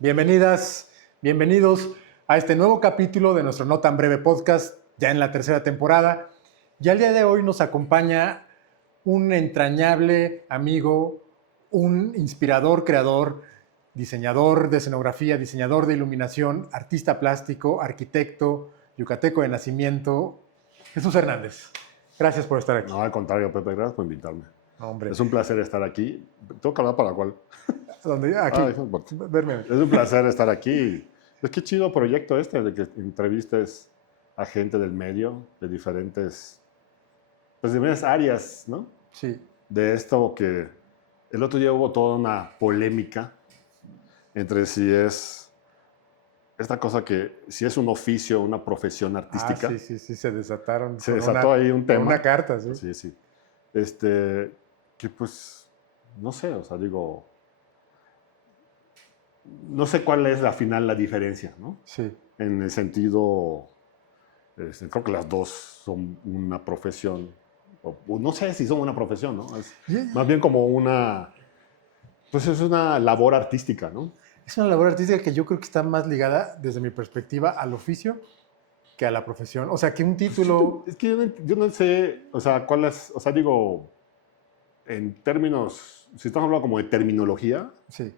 Bienvenidas, bienvenidos a este nuevo capítulo de nuestro No Tan Breve Podcast, ya en la tercera temporada. Y al día de hoy nos acompaña un entrañable amigo, un inspirador creador, diseñador de escenografía, diseñador de iluminación, artista plástico, arquitecto, yucateco de nacimiento, Jesús Hernández. Gracias por estar aquí. No, al contrario, Pepe, gracias por invitarme. Hombre. Es un placer estar aquí. Tengo que hablar para cuál. ¿Dónde? Aquí. Verme. Es un placer estar aquí. Es que chido proyecto este de que entrevistes a gente del medio, de diferentes áreas, ¿no? Sí. De esto que el otro día hubo toda una polémica entre si es esta cosa que si es un oficio, una profesión artística. Sí, se desataron. Se desató ahí un tema. Una carta, sí. Sí. Que pues, no sé, o sea, digo, no sé cuál es la diferencia, ¿no? Sí. En el sentido, creo que las dos son una profesión, o no sé si son una profesión, ¿no? Es más bien como pues es una labor artística, ¿no? Es una labor artística que yo creo que está más ligada, desde mi perspectiva, al oficio que a la profesión. O sea, que un título... Es que yo no sé, o sea, cuál es, o sea, digo, en términos, si estamos hablando como de terminología, sí.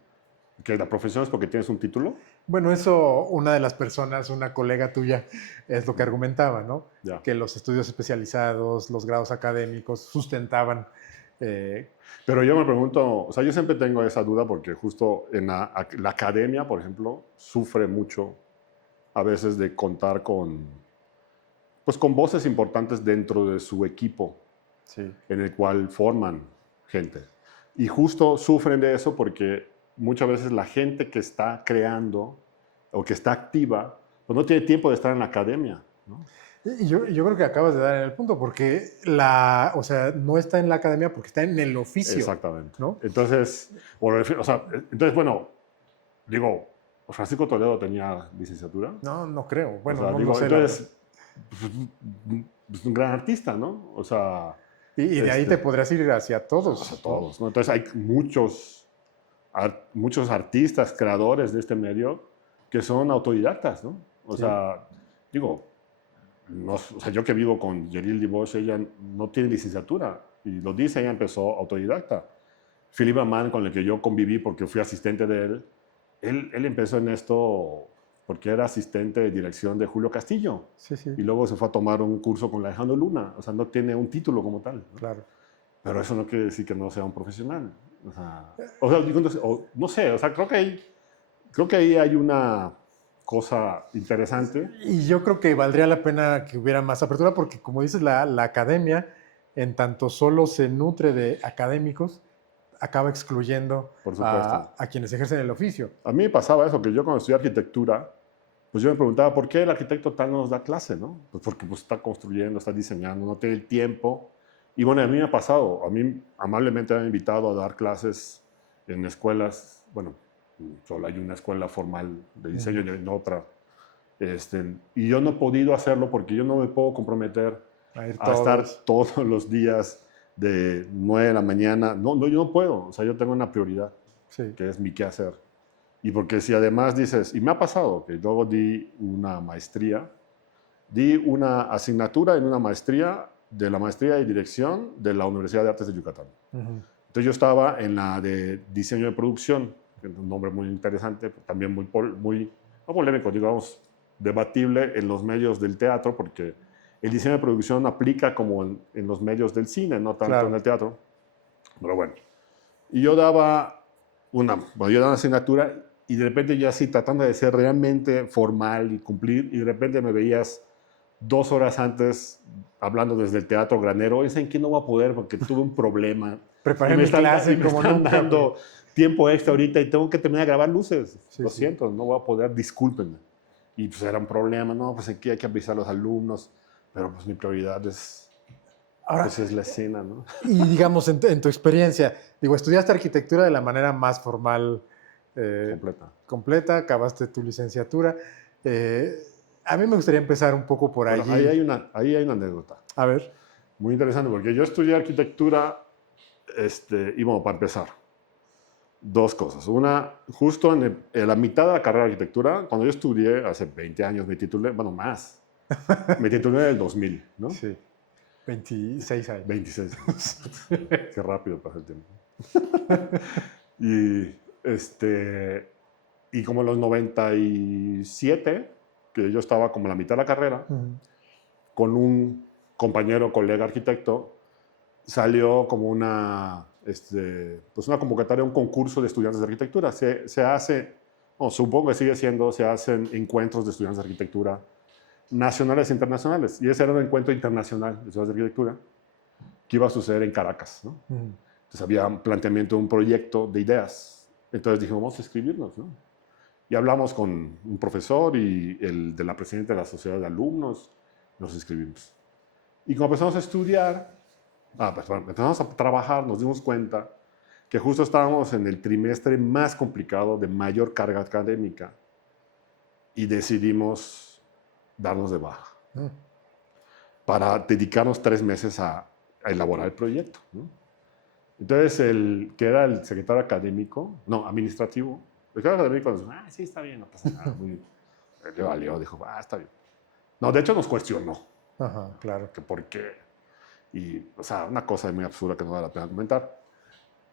Que la profesión es porque tienes un título. Bueno, eso una de las personas, una colega tuya, es lo que argumentaba, ¿no? Ya. Que los estudios especializados, los grados académicos sustentaban. Pero yo me pregunto, o sea, yo siempre tengo esa duda porque justo en la academia, por ejemplo, sufre mucho a veces de contar pues con voces importantes dentro de su equipo, sí. En el cual forman gente. Y justo sufren de eso porque muchas veces la gente que está creando o que está activa, pues no tiene tiempo de estar en la academia, ¿no? Y yo creo que acabas de dar en el punto, porque no está en la academia porque está en el oficio. Exactamente. ¿No? Entonces, bueno, digo, Francisco Toledo tenía licenciatura. No creo. Bueno, o sea, no, digo, no sé. Entonces, pues, un gran artista, ¿no? O sea... Y de ahí te podrías ir hacia todos. Hacia todos, ¿no? Entonces hay muchos artistas, creadores de este medio que son autodidactas, ¿no? O sea, digo, o sea, yo que vivo con Yeril Dibosh, ella no tiene licenciatura y lo dice, ella empezó autodidacta. Philippe Amand, con el que yo conviví porque fui asistente de él empezó en esto porque era asistente de dirección de Julio Castillo. Sí. Y luego se fue a tomar un curso con Alejandro Luna. O sea, no tiene un título como tal, ¿no? Claro. Pero eso no quiere decir que no sea un profesional. O sea no sé, o sea, creo que ahí hay una cosa interesante. Y yo creo que valdría la pena que hubiera más apertura porque, como dices, la academia, en tanto solo se nutre de académicos, acaba excluyendo a quienes ejercen el oficio. A mí me pasaba eso, que yo cuando estudié arquitectura, pues yo me preguntaba, ¿por qué el arquitecto tal no nos da clase, no? Pues porque pues, está construyendo, está diseñando, no tiene el tiempo. Y bueno, a mí me ha pasado, a mí amablemente me han invitado a dar clases en escuelas, bueno, solo hay una escuela formal de diseño y en otra. Y yo no he podido hacerlo porque yo no me puedo comprometer a estar todos los días de 9 de la mañana. No, yo no puedo, o sea, yo tengo una prioridad, que es mi quehacer. Y porque si además dices, y me ha pasado que luego di una asignatura en una maestría, de la maestría de dirección de la Universidad de Artes de Yucatán. Entonces yo estaba en la de diseño de producción, que es un nombre muy interesante, también muy no polémico, digamos, debatible en los medios del teatro, porque el diseño de producción aplica como en los medios del cine, no tanto en el teatro. Pero bueno, y yo daba una asignatura y de repente ya así tratando de ser realmente formal y cumplir, y de repente me veías 2 horas antes hablando desde el Teatro Granero. ¿En qué no voy a poder? Porque tuve un problema. Preparé mi clase me están dando tiempo extra ahorita y tengo que terminar de grabar luces. Lo siento, no voy a poder, discúlpenme. Y pues era un problema, no, pues aquí hay que avisar a los alumnos, pero pues mi prioridad es... Ahora, pues es la escena, ¿no? Y digamos, en tu experiencia, digo, estudiaste arquitectura de la manera más formal, completa, acabaste tu licenciatura. A mí me gustaría empezar un poco por allí. Ahí hay una anécdota. A ver. Muy interesante, porque yo estudié arquitectura, y bueno, para empezar, Dos cosas. Una, justo en la mitad de la carrera de arquitectura, cuando yo estudié hace 20 años, me titulé, bueno, más, me titulé en el 2000, ¿no? Sí, 26 años. 26 años. Qué rápido pasa el tiempo. Y, y como en los 97, que yo estaba como en la mitad de la carrera, con un compañero, colega arquitecto, salió como pues una convocatoria, un concurso de estudiantes de arquitectura. Se hace, supongo que sigue siendo, se hacen encuentros de estudiantes de arquitectura nacionales e internacionales. Y ese era un encuentro internacional de estudiantes de arquitectura que iba a suceder en Caracas, ¿no? Entonces había un planteamiento de un proyecto de ideas. Entonces dijimos, vamos a escribirnos, ¿no? Y hablamos con un profesor y el de la presidenta de la sociedad de alumnos, nos inscribimos. Y como empezamos a estudiar, empezamos a trabajar, nos dimos cuenta que justo estábamos en el trimestre más complicado, de mayor carga académica, y decidimos darnos de baja para dedicarnos 3 meses a elaborar el proyecto, ¿no? Entonces, el que era el secretario académico, no, administrativo, el secretario académico nos dijo, sí, está bien, no pasa nada. Le valió, dijo, está bien. No, de hecho nos cuestionó. Ajá, claro. Que por qué. Y, o sea, una cosa muy absurda que no vale la pena comentar.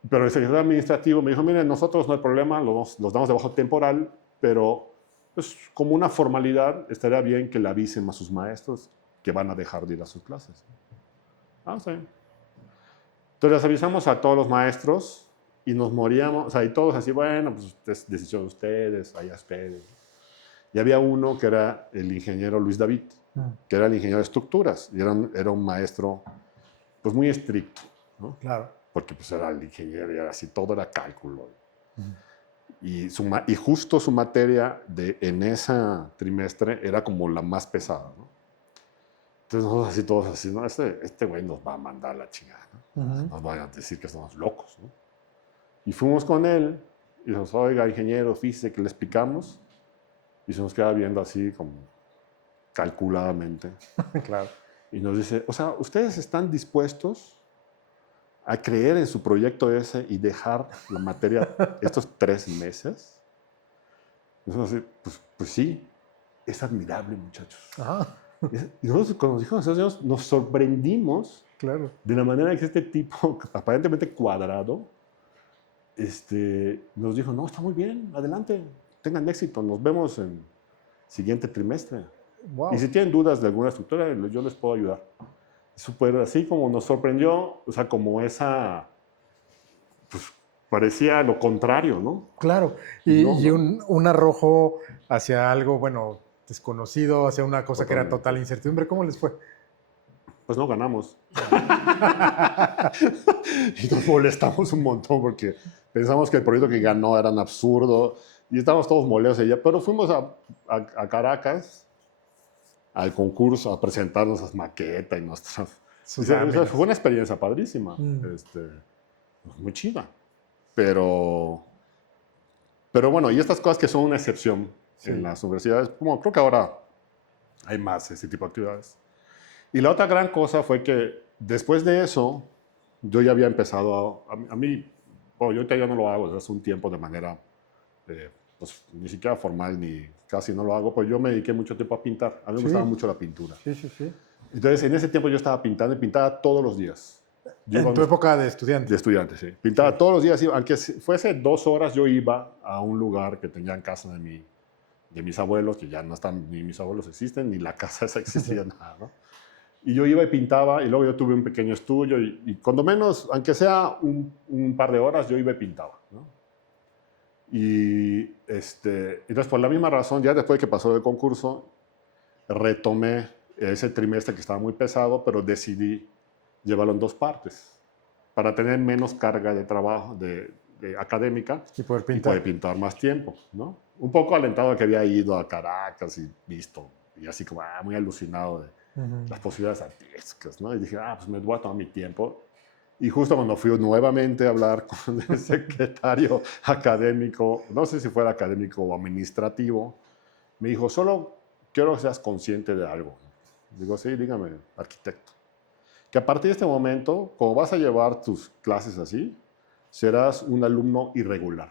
Pero el secretario administrativo me dijo, miren, nosotros no hay problema, los damos de bajo temporal, pero pues, como una formalidad estaría bien que le avisen a sus maestros que van a dejar de ir a sus clases. Está bien. Entonces les avisamos a todos los maestros y nos moríamos, o sea, y todos así, bueno, pues es decisión de ustedes, allá esperen. Y había uno que era el ingeniero Luis David, que era el ingeniero de estructuras, y era un maestro pues muy estricto, ¿no? Claro. Porque pues era el ingeniero y era así, todo era cálculo. Y justo su materia en ese trimestre era como la más pesada, ¿no? Entonces nosotros así, todos así, ¿no? Este güey nos va a mandar la chingada, ¿no? Nos van a decir que estamos locos, ¿no? Y fuimos con él y nos dijo, oiga, ingeniero, fíjese que le explicamos, y se nos queda viendo así como calculadamente. Claro. Y nos dice, o sea, ¿ustedes están dispuestos a creer en su proyecto ese y dejar la materia estos 3 meses? Y nosotros así, pues sí, es admirable, muchachos. Ajá. Y nosotros cuando nos dijo eso, nos sorprendimos, claro, de la manera que este tipo, aparentemente cuadrado, nos dijo, no, está muy bien, adelante, tengan éxito, nos vemos en el siguiente trimestre. Wow. Y si tienen dudas de alguna estructura, yo les puedo ayudar. Súper así como nos sorprendió, o sea, como esa, pues parecía lo contrario, ¿no? Claro, y un arrojo hacia algo, bueno, desconocido, hacia una cosa totalmente, que era total incertidumbre. ¿Cómo les fue? Pues no ganamos. Y nos molestamos un montón porque pensamos que el proyecto que ganó era un absurdo y estábamos todos molestos ella. Pero fuimos a Caracas al concurso a presentarnos las maquetas y nuestras... Fue una experiencia padrísima, muy chida. Pero bueno, y estas cosas que son una excepción en las universidades, como creo que ahora hay más ese tipo de actividades. Y la otra gran cosa fue que después de eso, yo ya había empezado a mí, bueno, yo ahorita ya no lo hago desde hace un tiempo de manera, pues ni siquiera formal, ni casi no lo hago, pues yo me dediqué mucho tiempo a pintar. A mí me gustaba mucho la pintura. Sí. Entonces, en ese tiempo yo estaba pintando y pintaba todos los días. ¿En tu época de estudiante? De estudiante, sí. Pintaba todos los días, aunque fuese 2 horas, yo iba a un lugar que tenía en casa de mis abuelos, que ya no están, ni mis abuelos existen, ni la casa esa existía, nada, ¿no? Y yo iba y pintaba, y luego yo tuve un pequeño estudio, y cuando menos, aunque sea un par de horas, yo iba y pintaba, ¿no? Y entonces, por la misma razón, ya después que pasó el concurso, retomé ese trimestre que estaba muy pesado, pero decidí llevarlo en 2 partes, para tener menos carga de trabajo de académica y poder pintar más tiempo, ¿no? Un poco alentado que había ido a Caracas y visto, y así como muy alucinado de las posibilidades artísticas, ¿no? Y dije, pues me voy a tomar mi tiempo. Y justo cuando fui nuevamente a hablar con el secretario académico, no sé si fuera académico o administrativo, me dijo, solo quiero que seas consciente de algo. Digo, sí, dígame, arquitecto. Que a partir de este momento, como vas a llevar tus clases así, serás un alumno irregular.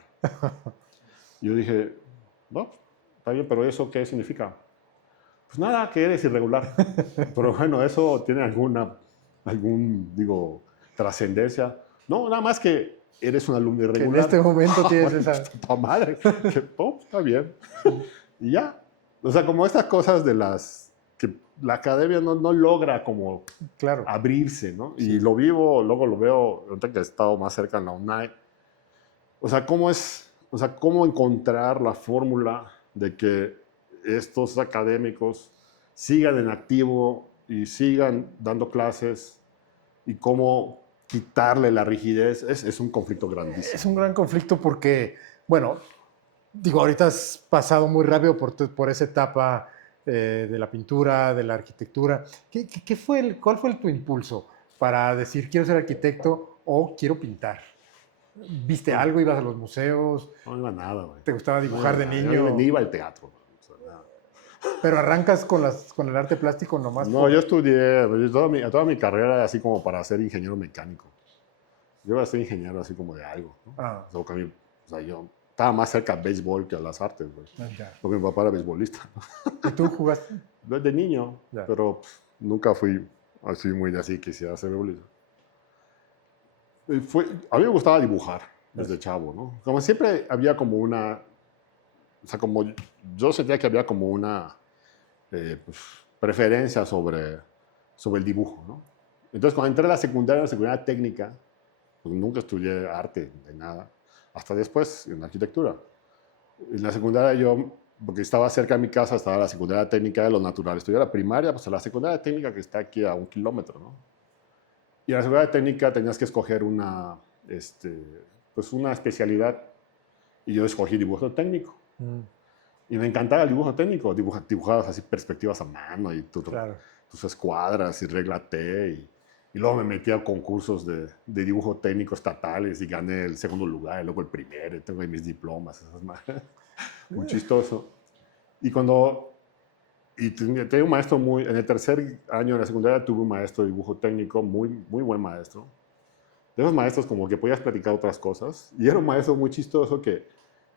Y yo dije, no, está bien, pero ¿eso qué significa? Pues nada, que eres irregular. Pero bueno, eso tiene digo, trascendencia. No, nada más que eres un alumno Que en irregular. este momento tienes Bueno, esa... puta madre. Que, oh, está bien. Y ya. O sea, como estas cosas de las que la academia no logra como Claro. abrirse, ¿no? Sí. Y lo vivo, luego lo veo, ahorita que he estado más cerca en la UNAI. O sea, cómo encontrar la fórmula de que estos académicos sigan en activo y sigan dando clases y cómo quitarle la rigidez, es un conflicto grandísimo. Es un gran conflicto porque, bueno, digo, ahorita has pasado muy rápido por esa etapa de la pintura, de la arquitectura. ¿Cuál fue tu impulso para decir quiero ser arquitecto o quiero pintar? ¿Viste algo? ¿Ibas a los museos? No iba a nada, güey. ¿Te gustaba dibujar de niño? Yo ni iba al teatro, güey. O sea, nada. Pero arrancas con el arte plástico nomás. No, yo estudié, toda mi carrera así como para ser ingeniero mecánico. Yo iba a ser ingeniero así como de algo, ¿no? Ah. O sea, yo estaba más cerca al béisbol que a las artes, güey. Ya. Porque mi papá era beisbolista. ¿Y tú jugaste? De niño, Ya. pero nunca fui así muy de así, quisiera ser beisbolista. A mí me gustaba dibujar desde chavo, ¿no? Como siempre había como una... O sea, como yo sentía que había como una pues, preferencia sobre el dibujo, ¿no? Entonces, cuando entré a la secundaria técnica, pues nunca estudié arte de nada, hasta después en arquitectura. En la secundaria yo, porque estaba cerca de mi casa, estaba la secundaria técnica de lo natural. Estudié la primaria, pues la secundaria técnica que está aquí a 1 kilómetro, ¿no? Y en la secundaria técnica tenías que escoger pues una especialidad, y yo escogí dibujo técnico. Y me encantaba el dibujo técnico, dibujabas así perspectivas a mano y tus escuadras y regla T. Y luego me metí a concursos de dibujo técnico estatales y gané el segundo lugar, y luego el primero, y tengo ahí mis diplomas, esas madres. Muy chistoso. Y tenía un maestro en el tercer año de la secundaria tuve un maestro de dibujo técnico, muy, muy buen maestro. De esos maestros como que podías platicar otras cosas. Y era un maestro muy chistoso que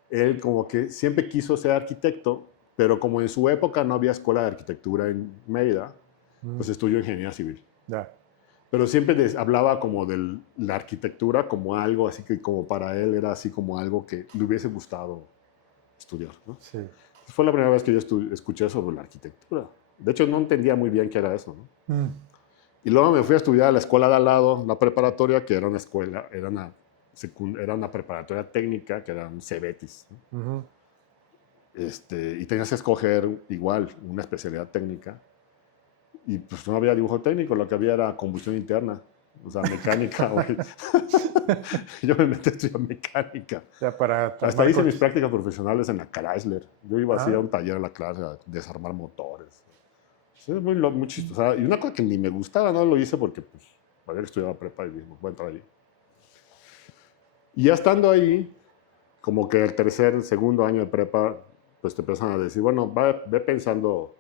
él como que siempre quiso ser arquitecto, pero como en su época no había escuela de arquitectura en Mérida, pues estudió ingeniería civil. Ya. Pero siempre hablaba como de la arquitectura como algo así que como para él era así como algo que le hubiese gustado estudiar, ¿no? Sí. Fue la primera vez que yo escuché sobre la arquitectura. De hecho, no entendía muy bien qué era eso, ¿no? Y luego me fui a estudiar a la escuela de al lado, la preparatoria, que era una escuela, era una preparatoria técnica, que era un Cebetis, ¿no? Y tenías que escoger igual una especialidad técnica. Y pues no había dibujo técnico, lo que había era combustión interna, o sea, mecánica. Güey. Yo me metí a estudiar mecánica. Ya Hasta hice mis prácticas profesionales en la Chrysler. Yo iba así a un taller a la clase a desarmar motores. Sí, muy chistoso. O sea, y una cosa que ni me gustaba, no lo hice porque pues, había estudiado prepa y dije, voy a entrar ahí. Y ya estando ahí, como que el segundo año de prepa, pues te empiezan a decir, bueno, ve pensando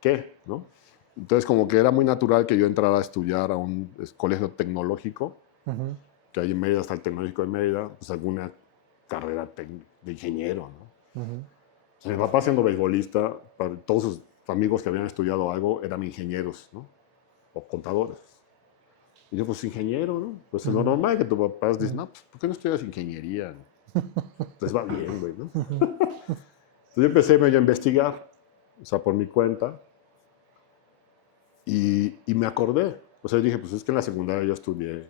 qué, ¿no? Entonces, como que era muy natural que yo entrara a estudiar a un colegio tecnológico, que ahí en Mérida está el Tecnológico de Mérida, pues alguna carrera de ingeniero, ¿no? O sea, mi papá siendo beisbolista, para todos sus amigos que habían estudiado algo eran ingenieros, ¿no? O contadores. Y yo, pues ingeniero, ¿no? Pues es lo normal que tu papá dice, no, pues ¿por qué no estudias ingeniería? Les va bien, güey, ¿no? Entonces yo empecé medio a investigar, o sea, por mi cuenta. Y me acordé, o sea, dije, pues es que en la secundaria yo estudié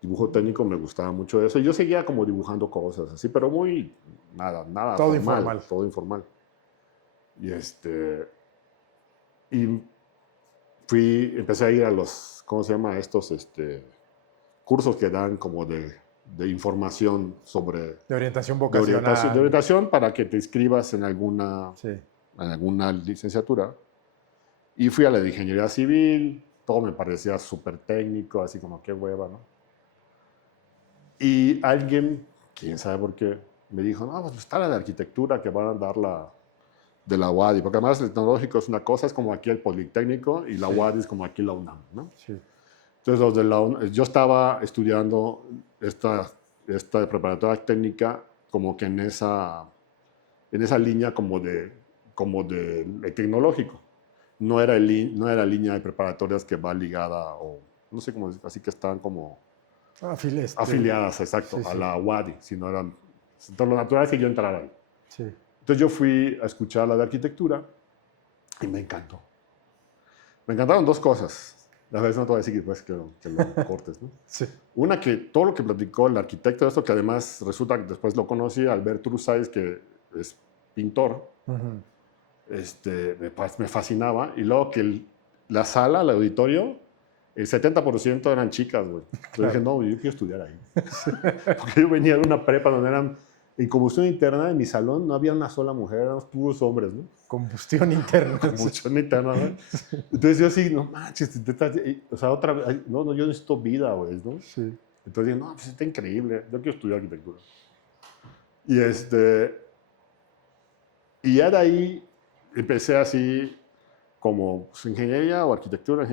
dibujo técnico, me gustaba mucho eso, y yo seguía como dibujando cosas así, pero muy, nada todo formal, informal. todo informal. Y empecé a ir a los, ¿cómo se llama? Estos cursos que dan como de información sobre... De orientación vocacional. De orientación para que te inscribas en alguna licenciatura. Y fui a la de ingeniería civil, todo me parecía súper técnico, así como qué hueva, ¿no? Y alguien, quién sabe por qué, me dijo, no, pues está la de arquitectura que van a dar de la UADY, porque además el tecnológico es una cosa, es como aquí el Politécnico, y la UADY es como aquí la UNAM, ¿no? Sí. Entonces Entonces, yo estaba estudiando esta preparatoria técnica como que en esa línea como de tecnológico. No era línea de preparatorias que va ligada, o no sé cómo decir, así que están como afiliadas, exacto, sí, sí. a la UADY, sino eran... Entonces, lo natural es que yo entrara ahí. Sí. Entonces, yo fui a escuchar la de arquitectura y me encantó. Me encantaron dos cosas. A veces no te voy a decir que lo cortes, ¿no? Sí. Una, que todo lo que platicó el arquitecto, esto que además resulta que después lo conocí, Alberto Urzaiz, que es pintor, me fascinaba. Y luego que la sala, el auditorio, el 70% eran chicas, güey. Entonces dije, no, yo quiero estudiar ahí. Porque yo venía de una prepa donde eran, en combustión interna, en mi salón no había una sola mujer, éramos puros hombres, ¿no? Combustión interna. Combustión interna, ¿no? Entonces yo así, no manches, o sea, otra vez, no, yo necesito vida, güey, ¿no? Sí. Entonces dije, no, pues está increíble, yo quiero estudiar arquitectura. Y y ya de ahí empecé así como pues, ingeniería o arquitectura.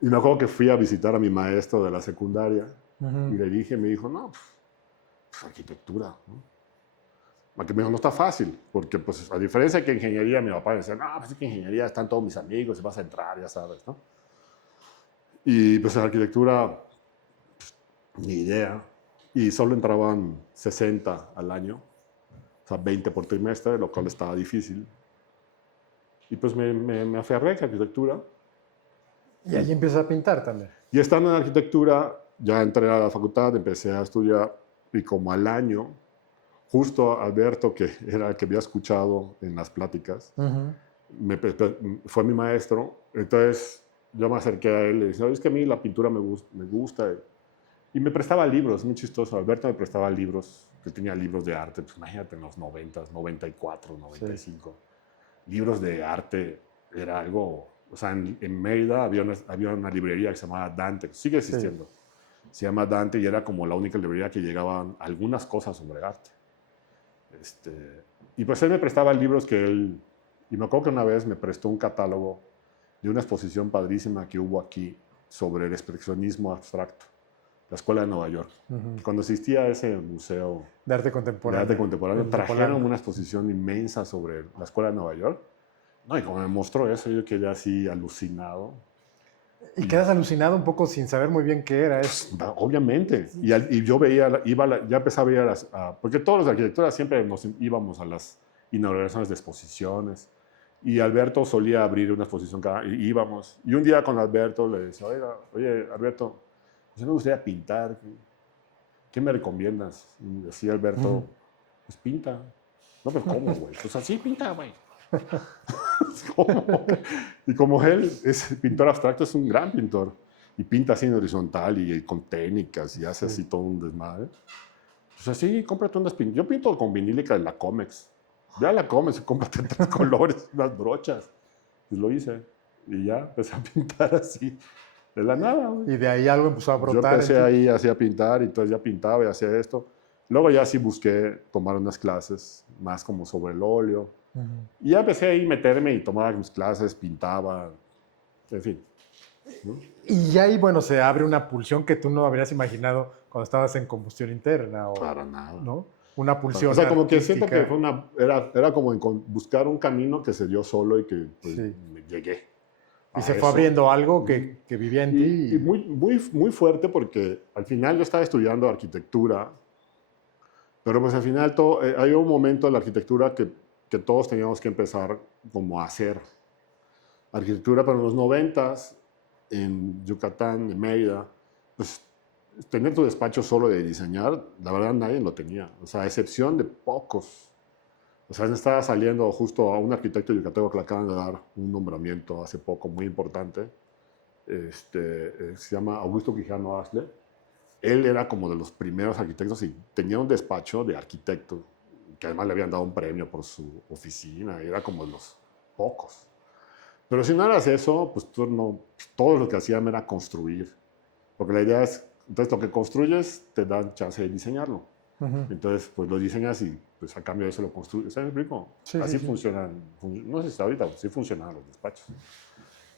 Y me acuerdo que fui a visitar a mi maestro de la secundaria y le dije, me dijo, no, pues arquitectura, ¿no? Que me dijo, no está fácil, porque pues a diferencia de que ingeniería, mi papá me decía, no, pues es que ingeniería están todos mis amigos y vas a entrar, ya sabes, ¿no? Y pues en arquitectura, pues, ni idea. Y solo entraban 60 al año, o sea, 20 por trimestre, lo cual estaba difícil. Y pues me aferré a arquitectura. Y ahí empiezas a pintar también. Y estando en arquitectura, ya entré a la facultad, empecé a estudiar y como al año, justo Alberto, que era el que había escuchado en las pláticas, fue mi maestro. Entonces yo me acerqué a él y le dije, es que a mí la pintura me gusta. Y me prestaba libros, muy chistoso. Alberto me prestaba libros, que tenía libros de arte, pues imagínate en los 90, 94, 95. Sí. Libros de arte era algo, o sea, en Mérida había una librería que se llamaba Dante, sigue existiendo. Sí. Se llama Dante y era como la única librería que llegaban algunas cosas sobre arte. Y pues él me prestaba libros y me acuerdo que una vez me prestó un catálogo de una exposición padrísima que hubo aquí sobre el expresionismo abstracto, la Escuela de Nueva York. Cuando asistía a ese museo de arte contemporáneo, trajeron una exposición inmensa sobre la Escuela de Nueva York. No, y como me mostró eso, yo quedé así alucinado. Y quedas alucinado un poco sin saber muy bien qué era eso. Pues, obviamente. Y yo veía, ya empezaba a ir porque todos los de arquitectura siempre nos íbamos a las inauguraciones de exposiciones. Y Alberto solía abrir una exposición y íbamos. Y un día con Alberto le decía, oye, Alberto, pues me gustaría pintar. ¿Qué me recomiendas? Y decía Alberto, pues pinta. No, pero ¿cómo, güey? Pues así pinta, güey. Y como él es pintor abstracto, es un gran pintor. Y pinta así en horizontal y con técnicas y hace así todo un desmadre. Pues así, cómprate unas pinturas. Yo pinto con vinílica de la Comex. Ve a la Comex y cómprate 3 colores, unas brochas. Y lo hice. Y ya empecé a pintar así, de la nada. Güey. Y de ahí algo empezó a brotar. Yo empecé ahí así a pintar y entonces ya pintaba y hacía esto. Luego ya sí busqué tomar unas clases más como sobre el óleo. Y ya empecé ahí a meterme y tomaba mis clases, pintaba, en fin. ¿No? Y ahí, bueno, se abre una pulsión que tú no habrías imaginado cuando estabas en combustión interna. Para nada. ¿No? Una pulsión. O sea, como artística. que siento que era como buscar un camino que se dio solo y que pues, llegué. Y se fue abriendo algo que vivía en ti. Y muy fuerte porque al final yo estaba estudiando arquitectura, pero pues al final hay un momento en la arquitectura que todos teníamos que empezar como a hacer arquitectura, pero en los 90s, en Yucatán, en Mérida, pues tener tu despacho solo de diseñar, la verdad nadie lo tenía, o sea, a excepción de pocos. O sea, estaba saliendo justo a un arquitecto yucateco que le acaban de dar un nombramiento hace poco muy importante, se llama Augusto Quijano Asle. Él era como de los primeros arquitectos y tenía un despacho de arquitecto, que además le habían dado un premio por su oficina, era como de los pocos. Pero si no eras eso, pues todo lo que hacían era construir. Porque la idea es, entonces lo que construyes te dan chance de diseñarlo. Entonces, pues lo diseñas y pues a cambio de eso lo construyes. ¿Sabes, Rico? Sí, así funcionan, no sé si ahorita, sí funcionan los despachos.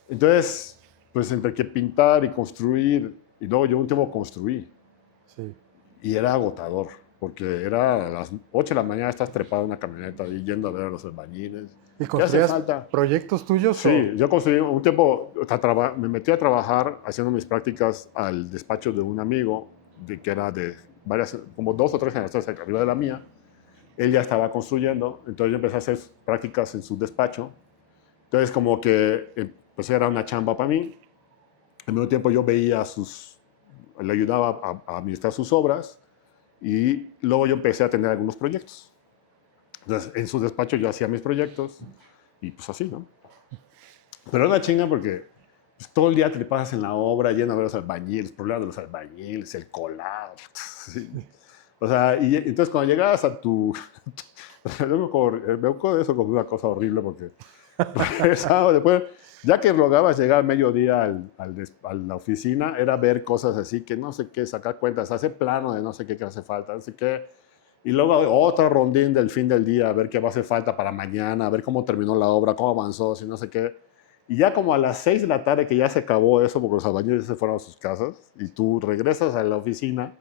Entonces, pues entre que pintar y construir, y luego yo un tiempo construí, Sí. y era agotador, porque era a las 8 de la mañana estás trepado en una camioneta y yendo a ver a los albañiles. ¿Y ¿Qué hace construías falta? proyectos tuyos? Sí, yo construí un tiempo, me metí a trabajar haciendo mis prácticas al despacho de un amigo, que era de varias, como 2 o 3 generaciones arriba de la mía. Él ya estaba construyendo, entonces yo empecé a hacer prácticas en su despacho. Entonces como que pues era una chamba para mí. Al mismo tiempo yo veía le ayudaba a administrar sus obras y luego yo empecé a tener algunos proyectos. Entonces en su despacho yo hacía mis proyectos y pues así, ¿no? Pero era una chinga porque pues, todo el día te pasas en la obra lleno de ver los albañiles, problemas de los albañiles, el colado. Sí. O sea, y entonces cuando llegabas a tu... me acuerdo de eso como una cosa horrible porque regresaba después, ya que lograbas llegar al mediodía a la oficina, era ver cosas así que no sé qué, sacar cuentas, hacer plano de no sé qué que hace falta, no sé qué. Y luego otra rondín del fin del día, a ver qué va a hacer falta para mañana, a ver cómo terminó la obra, cómo avanzó, si no sé qué. Y ya como a las 6 de la tarde que ya se acabó eso, porque los albañiles se fueron a sus casas, y tú regresas a la oficina,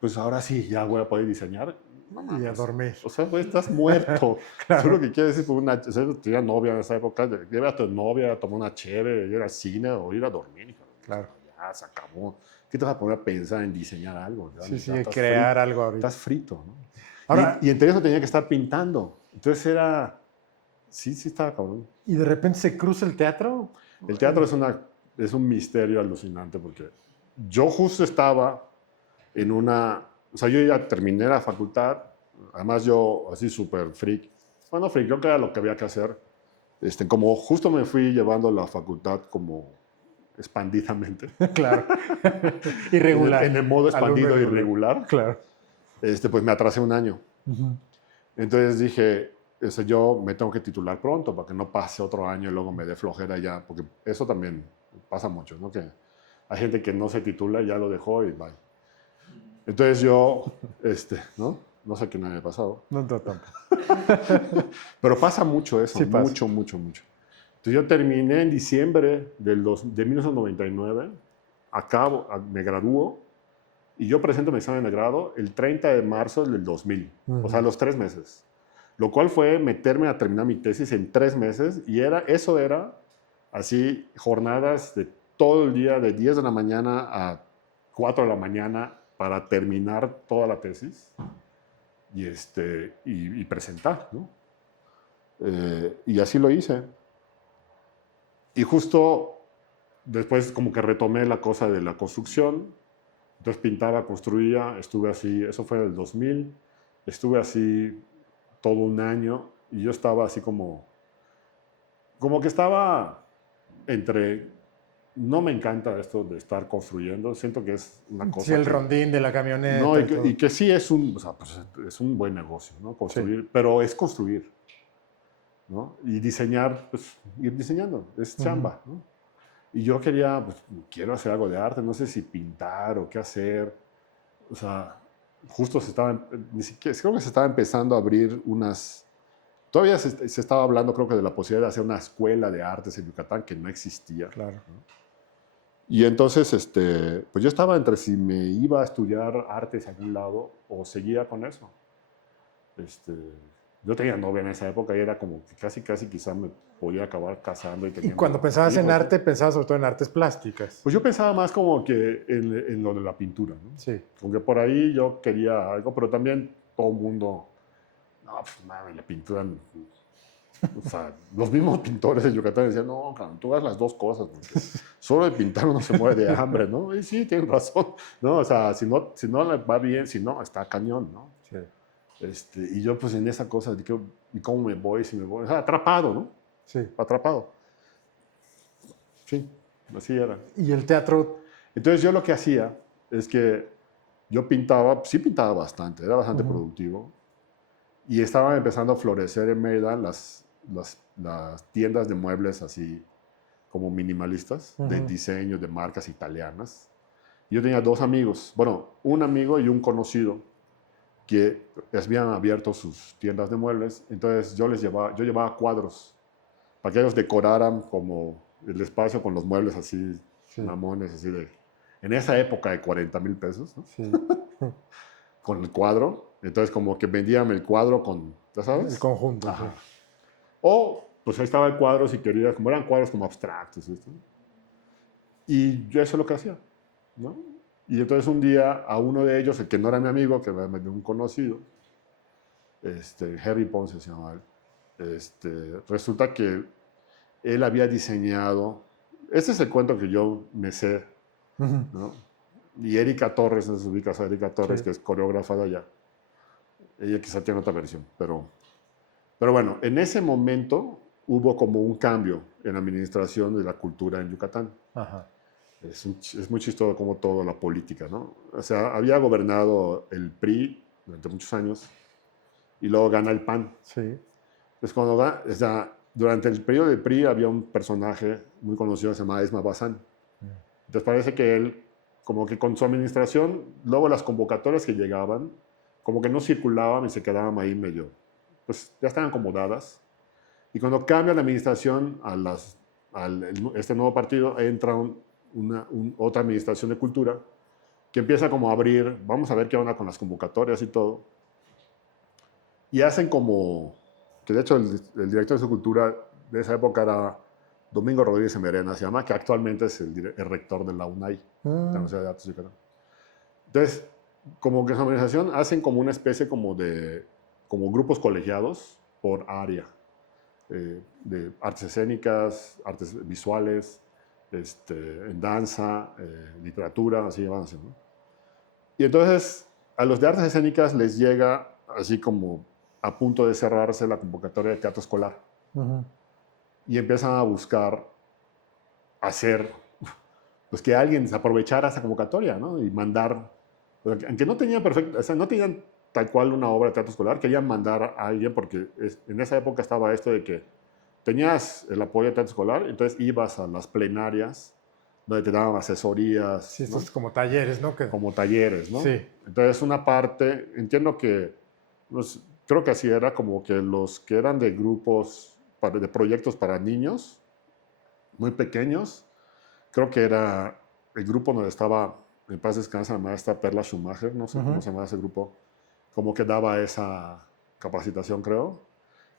pues ahora sí, ya voy a poder diseñar. No Y a mames. dormir. O sea, güey, estás muerto. Claro. Tú lo que quieres decir, o sea, tenía novia en esa época, lleva a tu novia a tomar una chévere, ir al cine o ir a dormir. Claro. Ya se acabó. ¿Qué te vas a poner a pensar en diseñar algo? Ya, Sí, sí, ya estás crear frito, algo ahorita. estás frito, ¿no? Ahora, Y entre eso tenía que estar pintando. Entonces era... Sí, sí estaba cabrón. ¿y de repente se cruza el teatro? El teatro es un misterio alucinante porque yo justo estaba en una... O sea, yo ya terminé la facultad, además yo así súper freak. Bueno, freak, creo que era lo que había que hacer. Como justo me fui llevando la facultad como expandidamente. Claro. Irregular. En el modo expandido Alumno irregular. Claro. Pues me atrasé un año. Entonces dije, yo me tengo que titular pronto para que no pase otro año y luego me dé flojera ya, porque eso también pasa mucho, ¿no? Que hay gente que no se titula y ya lo dejó y bye. Entonces yo, ¿no? No sé qué me había pasado. No tanto. Pero pasa mucho eso, Sí pasa. mucho, mucho, mucho. Entonces yo terminé en diciembre de 1999, me gradúo y yo presento mi examen de grado el 30 de marzo del 2000, o sea, los 3 meses. Lo cual fue meterme a terminar mi tesis en 3 meses y eso era así jornadas de todo el día, de 10 de la mañana a 4 de la mañana para terminar toda la tesis y presentar, ¿no? Y así lo hice. Y justo después como que retomé la cosa de la construcción. Entonces pintaba, construía, estuve así, eso fue en el 2000, estuve así todo un año y yo estaba así como que estaba entre, no me encanta esto de estar construyendo, siento que es una cosa Sí, el que, rondín de la no, camioneta y todo. y que sí es o sea, pues es un buen negocio, ¿no? Construir, Sí. pero es construir, ¿no? Y diseñar, pues ir diseñando, es chamba, ¿no? Y yo quería, pues quiero hacer algo de arte, no sé si pintar o qué hacer, o sea, justo ni siquiera, creo que se estaba empezando a abrir todavía se estaba hablando creo que de la posibilidad de hacer una escuela de artes en Yucatán que no existía. Claro. ¿no? Y entonces, pues yo estaba entre si me iba a estudiar artes a algún lado o seguía con eso. Yo tenía novia en esa época y era como que casi, casi quizá me podía acabar casando y Y teniendo cuando pensabas en hijos, ¿no? arte, pensabas sobre todo en artes plásticas. Pues yo pensaba más como que en lo de la pintura, ¿no? Sí. Aunque por ahí yo quería algo, pero también todo el mundo, no, pues nada, la pintura, o sea, los mismos pintores de Yucatán decían, no, cabrón, tú hagas las dos cosas, porque solo de pintar uno se muere de hambre, ¿no? Y sí, tienen razón, ¿no? O sea, si no le va bien, si no, está cañón, ¿no? Sí. Y yo pues en esa cosa, ¿y cómo me voy? Si me voy, o sea, atrapado, ¿no? Sí. Atrapado. Sí, así era. Y el teatro. Entonces yo lo que hacía es que yo pintaba, sí pintaba bastante, era bastante productivo. Y estaban empezando a florecer en Mérida las tiendas de muebles así como minimalistas, de diseño, de marcas italianas. Yo tenía 2 amigos, bueno, un amigo y un conocido que habían abierto sus tiendas de muebles. Entonces yo llevaba cuadros para que ellos decoraran como el espacio con los muebles así, Sí. mamones, así de... En esa época de 40,000 pesos, ¿no? Sí. Con el cuadro. Entonces, como que vendían el cuadro con, ¿ya sabes? El conjunto. Ajá. Sí. O, pues ahí estaba el cuadro, si querías, como eran cuadros como abstractos. ¿Esto? Y yo eso es lo que hacía, ¿no? Y entonces un día a uno de ellos, el que no era mi amigo, que era un conocido, Henry Ponce se llamaba él, resulta que él había diseñado, este es el cuento que yo me sé, ¿no? Y Erika Torres, no sé si ubicas a Erika Torres, Sí. que es coreógrafa de allá. Ella quizá tiene otra versión, pero bueno, en ese momento hubo como un cambio en la administración de la cultura en Yucatán. Ajá. Es muy chistoso como toda la política, ¿no? O sea, había gobernado el PRI durante muchos años y luego gana el PAN. Sí. Entonces, o sea, durante el periodo del PRI había un personaje muy conocido que se llamaba Esma Bazán. Entonces parece que él, como que con su administración, luego las convocatorias que llegaban, como que no circulaban y se quedaban ahí medio, pues ya estaban acomodadas. Y cuando cambia la administración este nuevo partido, entra otra administración de cultura que empieza como a abrir, vamos a ver qué onda con las convocatorias y todo. Y hacen como, que de hecho el director de su cultura de esa época era Domingo Rodríguez Emerena, se llama, que actualmente es el rector de la UNAI, de la Universidad de Artes de Yucatán. Entonces, como que su organización hacen como una especie como grupos colegiados por área, de artes escénicas, artes visuales, en danza, literatura, así van haciendo. Y entonces a los de artes escénicas les llega así como a punto de cerrarse la convocatoria de teatro escolar. Y empiezan a buscar hacer, pues que alguien se aprovechara esa convocatoria, ¿no? Y mandar, aunque no tenían perfecto, o sea, no tenían tal cual una obra de teatro escolar, querían mandar a alguien porque en esa época estaba esto de que tenías el apoyo de teatro escolar, entonces ibas a las plenarias donde te daban asesorías. Sí, ¿no? estos como talleres, ¿no? Como talleres, ¿no? Sí. Entonces una parte, entiendo que, pues, creo que así era, como que los que eran de grupos, de proyectos para niños, muy pequeños, creo que era el grupo donde estaba, en paz descansa, la maestra Perla Schumacher, no sé cómo se llama ese grupo, como que daba esa capacitación, creo.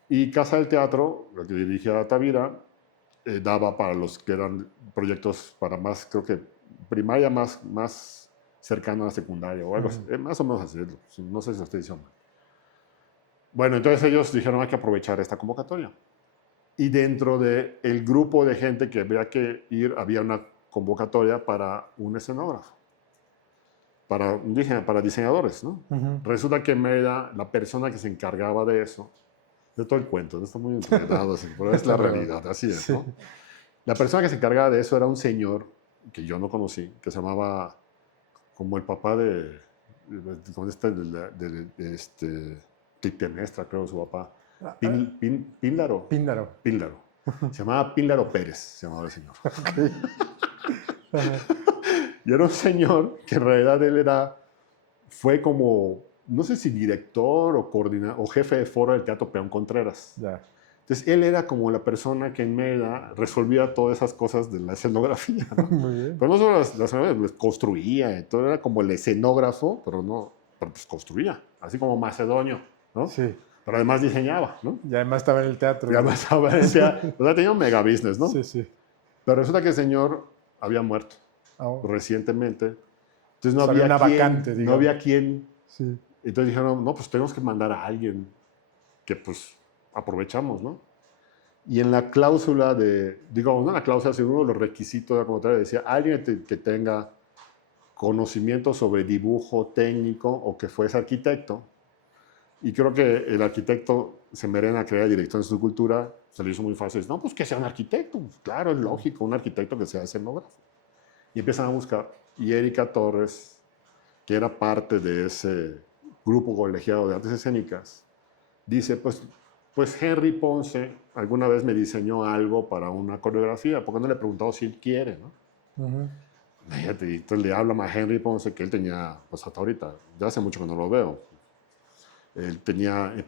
Y Casa del Teatro, la que dirigía Tavira, daba para los que eran proyectos para más, creo que primaria más cercano a la secundaria o algo así, más o menos así, no sé si estoy diciendo. Bueno, entonces ellos dijeron hay que aprovechar esta convocatoria. Y dentro del grupo de gente que había que ir, había una convocatoria para un escenógrafo, para diseñadores, ¿no? Resulta que en Mérida, la persona que se encargaba de eso, de todo el cuento, no está muy entrenado, así, pero es la realidad, así es, ¿no? La persona que se encargaba de eso era un señor que yo no conocí, que se llamaba como el papá de Clitemnestra, creo, su papá. Píndaro. Píndaro. Píndaro. Se llamaba Píndaro Pérez, se llamaba el señor. Y era un señor que en realidad fue como, no sé si director o coordinador o jefe de foro del Teatro Peón Contreras. Ya. Entonces, él era como la persona que en Mérida resolvía todas esas cosas de la escenografía, ¿no? Muy bien. Pero no solo las escenografías, construía, todo era como el escenógrafo, pero pues construía, así como macedonio, ¿no? Sí. Pero además diseñaba, ¿no? Y además estaba en el teatro. Y además o sea, tenía un mega business, ¿no? Sí, sí. Pero resulta que el señor había muerto Oh. recientemente. Entonces no O sea, había una quien, vacante, no digamos. había quien. Sí. Entonces dijeron, no, pues tenemos que mandar a alguien que pues aprovechamos, ¿no? Y en la cláusula digamos, no en la cláusula, sino uno de los requisitos de la convocatoria decía alguien que tenga conocimiento sobre dibujo técnico o que fuese arquitecto. Y creo que el arquitecto Semerena, que era director de su cultura, se le hizo muy fácil. No, pues que sea un arquitecto. Pues, claro, es lógico, un arquitecto que sea escenógrafo. Y empiezan a buscar. Y Erika Torres, que era parte de ese grupo colegiado de artes escénicas, dice, pues Henry Ponce alguna vez me diseñó algo para una coreografía. ¿Por qué no le he preguntado si él quiere, no? Fíjate, y entonces le habla a Henry Ponce, que él tenía, pues hasta ahorita, ya hace mucho que no lo veo, Él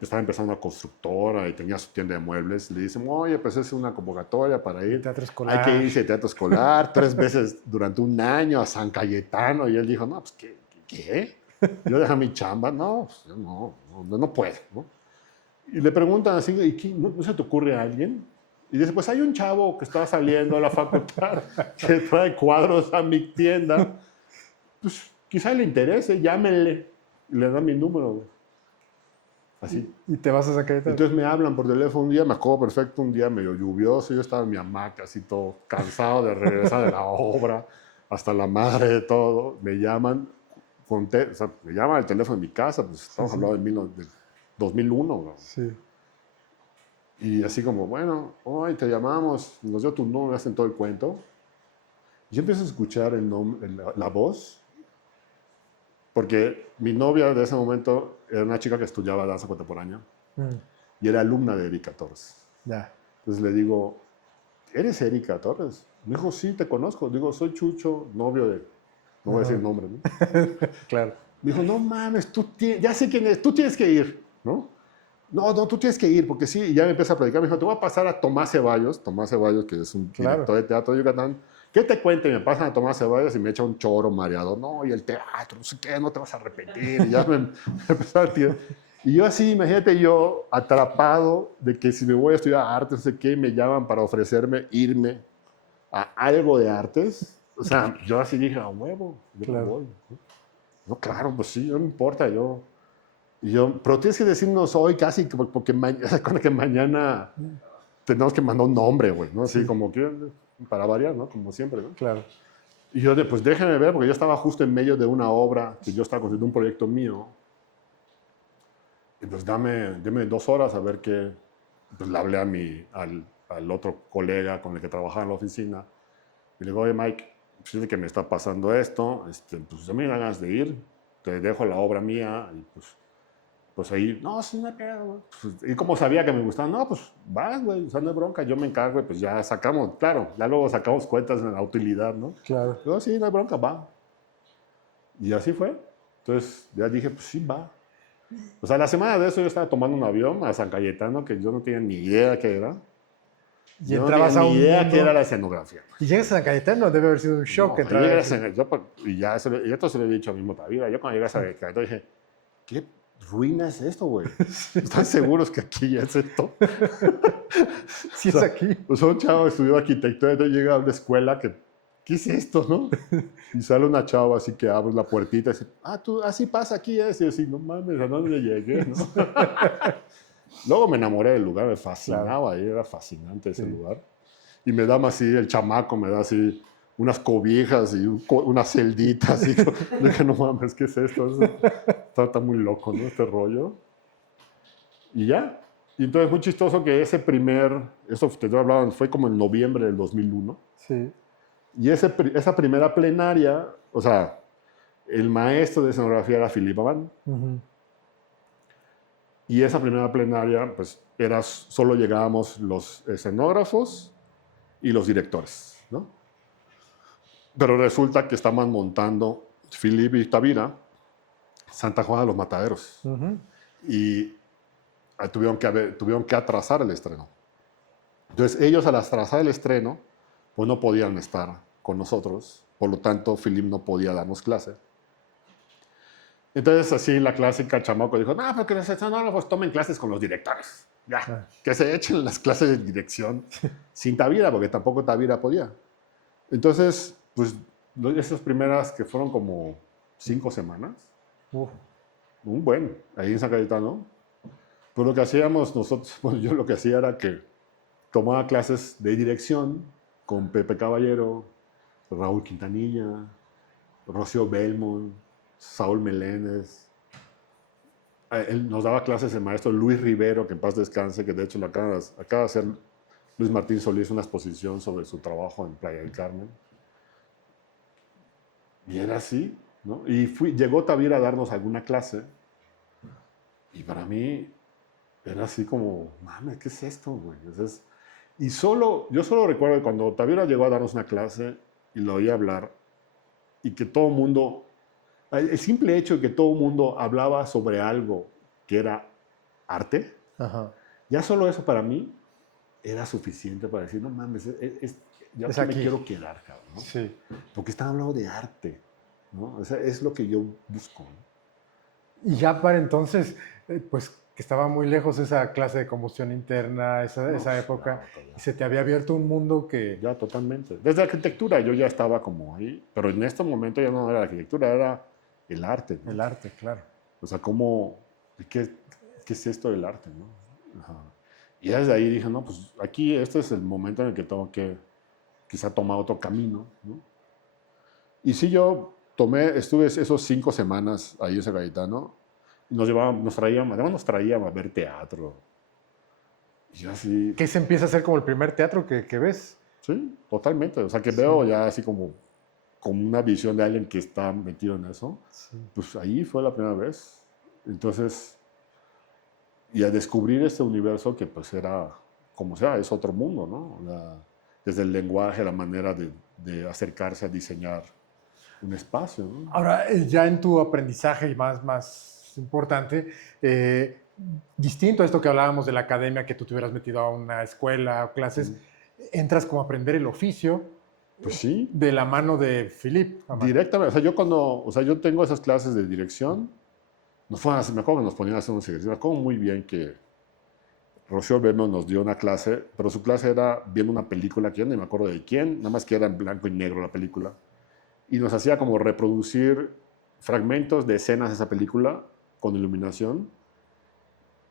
estaba empezando una constructora y tenía su tienda de muebles. Le dicen, oye, pues es una convocatoria para ir. Teatro escolar. Hay que irse a teatro escolar 3 veces durante un año a San Cayetano. Y él dijo, no, pues, ¿qué? Yo dejo mi chamba. No, pues, yo no puedo, ¿no? Y le preguntan así, ¿y no se te ocurre a alguien? Y dice, pues hay un chavo que está saliendo a la facultad que trae cuadros a mi tienda. Pues quizá le interese, llámenle. Y le dan mi número, güey. Así. Y te vas a San Cayetano. Entonces me hablan por teléfono un día, me acuerdo perfecto, un día medio lluvioso, yo estaba en mi hamaca, así todo cansado de regresar de la obra, hasta la madre de todo. Me llaman, me llaman al teléfono de mi casa, pues estamos hablando de 2001, ¿no? Sí. Y así como, bueno, hoy te llamamos, nos dio tu nombre, hacen todo el cuento. Y yo empiezo a escuchar la voz, porque mi novia de ese momento era una chica que estudiaba danza contemporánea y era alumna de Erika Torres. Ya. Entonces le digo, ¿eres Erika Torres? Me dijo, sí, te conozco. Digo, soy Chucho, novio de... No voy a decir el nombre, ¿no? Claro. Me dijo, no mames, ya sé quién es, tú tienes que ir, ¿no? No, tú tienes que ir, porque sí, y ya me empieza a platicar. Me dijo, te voy a pasar a Tomás Ceballos, que es un director de teatro de Yucatán. ¿Qué te cuenta? Y me pasan a Tomás Ceballos y me echa un choro mareado. No, y el teatro, no sé qué, no te vas a arrepentir. Y ya me empezó a tirar. Y yo así, imagínate yo, atrapado de que si me voy a estudiar arte, no sé qué, me llaman para ofrecerme irme a algo de artes. O sea, yo así dije, a huevo, yo me voy. No, claro, pues sí, no me importa, Y yo, pero tienes que decirnos hoy casi, porque que mañana tenemos que mandar un nombre, güey, ¿no? Así como que, para variar, ¿no? Como siempre, ¿no? Claro. Y yo, pues déjenme ver, porque yo estaba justo en medio de una obra, que yo estaba construyendo un proyecto mío. Y pues dame 2 horas a ver qué. Pues le hablé al otro colega con el que trabajaba en la oficina. Y le digo, oye, Mike, fíjate que me está pasando esto, pues a mí me dan ganas de ir, te dejo la obra mía, y pues ahí, no, sí, no hay pedo, güey. Pues, y como sabía que me gustaba, no, pues vas, güey, o sea, no hay bronca, yo me encargo, y pues ya sacamos, claro, ya luego sacamos cuentas en la utilidad, ¿no? Claro. Yo, sí, no hay bronca, va. Y así fue. Entonces ya dije, pues sí, va. O sea, la semana de eso yo estaba tomando un avión a San Cayetano, que yo no tenía ni idea qué era. Y Yo no entrabas tenía a ni un idea mundo... qué era la escenografía. Y llegas a San Cayetano, debe haber sido un shock No, entrar yo a llegué ese... y ya esto se lo he dicho a mismo Tavira. Yo cuando llegué a San Cayetano dije, ¿qué ruina es esto, güey? ¿Están seguros que aquí ya es esto? Sí, es aquí. O sea, un chavo estudió arquitectura y llega a una escuela que, ¿qué es esto, no? Y sale una chava así que abre la puertita y dice, tú, así pasa aquí, es. Y yo así, no mames, ¿a dónde llegué, no? Luego me enamoré del lugar, me fascinaba, ahí era fascinante ese lugar. Y me da así, el chamaco me da así unas cobijas y unas celditas. Y yo dije, no mames, ¿qué es esto? Está muy loco, ¿no? Este rollo. Y ya. Y entonces muy chistoso que eso te estoy hablando, fue como en noviembre del 2001. Sí. Y esa primera plenaria, o sea, el maestro de escenografía era Philippe Abán. Y esa primera plenaria, pues, solo llegábamos los escenógrafos y los directores, ¿no? Pero resulta que estaban montando Philippe y Tavira Santa Juana de los Mataderos. Y tuvieron que atrasar el estreno. Entonces, ellos al atrasar el estreno, pues no podían estar con nosotros. Por lo tanto, Philippe no podía darnos clase. Entonces, así la clásica chamaco dijo, no, porque los escenógrafos tomen clases con los directores. Ya, que se echen las clases de dirección sin Tavira, porque tampoco Tavira podía. Entonces, pues, esas primeras que fueron como 5 semanas, un buen, ahí en San Cayetano, pues lo que hacíamos nosotros, pues yo lo que hacía era que tomaba clases de dirección con Pepe Caballero, Raúl Quintanilla, Rocío Belmont, Saúl Meléndez. Él nos daba clases el maestro Luis Rivero, que en paz descanse, que de hecho acaba de hacer Luis Martín Solís una exposición sobre su trabajo en Playa del Carmen. Y era así, ¿no? Y llegó Tavira a darnos alguna clase. Y para mí era así como, mames, ¿qué es esto, güey? Yo solo recuerdo que cuando Tavira llegó a darnos una clase y lo oía hablar, y que todo el mundo, el simple hecho de que todo el mundo hablaba sobre algo que era arte, Ajá. ya solo eso para mí era suficiente para decir, no mames, yo Es aquí me aquí. quiero quedar, cabrón, ¿no? Sí. Porque están hablando de arte, ¿no? O sea, es lo que yo busco, ¿no? Y ya para entonces, pues que estaba muy lejos esa clase de combustión interna, esa No, época, ya, y se te había abierto un mundo que... ya totalmente. Desde arquitectura yo ya estaba como ahí, pero en este momento ya no era la arquitectura, era el arte, ¿no? El arte, claro. O sea, qué es esto del arte, ¿no? Ajá. Y desde ahí dije, no, pues aquí este es el momento en el que tengo que quizá tomar otro camino, ¿no? Y sí, estuve esos 5 semanas ahí en Cayetano, y nos traían a ver teatro. Y yo así, Que se empieza a hacer como el primer teatro que ves. sí, totalmente. O sea, que Sí. veo ya así como una visión de alguien que está metido en eso. Sí. Pues ahí fue la primera vez. Entonces, y a descubrir este universo que pues era, como sea, es otro mundo, ¿no? Desde el lenguaje, la manera de acercarse a diseñar un espacio, ¿no? Ahora, ya en tu aprendizaje y más importante, distinto a esto que hablábamos de la academia, que tú te hubieras metido a una escuela o clases, entras como a aprender el oficio Pues sí, de la mano de Philippe Amar. directamente. O sea, yo tengo esas clases de dirección. Me acuerdo que nos ponían a hacer unos ejercicios. Me acuerdo muy bien que Rocío Berno nos dio una clase, pero su clase era viendo una película que yo ni me acuerdo de quién, nada más que era en blanco y negro la película. Y nos hacía como reproducir fragmentos de escenas de esa película con iluminación.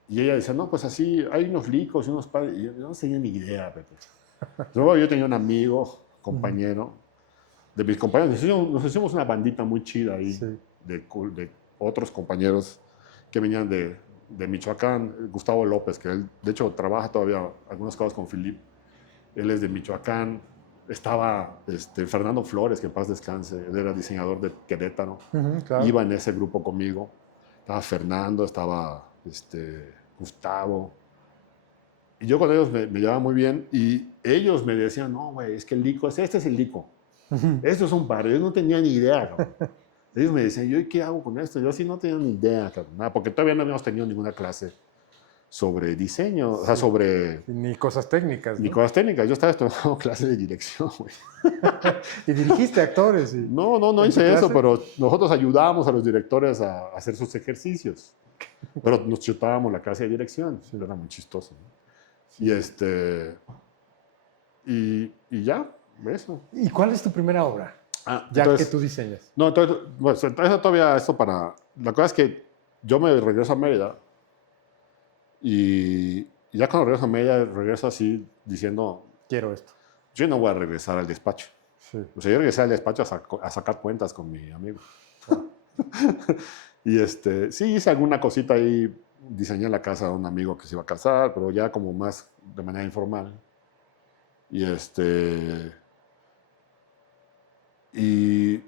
Y ella decía, no, pues así, hay unos licos y unos padres. Y yo no tenía ni idea, Pepe. Luego yo tenía un amigo, compañero, de mis compañeros. Nos hicimos una bandita muy chida ahí, Sí. de otros compañeros que venían de Michoacán. Gustavo López, que él, de hecho, trabaja todavía algunas cosas con Philippe. Él es de Michoacán. Estaba Fernando Flores, que en paz descanse. Él era diseñador de Querétaro. Claro. Iba en ese grupo conmigo. Estaba Fernando, estaba Gustavo. Y yo con ellos me llevaba muy bien. Y ellos me decían, no, güey, es que el lico, este es el lico. Esto es un barrio. Yo no tenía ni idea, cabrón. Ellos me decían, ¿yo qué hago con esto? Yo sí no tenía ni idea, cabrón. Nada, porque todavía no habíamos tenido ninguna clase sobre diseño, o sea, sobre... Ni cosas técnicas, Ni ¿no? cosas técnicas. Yo estaba estudiando clase de dirección, güey. Y dirigiste actores. Y No ¿en tu hice eso, clase? pero nosotros ayudábamos a los directores a hacer sus ejercicios. Pero nos chutábamos la clase de dirección. Sí, era muy chistoso, ¿no? Y y ya, eso. ¿Y cuál es tu primera obra? Ya Entonces, que tú diseñas. no, entonces, bueno, entonces todavía esto para... La cosa es que yo me regreso a Mérida y ya cuando regreso a Mérida, regreso así diciendo, Quiero esto. yo no voy a regresar al despacho. Sí. O sea, yo regresé al despacho a sacar cuentas con mi amigo. Y sí, hice alguna cosita ahí, diseñé la casa de un amigo que se iba a casar, pero ya como más de manera informal. Y y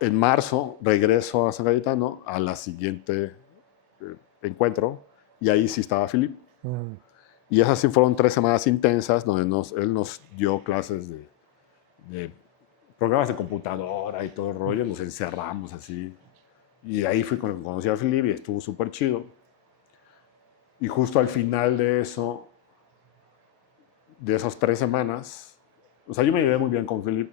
en marzo regreso a San Cayetano a la siguiente encuentro y ahí sí estaba Philip. Y esas sí fueron 3 semanas intensas donde él nos dio clases de programas de computadora y todo el rollo, nos encerramos así. Y ahí fui cuando conocí a Philip y estuvo súper chido. Y justo al final de esas 3 semanas, o sea, yo me llevé muy bien con Philip.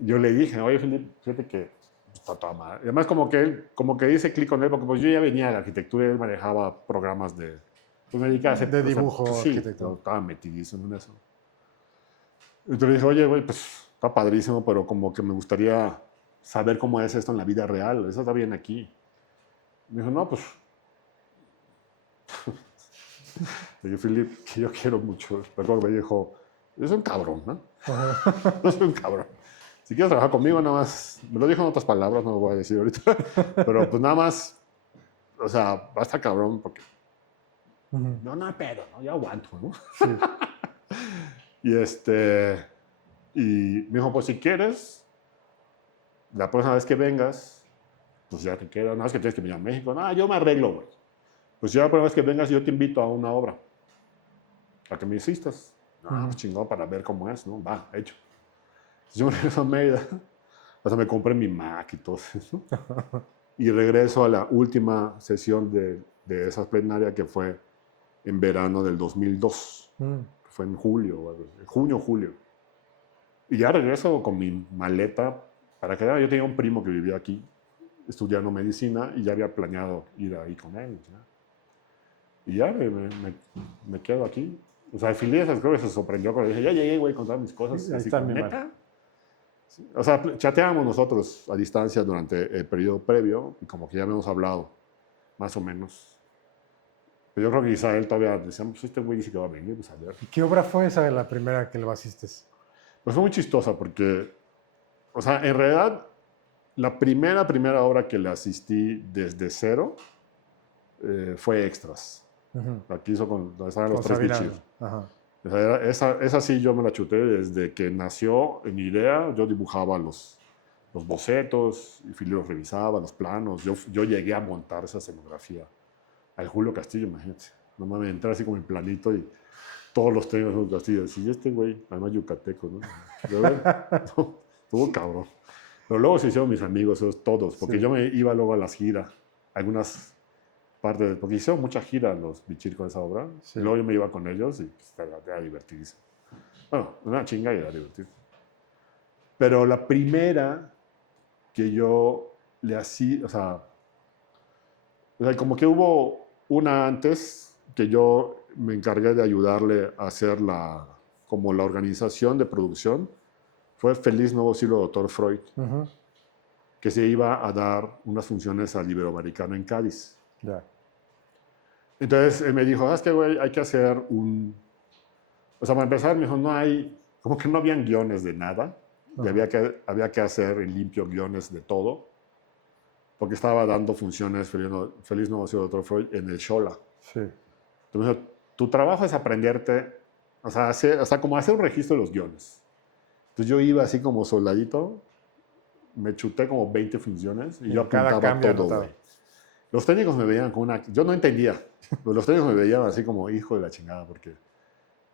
Yo le dije, oye, Philip, fíjate que está toda madre. Y además como que hice clic con él, porque pues yo ya venía de la arquitectura y él manejaba programas pues me dedicaba a hacer... De dibujo, pues, sí, arquitectura. estaba metidísimo en eso. Entonces le dije, oye, güey, pues está padrísimo, pero como que me gustaría saber cómo es esto en la vida real. Eso está bien aquí. Me dijo, no, pues... Le dije, Philip, que yo quiero mucho. Recuerdo que me dijo, es un cabrón, ¿no? No soy un cabrón. Si quieres trabajar conmigo, nada más, me lo dijo en otras palabras, no lo voy a decir ahorita, pero pues nada más, o sea, va a estar cabrón porque no hay pedo, ¿no? Yo aguanto, ¿no? Sí. y me dijo, pues si quieres, la próxima vez que vengas, pues ya te queda, nada más que tienes que venir a México, no, yo me arreglo, güey. Pues ya la próxima vez que vengas, yo te invito a una obra, a que me insistas. No, pues chingón, para ver cómo es, ¿no? Va, hecho. Yo me regreso a Mérida, o sea, me compré mi Mac y todo eso. y regreso a la última sesión de esa plenaria que fue en verano del 2002. Fue en julio, junio, julio. Y ya regreso con mi maleta para quedar. Yo tenía un primo que vivía aquí, estudiando medicina, y ya había planeado ir ahí con él. ¿Ya? Y ya me quedo aquí. O sea, Filias creo que se sorprendió cuando dije, ya llegué, güey, con todas mis cosas. Sí, ahí así está como, mi ¿neta? Sí. O sea, chateábamos nosotros a distancia durante el periodo previo y como que ya habíamos hablado, más o menos. Pero yo creo que Isabel todavía decía, pues este güey dice que va a venir, pues a ver. ¿Y qué obra fue esa de la primera que le asistes? Pues fue muy chistosa porque, o sea, en realidad, la primera obra que le asistí desde cero fue Extras. La que hizo donde estaban los tres bichos. O sea, esa sí yo me la chuté desde que nació mi idea. Yo dibujaba los bocetos, y Filio los revisaba, los planos. Yo llegué a montar esa escenografía al Julio Castillo, imagínate. No me entré así como en planito y todos los temas de Julio Castillo. Y este güey, además yucateco, ¿no? Estuvo cabrón. Pero luego se hicieron mis amigos, todos, porque yo me iba luego a las giras, algunas partes, porque hicieron mucha gira los bichir con esa obra. Sí. Y luego yo me iba con ellos y pues, era divertidísimo. Bueno, una chinga y era divertido. Pero la primera que yo le hacía, o sea, como que hubo una antes que yo me encargué de ayudarle a hacer como la organización de producción, fue Feliz Nuevo Siglo Dr. Freud, que se iba a dar unas funciones al Iberoamericano en Cádiz. Entonces él me dijo, es que güey, hay que hacer un... O sea, para empezar me dijo, como que no habían guiones de nada, y había que hacer en limpio guiones de todo, porque estaba dando funciones Feliz Nuevo Siglo Dr. Freud en el Xola. Sí. Entonces me dijo, tu trabajo es aprenderte, o sea, como hacer un registro de los guiones. Entonces yo iba así como soldadito, me chuté como 20 funciones y yo apuntaba todo, güey. Los técnicos me veían como una... Yo no entendía, pero los técnicos me veían así como hijo de la chingada, porque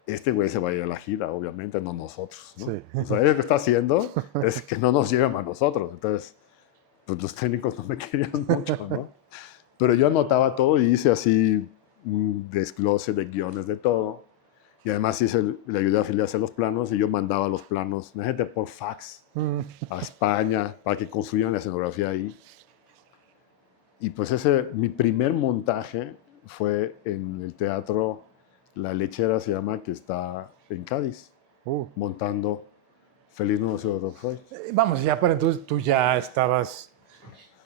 este güey se va a ir a la gira, obviamente, no nosotros, ¿no? Sí. O sea, él lo que está haciendo es que no nos lleven a nosotros. Entonces, pues los técnicos no me querían mucho, ¿no? Pero yo anotaba todo y hice así un desglose de guiones de todo. Y además le ayudé a Fili a hacer los planos y yo mandaba los planos, imagínate, por fax a España para que construyeran la escenografía ahí. Y pues mi primer montaje fue en el teatro La Lechera, se llama, que está en Cádiz, montando Feliz Nuevo Siglo Dr. Freud. Vamos, ya para entonces tú ya estabas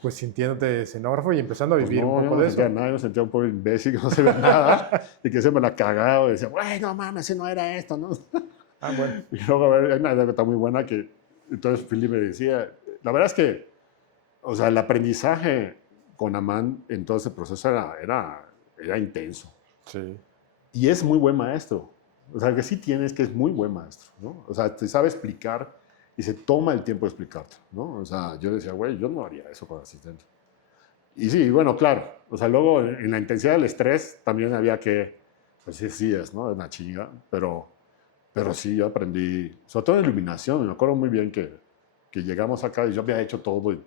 pues sintiéndote escenógrafo y empezando a vivir pues no, un poco de eso. Yo me sentía un poco imbécil, que no se ve nada, y que se me la cagaba y decía, güey, no mames, ese no era esto, ¿no? Bueno. Y luego, a ver, hay una anécdota muy buena que, entonces Philly me decía, la verdad es que, o sea, el aprendizaje con Amán en todo ese proceso era intenso. Sí. Y es muy buen maestro. O sea, que sí tienes que es muy buen maestro, ¿no? O sea, te sabe explicar y se toma el tiempo de explicarte, ¿no? O sea, yo decía, güey, yo no haría eso con asistente. Y sí, bueno, claro. O sea, luego en la intensidad del estrés también había que, pues sí es, ¿no? Es una chinga, pero sí, yo aprendí, sobre todo en iluminación. Me acuerdo muy bien que llegamos a Cádiz, yo había hecho todo y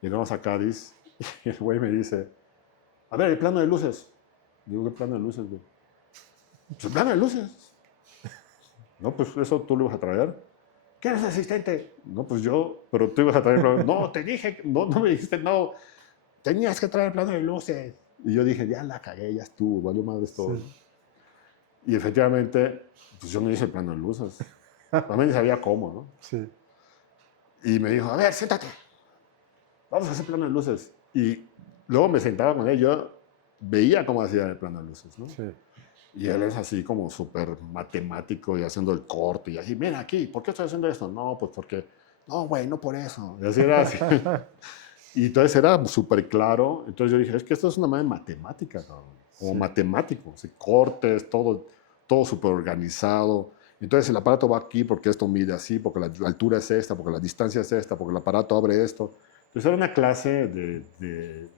llegamos a Cádiz y el güey me dice, a ver, el plano de luces. Digo, ¿qué plano de luces, güey? Pues el plano de luces. No, pues eso tú lo ibas a traer. ¿Quién es asistente? No, pues yo, pero tú ibas a traer. No, te dije, no me dijiste, no, tenías que traer el plano de luces. Y yo dije, ya la cagué, ya estuvo, valió madre todo. Sí. Y efectivamente, pues yo no hice el plano de luces. También ni sabía cómo, ¿no? Sí. Y me dijo, a ver, siéntate, vamos a hacer plano de luces. Y luego me sentaba con él, yo veía cómo hacía el plano de luces, ¿no? Sí. Y él es así como súper matemático y haciendo el corte y así, mira aquí, ¿por qué estoy haciendo esto? No, pues porque, no, güey, no por eso. Y así era así. Y entonces era súper claro. Entonces yo dije, es que esto es una manera de matemática, cabrón. Como matemático. Así, cortes, todo súper organizado. Entonces el aparato va aquí porque esto mide así, porque la altura es esta, porque la distancia es esta, porque el aparato abre esto. Entonces era una clase de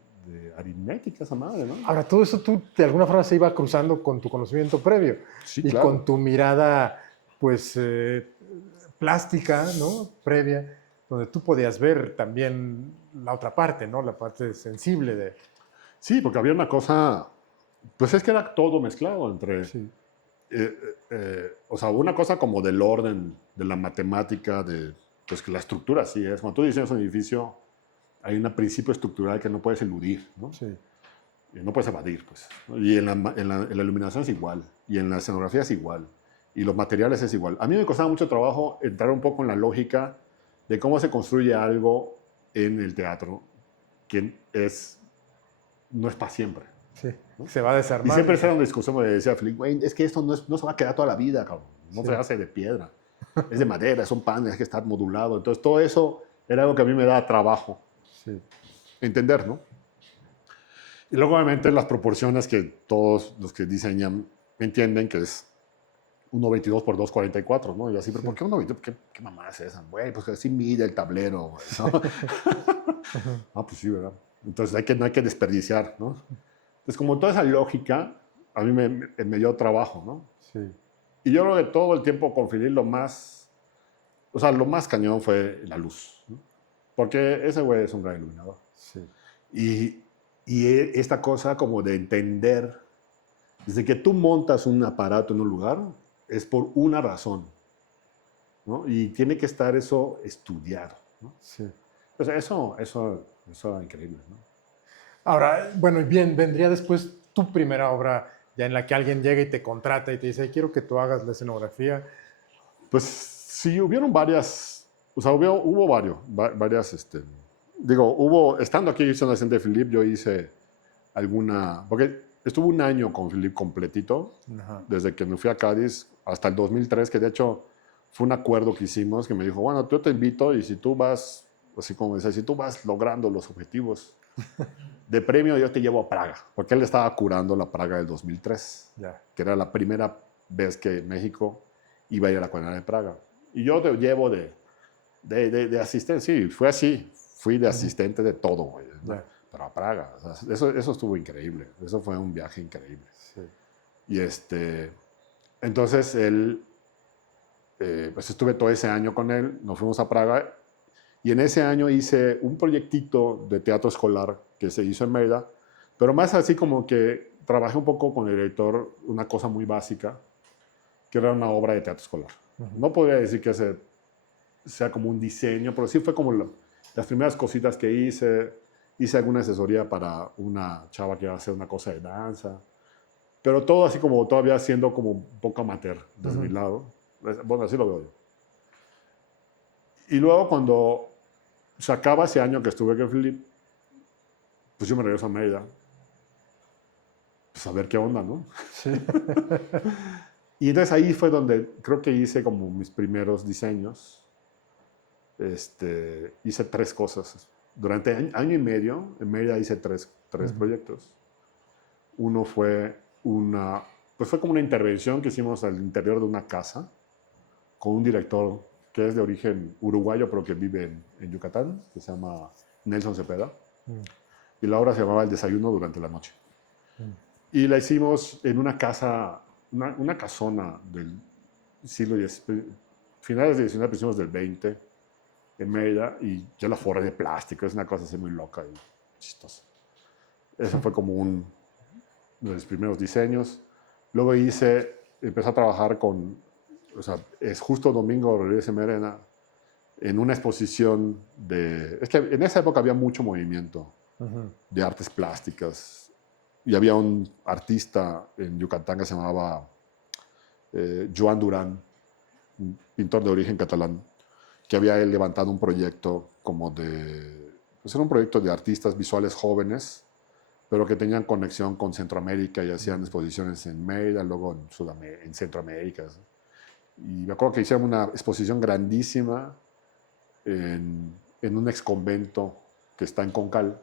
aritmética esa madre, ¿no? Ahora, todo eso tú de alguna forma se iba cruzando con tu conocimiento previo. Sí, y claro. con tu mirada, pues, plástica, ¿no? Previa, donde tú podías ver también la otra parte, ¿no? La parte sensible de... Sí, porque había una cosa, pues es que era todo mezclado entre, Sí, o sea, una cosa como del orden, de la matemática, pues que la estructura así es. Cuando tú diseñas un edificio, hay un principio estructural que no puedes eludir, ¿no? sí, Y no puedes evadir, pues. ¿No? Y en la iluminación es igual, y en la escenografía es igual, y los materiales es igual. A mí me costaba mucho trabajo entrar un poco en la lógica de cómo se construye algo en el teatro, que no es para siempre. sí. ¿No? Se va Y desarmando. siempre era una discusión donde decía Felipe, güey, es que esto no se va a quedar toda la vida, cabrón. No Sí. se hace de piedra. Es de madera, son panes, hay que estar modulado. Entonces, todo eso era algo que a mí me daba trabajo Sí, entender, ¿no? Y luego, obviamente, las proporciones que todos los que diseñan entienden que es 1.22 por 2.44, ¿no? Y así, pero sí. ¿por qué 1.22? ¿Qué mamá es esa? Güey, pues que así mide el tablero, güey, ¿no? Ah, pues sí, ¿verdad? Entonces no hay que desperdiciar, ¿no? Entonces, como toda esa lógica, a mí me dio trabajo, ¿no? Sí, Y yo creo que todo el tiempo con Philippe lo más cañón fue la luz, ¿no? Porque ese güey es un gran iluminador. sí. Y, esta cosa como de entender, desde que tú montas un aparato en un lugar, es por una razón, ¿no? Y tiene que estar eso estudiado, ¿no? Sí. O sea, eso es increíble, ¿no? Ahora, bueno, y bien, vendría después tu primera obra ya en la que alguien llega y te contrata y te dice, quiero que tú hagas la escenografía. Pues sí, hubieron varias, o sea, hubo varias, estando aquí en la de Philippe, yo hice porque estuve un año con Philippe completito, Ajá. desde que me fui a Cádiz hasta el 2003, que de hecho fue un acuerdo que hicimos, que me dijo, bueno, yo te invito y si tú vas, así como dice, si tú vas logrando los objetivos de premio, yo te llevo a Praga, porque él estaba curando la Praga del 2003, Ya. que era la primera vez que México iba a ir a la Cuadrada de Praga. Y yo te llevo de asistente, sí, fue así, fui de asistente de todo, güey, ¿no? Ya. Pero a Praga, o sea, eso estuvo increíble, eso fue un viaje increíble. Sí. Y entonces pues estuve todo ese año con él, nos fuimos a Praga y en ese año hice un proyectito de teatro escolar que se hizo en Mérida, pero más así como que trabajé un poco con el director, una cosa muy básica, que era una obra de teatro escolar. No podría decir que sea como un diseño, pero sí fue como las primeras cositas que hice. Hice alguna asesoría para una chava que iba a hacer una cosa de danza, pero todo así como todavía siendo como un poco amateur desde mi lado. Bueno, así lo veo yo. Y luego cuando se acaba ese año que estuve con Philippe, pues yo me regreso a Mérida, pues a ver qué onda, ¿no? Sí. Y entonces ahí fue donde creo que hice como mis primeros diseños. Hice 3 cosas. Durante año y medio, en Mérida hice tres proyectos. Uno pues fue como una intervención que hicimos al interior de una casa con un director que es de origen uruguayo, pero que vive en Yucatán, que se llama Nelson Cepeda. Y la obra se llamaba El desayuno durante la noche. Y la hicimos en una casa, una casona del siglo XIX, finales del XIX, principios del XX, en Mérida, y yo la forré de plástico, es una cosa así muy loca y chistosa. Eso fue como uno de los primeros diseños. Luego empecé a trabajar o sea, es justo Domingo Rodríguez Merena, en una exposición es que en esa época había mucho movimiento de artes plásticas, y había un artista en Yucatán que se llamaba Joan Durán, un pintor de origen catalán, que había él levantado un proyecto pues era un proyecto de artistas visuales jóvenes, pero que tenían conexión con Centroamérica y hacían exposiciones en Mérida, luego en Centroamérica. Y me acuerdo que hicieron una exposición grandísima en un ex convento que está en Concal.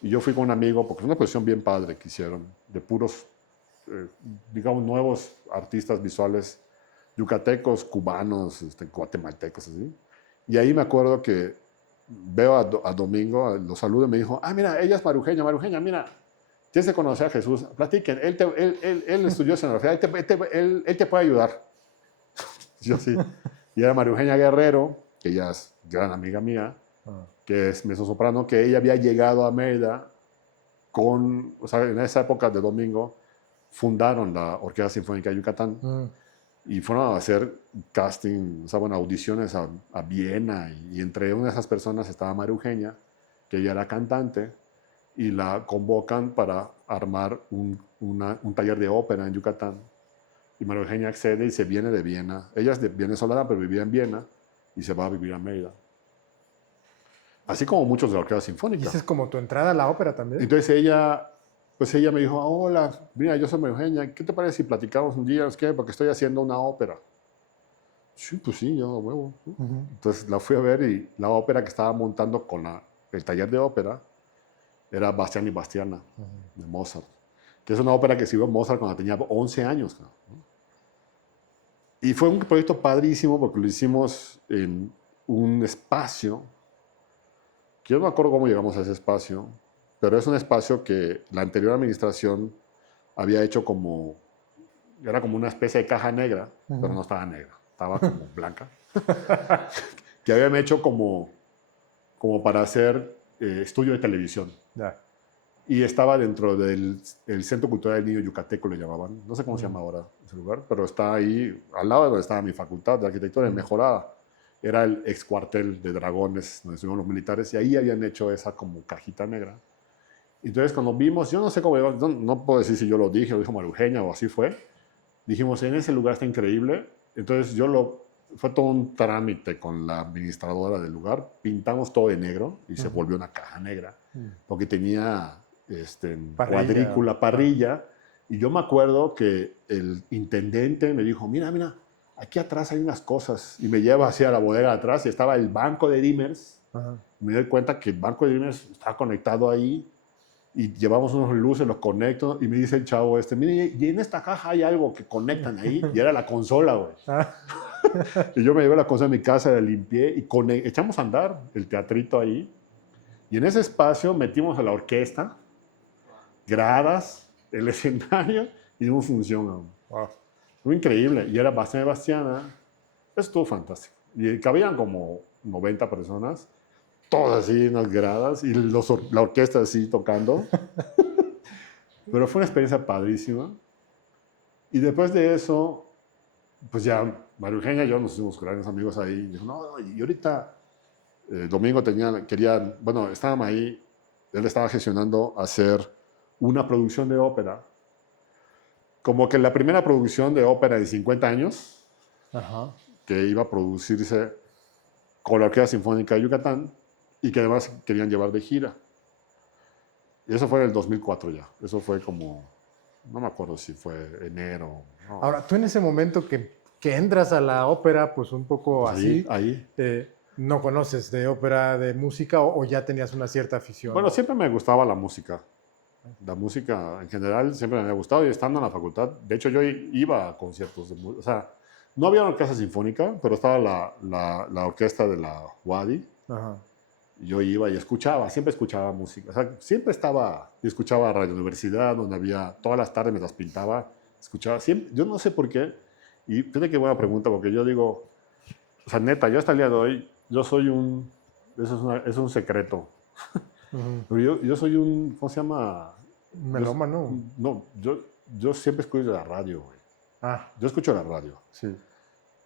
Y yo fui con un amigo, porque fue una exposición bien padre que hicieron, de puros, digamos, nuevos artistas visuales yucatecos, cubanos, guatemaltecos, así. Y ahí me acuerdo que veo a Domingo, lo saludo y me dijo, mira, ella es Marujeña, mira, tienes que conocer a Jesús, platiquen, él estudió escenografía, él te puede ayudar. Yo sí. Y era Marujeña Guerrero, que ella es gran amiga mía, que es mezzosoprano, que ella había llegado a Mérida o sea, en esa época de Domingo, fundaron la Orquesta Sinfónica de Yucatán y fueron a hacer casting, o sea, bueno, audiciones a Viena y entre una de esas personas estaba María Eugenia, que ella era cantante, y la convocan para armar un taller de ópera en Yucatán. Y María Eugenia accede y se viene de Viena. Ella es de venezolana, pero vivía en Viena y se va a vivir a Mérida. Así como muchos de la Orquesta ¿Y Sinfónica. esa es como tu entrada a la ópera también? Entonces ella me dijo, hola, mira, yo soy María Eugenia, ¿qué te parece si platicamos un día? Es que porque estoy haciendo una ópera. Sí, pues sí, yo huevo. Entonces la fui a ver y la ópera que estaba montando con el taller de ópera era Bastián y Bastiana, de Mozart, que es una ópera que escribió Mozart cuando tenía 11 años. ¿No? Y fue un proyecto padrísimo porque lo hicimos en un espacio, que yo no me acuerdo cómo llegamos a ese espacio, pero es un espacio que la anterior administración había hecho era como una especie de caja negra, pero no estaba negra, estaba como blanca, que habían hecho como para hacer estudio de televisión. Ya. Y estaba dentro del Centro Cultural del Niño Yucateco, le llamaban. No sé cómo se llama ahora ese lugar, pero está ahí, al lado de donde estaba mi facultad de arquitectura, en Mejorada. Era el ex cuartel de dragones donde estuvieron los militares, y ahí habían hecho esa como cajita negra. Entonces, cuando vimos, yo no sé cómo, no puedo decir si yo lo dije, lo dijo María Eugenia o así fue, dijimos, en ese lugar está increíble. Entonces, fue todo un trámite con la administradora del lugar. Pintamos todo de negro y se volvió una caja negra, porque tenía cuadrícula, parrilla. Y yo me acuerdo que el intendente me dijo, mira, aquí atrás hay unas cosas. Y me lleva hacia la bodega de atrás y estaba el banco de dimmers. Me doy cuenta que el banco de dimmers estaba conectado ahí y llevamos unos luces, los conecto y me dice el chavo mire, y en esta caja hay algo que conectan ahí. Y era la consola, güey. Y yo me llevé la consola a mi casa, la limpié y echamos a andar el teatrito ahí. Y en ese espacio metimos a la orquesta, gradas, el escenario y dimos función. Wow. Fue increíble. Y era Bastián y Bastiana. Estuvo fantástico. Y cabían como 90 personas, todas así en las gradas y la orquesta así tocando. Pero fue una experiencia padrísima. Y después de eso, pues ya María Eugenia y yo nos hicimos grandes amigos ahí. Y dijo, no, y ahorita Domingo estábamos ahí, él estaba gestionando hacer una producción de ópera, como que la primera producción de ópera de 50 años, que iba a producirse con la Orquesta Sinfónica de Yucatán y que además querían llevar de gira. Y eso fue en el 2004 ya, eso fue como, no me acuerdo si fue enero. No. Ahora, tú en ese momento que entras a la ópera, pues un poco pues así, ahí. ¿No conoces de ópera, de música o ya tenías una cierta afición? Bueno, siempre me gustaba la música. La música en general siempre me había gustado y estando en la facultad, de hecho yo iba a conciertos de música, o sea, no había una orquesta sinfónica, pero estaba la orquesta de la UADY. Yo iba y siempre escuchaba música, o sea, siempre escuchaba Radio Universidad, donde había, todas las tardes me las pintaba, escuchaba, siempre, yo no sé por qué, y fíjate qué buena pregunta, porque yo digo, o sea, neta, yo hasta el día de hoy, yo soy eso es un secreto. Pero yo soy ¿cómo se llama? Melómano. No, yo siempre escucho la radio, güey. Yo escucho la radio. Sí.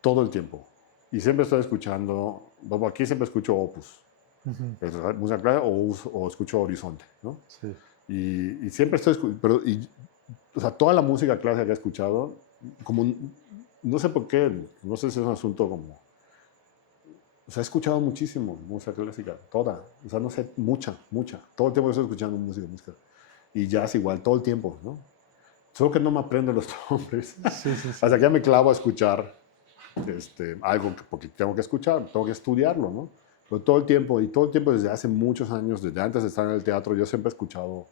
Todo el tiempo. Y siempre estoy escuchando, aquí siempre escucho Opus. Música clásica o escucho Horizonte, ¿no? Sí. Y siempre estoy escuchando, o sea, toda la música clásica que he escuchado, como, no sé por qué, no sé si es un asunto como, o sea, he escuchado muchísimo música clásica, toda, o sea, no sé, mucha, todo el tiempo estoy escuchando música. Y jazz igual, todo el tiempo, ¿no? Solo que no me aprendo los nombres. Sí. Hasta que ya me clavo a escuchar algo porque tengo que escuchar, tengo que estudiarlo, ¿no? Pero todo el tiempo desde hace muchos años, desde antes de estar en el teatro, yo siempre he escuchado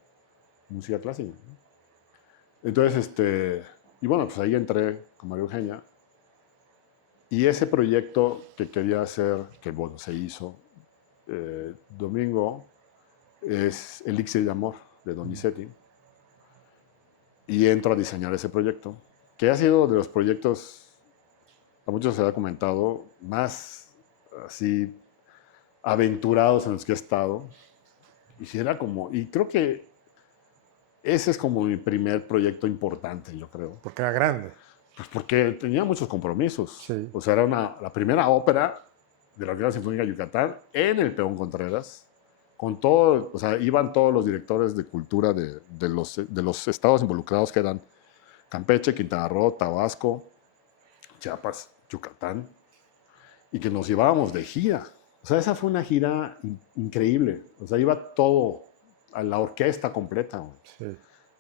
música clásica, ¿no? Entonces, y bueno, pues ahí entré con María Eugenia. Y ese proyecto que quería hacer, que bueno, se hizo, Domingo, es Elixir de Amor, de Donizetti. Y entro a diseñar ese proyecto, que ha sido de los proyectos, a muchos se ha comentado, más así aventurados en los que he estado. Y sí era como, y creo que ese es como mi primer proyecto importante, yo creo. Porque era grande. Pues porque tenía muchos compromisos. Sí. O sea, era la primera ópera de la Orquesta Sinfónica de Yucatán en el Peón Contreras. Con todo, o sea, iban todos los directores de cultura de los estados involucrados, que eran Campeche, Quintana Roo, Tabasco, Chiapas, Yucatán, y que nos llevábamos de gira. O sea, esa fue una gira increíble. O sea, iba todo, a la orquesta completa. Sí.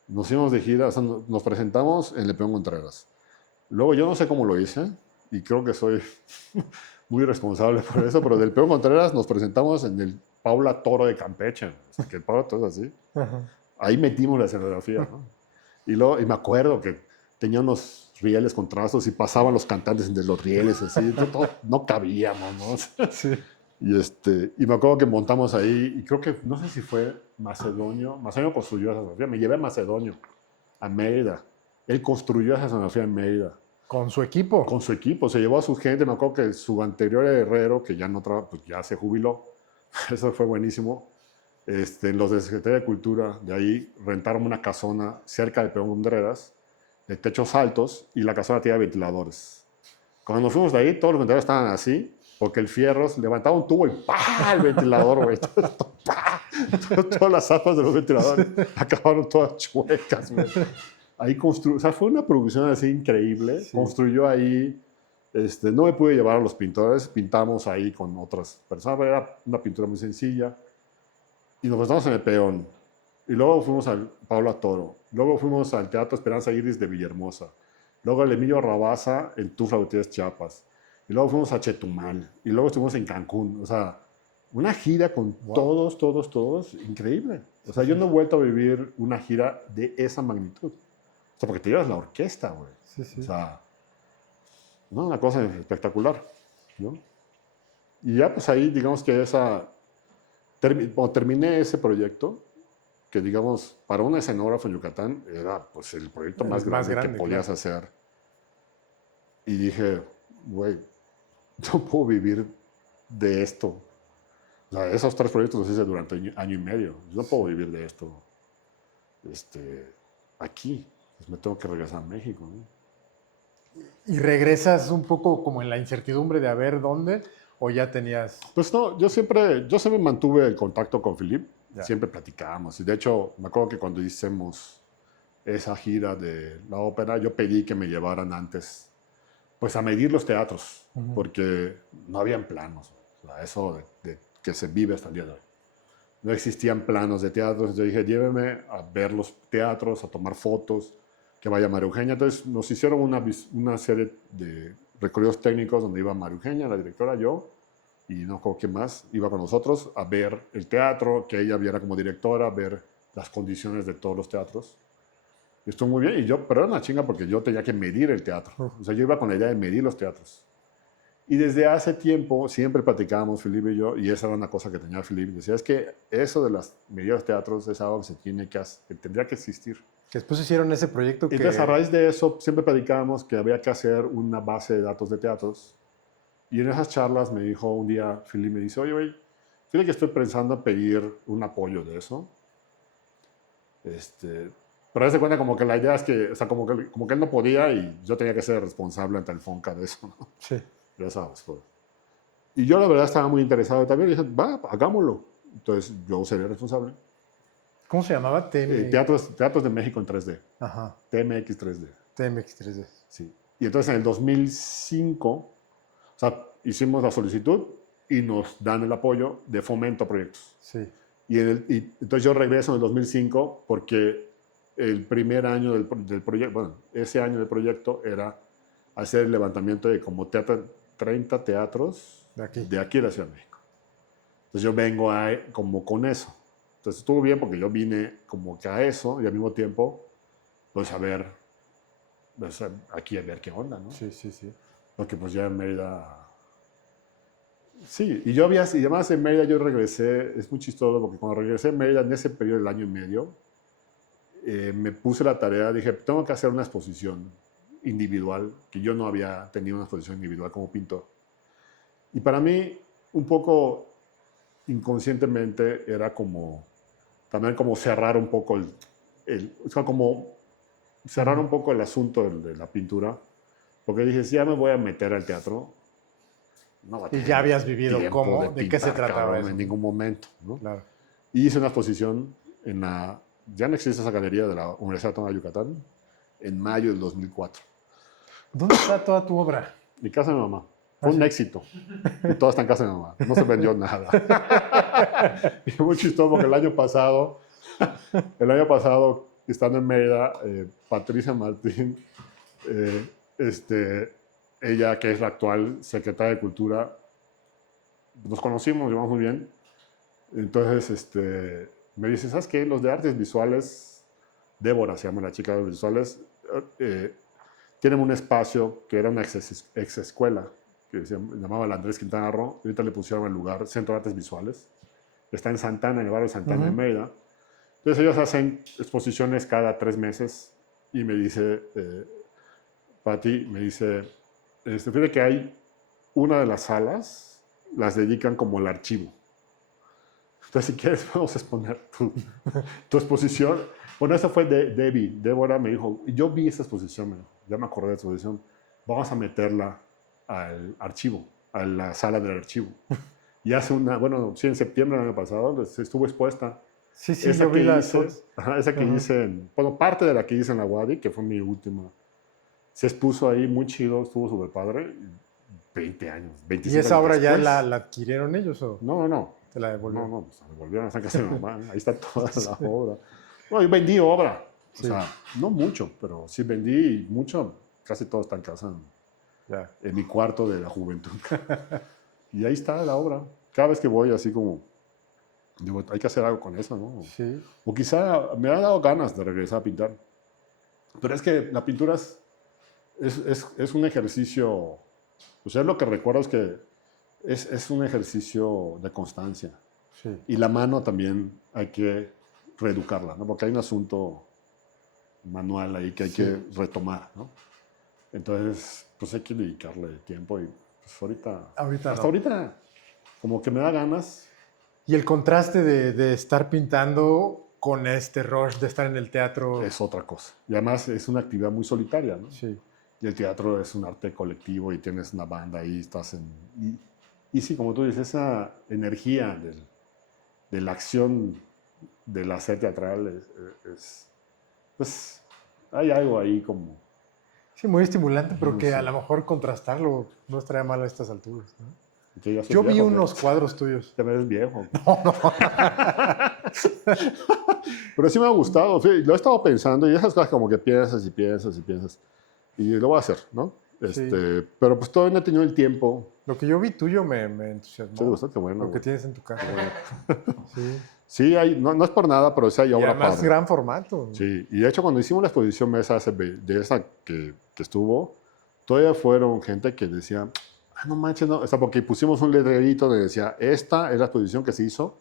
Nos íbamos de gira, o sea, nos presentamos en el Peón Contreras. Luego, yo no sé cómo lo hice, y creo que soy muy responsable por eso, pero del Peón Contreras nos presentamos en el Paula Toro de Campeche, o sea, que el Paula Toro es así. Ajá. Ahí metimos la escenografía, ¿no? Y me acuerdo que tenía unos rieles con trazos y pasaban los cantantes de los rieles, así, no cabíamos, ¿no? Sí. Y me acuerdo que montamos ahí, y creo que, no sé si fue Macedonio construyó esa escenografía, me llevé a Macedonio, a Mérida. Él construyó esa escenografía en Mérida. ¿Con su equipo? Con su equipo, se llevó a su gente, me acuerdo que su anterior herrero, que ya no pues ya se jubiló, eso fue buenísimo. Los de Secretaría de Cultura, de ahí rentaron una casona cerca de Peón Contreras, de techos altos, y la casona tenía ventiladores. Cuando nos fuimos de ahí, todos los ventiladores estaban así, porque el fierro levantaba un tubo y ¡pah! El ventilador, güey. Todas las aspas de los ventiladores acabaron todas chuecas, güey. Ahí construyó, o sea, fue una producción así increíble. Sí. Construyó ahí, no me pude llevar a los pintores, pintamos ahí con otras personas, pero era una pintura muy sencilla. Y nos presentamos en el Peón. Y luego fuimos al Paula Toro. Luego fuimos al Teatro Esperanza Iris de Villahermosa. Luego al Emilio Rabasa en Tuzla Gutiérrez, Chiapas. Y luego fuimos a Chetumal. Y luego estuvimos en Cancún. O sea, una gira con todos, increíble. O sea, yo no he vuelto a vivir una gira de esa magnitud. O sea, porque te llevas la orquesta, güey. Sí, sí. O sea, no, una cosa espectacular, ¿no? Y ya, pues ahí, digamos que cuando terminé ese proyecto, que digamos, para un escenógrafo en Yucatán, era pues el proyecto más grande que podías hacer. Y dije, güey, no puedo vivir de esto. O sea, esos 3 proyectos los hice durante año y medio. Yo no puedo vivir de esto aquí. Pues me tengo que regresar a México, ¿no? ¿Y regresas un poco como en la incertidumbre de a ver dónde? ¿O ya tenías...? Pues no, yo siempre mantuve el contacto con Philippe. Siempre platicábamos. Y de hecho, me acuerdo que cuando hicimos esa gira de la ópera, yo pedí que me llevaran antes, pues a medir los teatros, porque no habían planos. O sea, eso de que se vive hasta el día de hoy. No existían planos de teatros. Yo dije, lléveme a ver los teatros, a tomar fotos, que vaya María Eugenia. Entonces nos hicieron una serie de recorridos técnicos donde iba María Eugenia, la directora, yo, y no creo que más, iba con nosotros a ver el teatro, que ella viera como directora, ver las condiciones de todos los teatros. Y estuvo muy bien, pero era una chinga porque yo tenía que medir el teatro. O sea, yo iba con la idea de medir los teatros. Y desde hace tiempo siempre platicábamos, Felipe y yo, y esa era una cosa que tenía Felipe. Decía, es que eso de las medidas de teatros es algo que se tiene que hacer, que tendría que existir. Que después hicieron ese proyecto que... Entonces, a raíz de eso, siempre platicábamos que había que hacer una base de datos de teatros. Y en esas charlas me dijo un día, Felipe me dice, oye, güey, fíjate que estoy pensando en pedir un apoyo de eso. Pero haz de cuenta como que la idea es que, o sea, como que él no podía y yo tenía que ser responsable ante el FONCA de eso, ¿no? Sí. Ya sabes, pues. Y yo la verdad estaba muy interesado también. Y dije, va, hagámoslo. Entonces yo sería responsable. ¿Cómo se llamaba? Teatros de México en 3D. Ajá. TMX 3D. TMX 3D. Sí. Y entonces en el 2005, o sea, hicimos la solicitud y nos dan el apoyo de fomento a proyectos. Sí. Y entonces yo regreso en el 2005 porque el primer año del proyecto, bueno, ese año del proyecto era hacer el levantamiento de como 30 teatros de aquí de la Ciudad de México. Entonces yo vengo como con eso. Entonces estuvo bien porque yo vine como que a eso y al mismo tiempo, pues a ver, pues aquí a ver qué onda, ¿no? Sí, sí, sí. Porque pues ya en Mérida... Sí, y además en Mérida yo regresé, es muy chistoso porque cuando regresé en Mérida en ese periodo del año y medio, me puse la tarea, dije, tengo que hacer una exposición individual, que yo no había tenido una exposición individual como pintor. Y para mí, un poco, inconscientemente era como, también como cerrar un poco o sea, como cerrar un poco el asunto de la pintura, porque dije, si ya me voy a meter al teatro, no va a Y tener ya habías vivido tiempo cómo, de de qué se pintar, trataba cabrón, eso. en ningún momento, ¿no? Claro. Y hice una exposición ya no existe esa galería de la Universidad Autónoma de Yucatán, en mayo del 2004. ¿Dónde está toda tu obra? Mi casa de mi mamá. Ah, Fue un sí. éxito. Y todo está en casa de mi mamá. No se vendió nada. Y fue muy chistoso porque el año pasado estando en Mérida, Patricia Martín, eh, ella que es la actual secretaria de Cultura, nos conocimos, nos llevamos muy bien. Entonces me dice, ¿sabes qué? Los de artes visuales, Débora se llama la chica de artes visuales, tienen un espacio que era una ex escuela que se llamaba la Andrés Quintana Roo, y ahorita le pusieron el lugar Centro de Artes Visuales. Está en Santana, en el barrio de Santana de Mérida. Entonces ellos hacen exposiciones cada 3 meses y me dice, Pati, me dice, fíjate que hay una de las salas, las dedican como el archivo. Entonces, si quieres, podemos exponer tu exposición. Bueno, esa fue de Debbie. Débora me dijo, yo vi esa exposición, ya me acordé de esa exposición, vamos a meterla al archivo, a la sala del archivo. Y sí, en septiembre del año pasado estuvo expuesta. Sí, sí, Esa yo que vi las hice, fotos. esa que hice, parte de la que hice en la Wadi, que fue mi última, se expuso ahí muy chido, estuvo súper padre. 20 años, ¿Y 25 esa años obra ya después. la adquirieron ellos o No, te la devolvieron? pues me volvieron a sacar mi mamá. Ahí está toda la obra. No, yo vendí obra. O Sí. sea, no mucho, pero sí vendí mucho. Casi todo está en casa, Ya. en mi cuarto de la juventud. Y ahí está la obra. Cada vez que voy, así como, digo, hay que hacer algo con eso, ¿no? Sí. O quizá me ha dado ganas de regresar a pintar. Pero es que la pintura es un ejercicio, o sea, lo que recuerdo es que es un ejercicio de constancia. Sí. Y la mano también hay que reeducarla, ¿no? Porque hay un asunto manual ahí que hay que retomar, ¿no? Entonces, pues hay que dedicarle tiempo y pues Ahorita hasta no. ahorita, como que me da ganas. Y el contraste de estar pintando con este rush de estar en el teatro. Es otra cosa. Y además es una actividad muy solitaria, ¿no? Sí. Y el teatro es un arte colectivo y tienes una banda ahí, y sí, como tú dices, esa energía de la acción del hacer teatral pues hay algo ahí como... Sí, muy estimulante, pero No que a sé. lo mejor contrastarlo no estaría mal a estas alturas, ¿no? Que ya soy Yo vi viejo, unos cuadros tuyos. te ves viejo. Pero sí me ha gustado, sí, lo he estado pensando y esas cosas como que piensas y piensas y piensas. Y lo voy a hacer, ¿no? Sí. Pero pues todavía no he tenido el tiempo. Lo que yo vi tuyo me entusiasmó. Sí, bastante bueno. Lo que Güey. tienes en tu casa. Sí. Sí, no es por nada, pero sí hay Y obra además padre. gran formato. Sí, y de hecho cuando hicimos la exposición mesa de esa que estuvo, todavía fueron gente que decía, no manches, no, o sea, porque pusimos un letrerito donde decía, esta es la exposición que se hizo,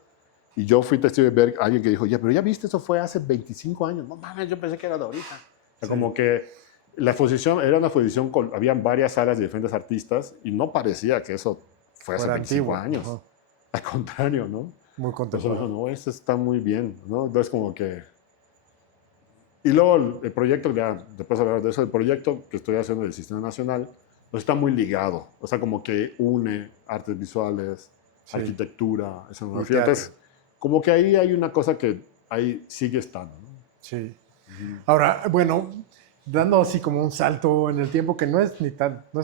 y yo fui testigo de ver a alguien que dijo, ya, pero ya viste, eso fue hace 25 años, no mames, yo pensé que era de ahorita. O sea, como que la exposición era una exposición, habían varias salas de diferentes artistas, y no parecía que eso fue hace Fuera 25 antiguo. años. Ajá. Al contrario, ¿no? Muy Entonces, contemporáneo. no, esto está muy bien, ¿no? Entonces, como que... Y luego el proyecto, ya después de hablar de eso, el proyecto que estoy haciendo del Sistema Nacional, pues está muy ligado. O sea, como que une artes visuales, arquitectura, escenografía. Entonces, como que ahí hay una cosa que ahí sigue estando, ¿no? Sí. Ahora, bueno, dando así como un salto en el tiempo, que no es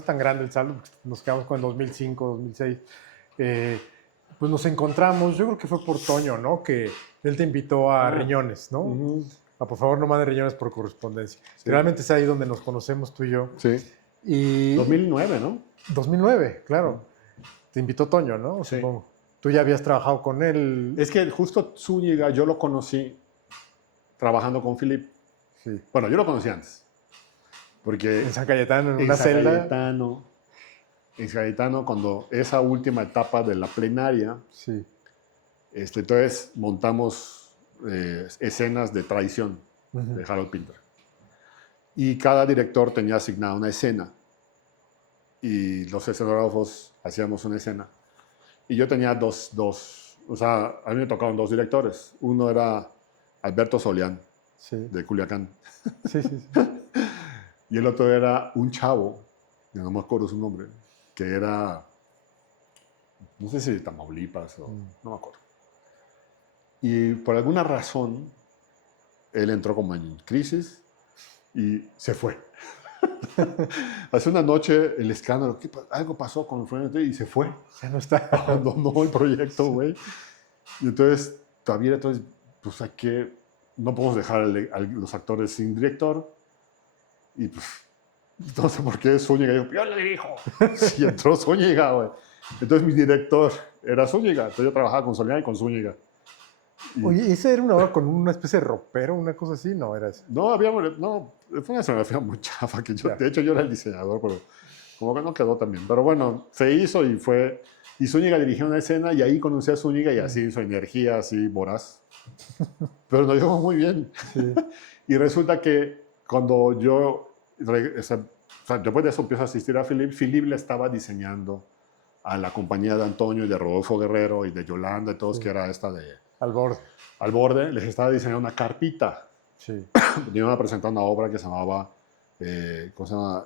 tan grande el salto, nos quedamos con 2005, 2006, pues nos encontramos, yo creo que fue por Toño, ¿no? Que él te invitó a Riñones, ¿no? A por favor no mande Riñones por correspondencia. Sí. Realmente es ahí donde nos conocemos tú y yo. Sí. Y 2009, ¿no? 2009, claro. Te invitó Toño, ¿no? Sí. Supongo. Tú ya habías trabajado con él. Es que justo Zúñiga yo lo conocí trabajando con Philip. Sí. Bueno, yo lo conocí antes. Porque en San Cayetano, en una celda. En San Cayetano, cuando esa última etapa de la plenaria, sí. Entonces montamos escenas de traición de Harold Pinter. Y cada director tenía asignada una escena. Y los escenógrafos hacíamos una escena. Y yo tenía dos o sea, a mí me tocaron 2 directores. Uno era Alberto Solián, Sí, de Culiacán, sí, sí. Sí. y el otro era un chavo, que no me acuerdo su nombre, que era, no sé si de Tamaulipas o no me acuerdo. Y por alguna razón, él entró como en crisis y se fue. Hace una noche, el escándalo, algo pasó con el frente y se fue. Ya no está. Abandonó el proyecto, güey. Y entonces, todavía, pues hay que, no podemos dejar a los actores sin director. Y pues, no sé por qué Zúñiga dijo, yo le dirijo. Sí, entró Zúñiga, güey. Entonces mi director era Zúñiga. Entonces yo trabajaba con Solián y con Zúñiga. Y Oye, ¿esa era una obra con una especie de ropero, una cosa así? No, era eso. no, fue una escenografía muy chafa. Ya. De hecho, yo era el diseñador, pero como que no quedó tan bien. Pero bueno, se hizo y fue. Y Zúñiga dirigió una escena y ahí conocí a Zúñiga y así su energía, así voraz. Pero nos llevamos muy bien. Sí. Y resulta que cuando después de eso empiezo a asistir a Philip le estaba diseñando a la compañía de Antonio y de Rodolfo Guerrero y de Yolanda y todos, Sí. que era esta de Al borde. Al Borde, les estaba diseñando una carpita. Sí. Iban a presentar una obra que se llamaba, ¿cómo se llama?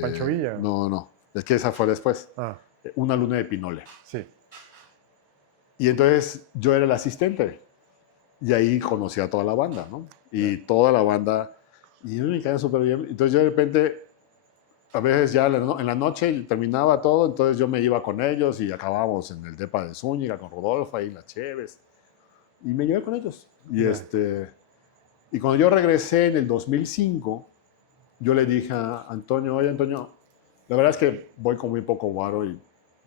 Pancho Villa. No, es que esa fue después. Ah, Una luna de Pinole. sí. Y entonces yo era el asistente. Y ahí conocí a toda la banda, ¿no? Y toda la banda, y me caía súper bien. Entonces yo de repente, a veces ya en la noche terminaba todo, entonces yo me iba con ellos y acabábamos en el depa de Zúñiga con Rodolfo, ahí las cheves. Y me llevé con ellos. Y, y cuando yo regresé en el 2005, yo le dije a Antonio, oye Antonio, la verdad es que voy con muy poco varo y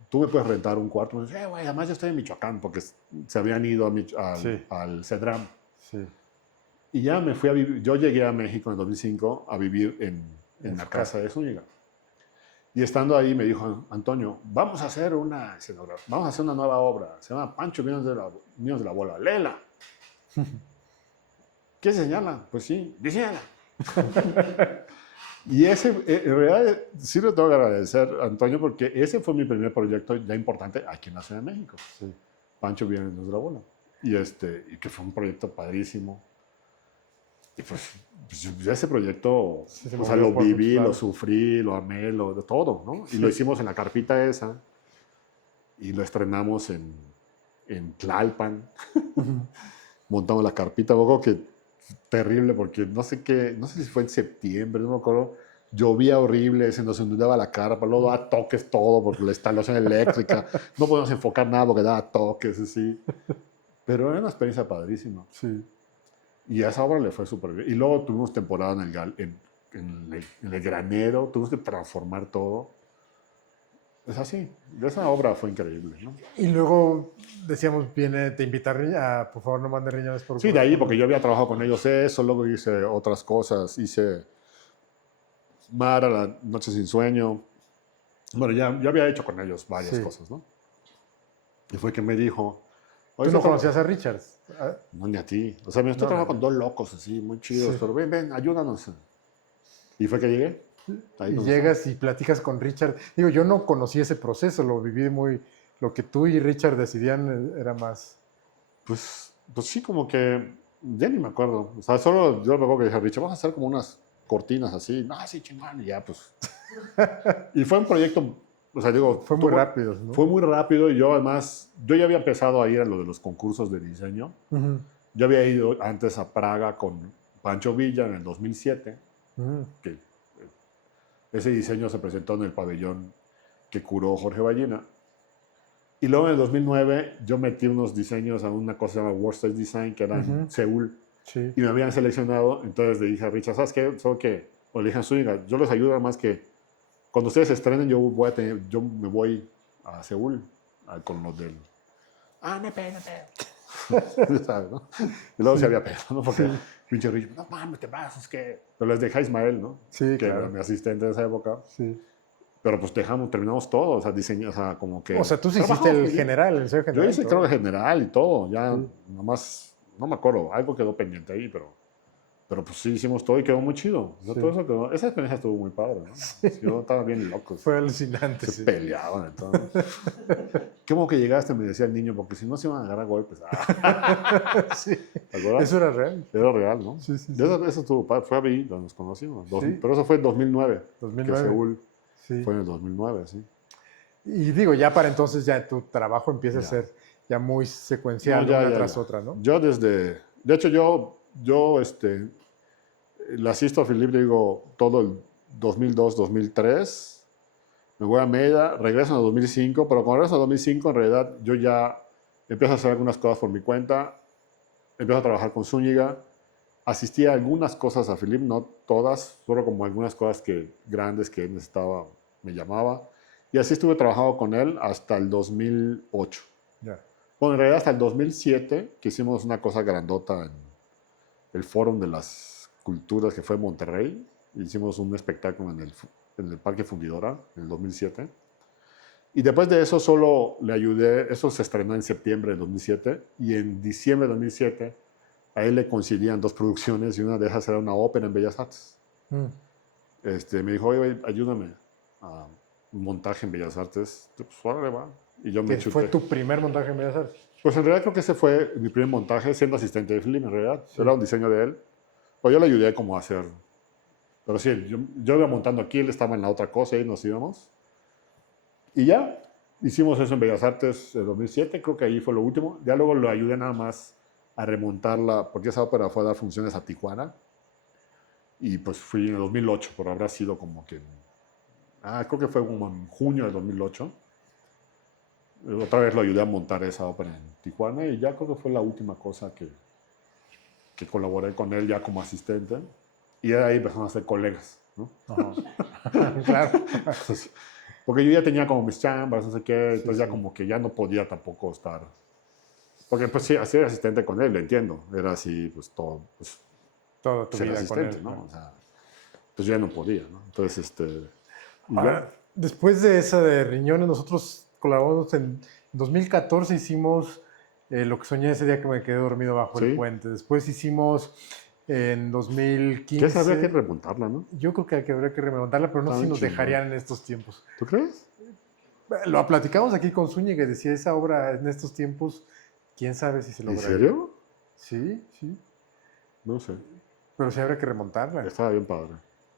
tú me puedes rentar un cuarto. Me dice, güey, además yo estoy en Michoacán porque se habían ido al CEDRAM. Sí. Y ya me fui a vivir, yo llegué a México en el 2005 a vivir en la casa de Zúñiga. Y estando ahí me dijo, Antonio, vamos a hacer una escenografía, vamos a hacer una nueva obra, se llama Pancho, Niños de la Bola, léela. ¿Qué señala? Pues sí, diseñala. Y ese, en realidad, sí le tengo que agradecer a Antonio porque ese fue mi primer proyecto ya importante aquí en la Ciudad de México. Sí. Pancho viene de la bola. Y que fue un proyecto padrísimo. Y pues ese proyecto, Sí, se o sea, movió lo por viví, muchos lo lados. sufrí, lo amé, de todo, ¿no? Y Sí. lo hicimos en la carpita esa. Y lo estrenamos en Tlalpan. Montamos la carpita, luego que terrible porque no sé si fue en septiembre, no me acuerdo, llovía horrible, se nos inundaba la carpa, luego daba toques todo porque la instalación eléctrica, no podíamos enfocar nada porque daba toques, así. Pero era una experiencia padrísima. Sí. Y a esa obra le fue súper bien. Y luego tuvimos temporada en el granero, tuvimos que transformar todo. Es así, esa obra fue increíble, ¿no? Y luego decíamos, te invita a, por favor, no mande riñones por Sí, de ahí, porque yo había trabajado con ellos eso, luego hice otras cosas, hice Mara, La Noche Sin Sueño. Bueno, ya había hecho con ellos varias cosas, ¿no? Y fue que me dijo... ¿Tú no conocías a Richard? No, ni a ti. O sea, me estoy trabajando con 2 locos así, muy chidos, pero ven, ayúdanos. Y fue que llegué. Y llegas y platicas con Richard. Digo, yo no conocí ese proceso, lo viví lo que tú y Richard decidían era más... Pues sí, como que ya ni me acuerdo. O sea, solo yo me acuerdo que dije a Richard, vamos a hacer como unas cortinas así. Ah, sí, chingón. Y ya, pues. Y fue un proyecto, o sea, digo... Fue muy rápido, ¿no? Fue muy rápido y yo además, yo ya había empezado a ir a lo de los concursos de diseño. Yo había ido antes a Praga con Pancho Villa en el 2007, que ese diseño se presentó en el pabellón que curó Jorge Ballina. Y luego en el 2009 yo metí unos diseños a una cosa que se llama Workspace Design, que era en Seúl, Sí. y me habían seleccionado. Entonces le dije a Richard, ¿sabes qué? Solo que, o le dije a Zúñiga, yo les ayudo más que cuando ustedes se estrenen, yo me voy a Seúl con los del... Ah, no pedo. ¿Sabes, no? Y luego sí había pedo, ¿no? Porque pinche Richard, no mames, te vas, es que... Pero les dejé a Ismael, ¿no? Sí, que claro. era mi asistente de esa época. Sí. Pero pues terminamos todo, o sea, o sea, como que... O sea, tú sí hiciste el general, el diseño general. Yo hice, creo que general y todo, ya Sí. nomás, no me acuerdo, algo quedó pendiente ahí, pero Pero pues sí, hicimos todo y quedó muy chido. O sea, Sí. todo eso quedó, esa experiencia estuvo muy padre, ¿no? Sí, yo estaba bien loco. Fue alucinante, Se sí. peleaban, entonces. ¿Cómo que llegaste? Me decía el niño, porque si no se iban a agarrar a golpes. Sí. ¿Te acuerdas? Eso era real. Era real, ¿no? Sí, sí, sí. Eso estuvo padre. Fue ahí donde nos conocimos. Sí. Pero eso fue en 2009. 2009. Que Seúl Sí. fue en el 2009, sí. Y digo, ya para entonces ya tu trabajo empieza a Ya. ser ya muy secuencial, No, ya, una ya, tras ya. otra, ¿no? Yo desde... De hecho, le asisto a Philippe, digo, todo el 2002, 2003. Me voy a Mérida, regreso en el 2005, pero cuando regreso en el 2005, en realidad, yo ya empiezo a hacer algunas cosas por mi cuenta, empiezo a trabajar con Zúñiga, asistí a algunas cosas a Philippe, no todas, solo como algunas cosas grandes que él necesitaba, me llamaba, y así estuve trabajando con él hasta el 2008. Ya. Bueno, en realidad hasta el 2007, que hicimos una cosa grandota en el Fórum de las Culturas que fue en Monterrey. Hicimos un espectáculo en el Parque Fundidora en el 2007. Y después de eso solo le ayudé, eso se estrenó en septiembre del 2007, y en diciembre del 2007 a él le coincidían dos producciones y una de esas era una ópera en Bellas Artes. Me dijo, oye, ayúdame a un montaje en Bellas Artes. Pues órale, va. Y yo me ¿Qué chuté. fue tu primer montaje en Bellas Artes? Pues en realidad creo que ese fue mi primer montaje siendo asistente de Philippe, en realidad. Sí. Era un diseño de él. Pues yo le ayudé como a hacer. Pero sí, yo iba montando aquí, él estaba en la otra cosa y nos íbamos. Y ya, hicimos eso en Bellas Artes en 2007, creo que ahí fue lo último. Ya luego lo ayudé nada más a remontarla, porque esa ópera fue a dar funciones a Tijuana. Y pues fui en el 2008, pero habrá sido como que... creo que fue como en junio de 2008. Otra vez lo ayudé a montar esa ópera en Tijuana y ya creo que fue la última cosa que colaboré con él ya como asistente. Y de ahí empezamos a ser colegas, ¿no? Claro. Porque yo ya tenía como mis chambas, no sé qué, entonces sí. ya como que ya no podía tampoco estar... Porque pues sí, ser asistente con él, lo entiendo. Era así, pues todo, pues, Toda tu ser vida con asistente, él. ¿no? ¿no? O sea, pues ya no podía, ¿no? Entonces, y Ahora, después de esa de riñones, nosotros colaboramos en 2014, hicimos Lo que soñé ese día que me quedé dormido bajo el Sí. puente. Después hicimos en 2015... Que esa habría que remontarla, ¿no? Yo creo que habría que remontarla, pero no Está sé si bien nos chingón. dejarían en estos tiempos. ¿Tú crees? Lo platicamos aquí con Zúñiga, que decía esa obra en estos tiempos, quién sabe si se ¿En lograría. serio? Sí, sí, No sé. pero sí habría que remontarla. Estaba bien padre.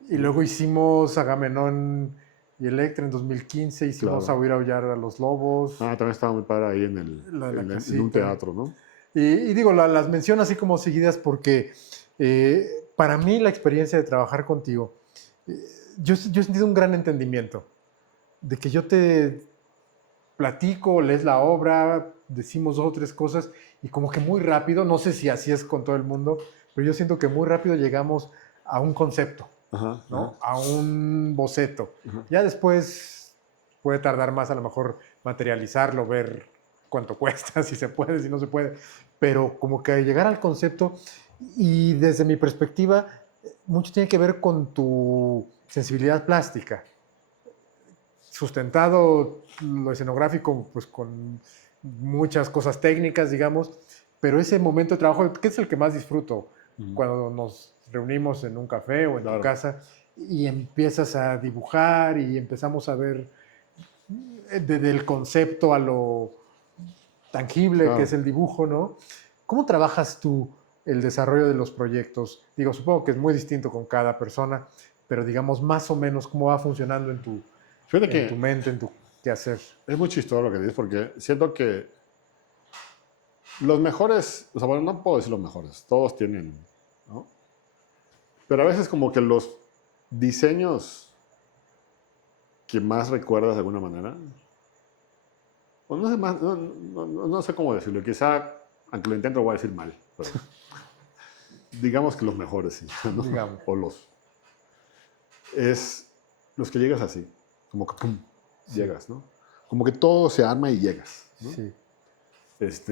Y luego hicimos Agamenón y Electra en 2015, hicimos Claro. A Oír Aullar a los Lobos. También estaba muy padre ahí La de la en casita. un teatro, ¿no? Y digo, las menciono así como seguidas porque para mí la experiencia de trabajar contigo, yo he sentido un gran entendimiento de que yo te platico, lees la obra, decimos dos o tres cosas y como que muy rápido, no sé si así es con todo el mundo, pero yo siento que muy rápido llegamos a un concepto, Ajá, ¿no? ajá. A un boceto. Ajá. Ya después puede tardar más a lo mejor materializarlo, ver cuánto cuesta, si se puede, si no se puede, pero como que llegar al concepto y desde mi perspectiva, mucho tiene que ver con tu sensibilidad plástica. Sustentado lo escenográfico pues con muchas cosas técnicas, digamos, pero ese momento de trabajo, que es el que más disfruto, cuando nos reunimos en un café o en tu casa y empiezas a dibujar y empezamos a ver del concepto a lo tangible que es el dibujo, ¿no? ¿Cómo trabajas tú el desarrollo de los proyectos? Digo, supongo que es muy distinto con cada persona, pero digamos más o menos cómo va funcionando en tu mente, en tu quehacer. Es muy chistoso lo que dices porque siento que los mejores, o sea, bueno, no puedo decir los mejores, todos tienen, ¿no? Pero a veces como que los diseños que más recuerdas de alguna manera, o no sé, no sé cómo decirlo, quizá, aunque lo intento, lo voy a decir mal, pero digamos que los mejores, sí, ¿no? Digamos. O es los que llegas así, como que pum, llegas, ¿no? Como que todo se arma y llegas, ¿no? Sí.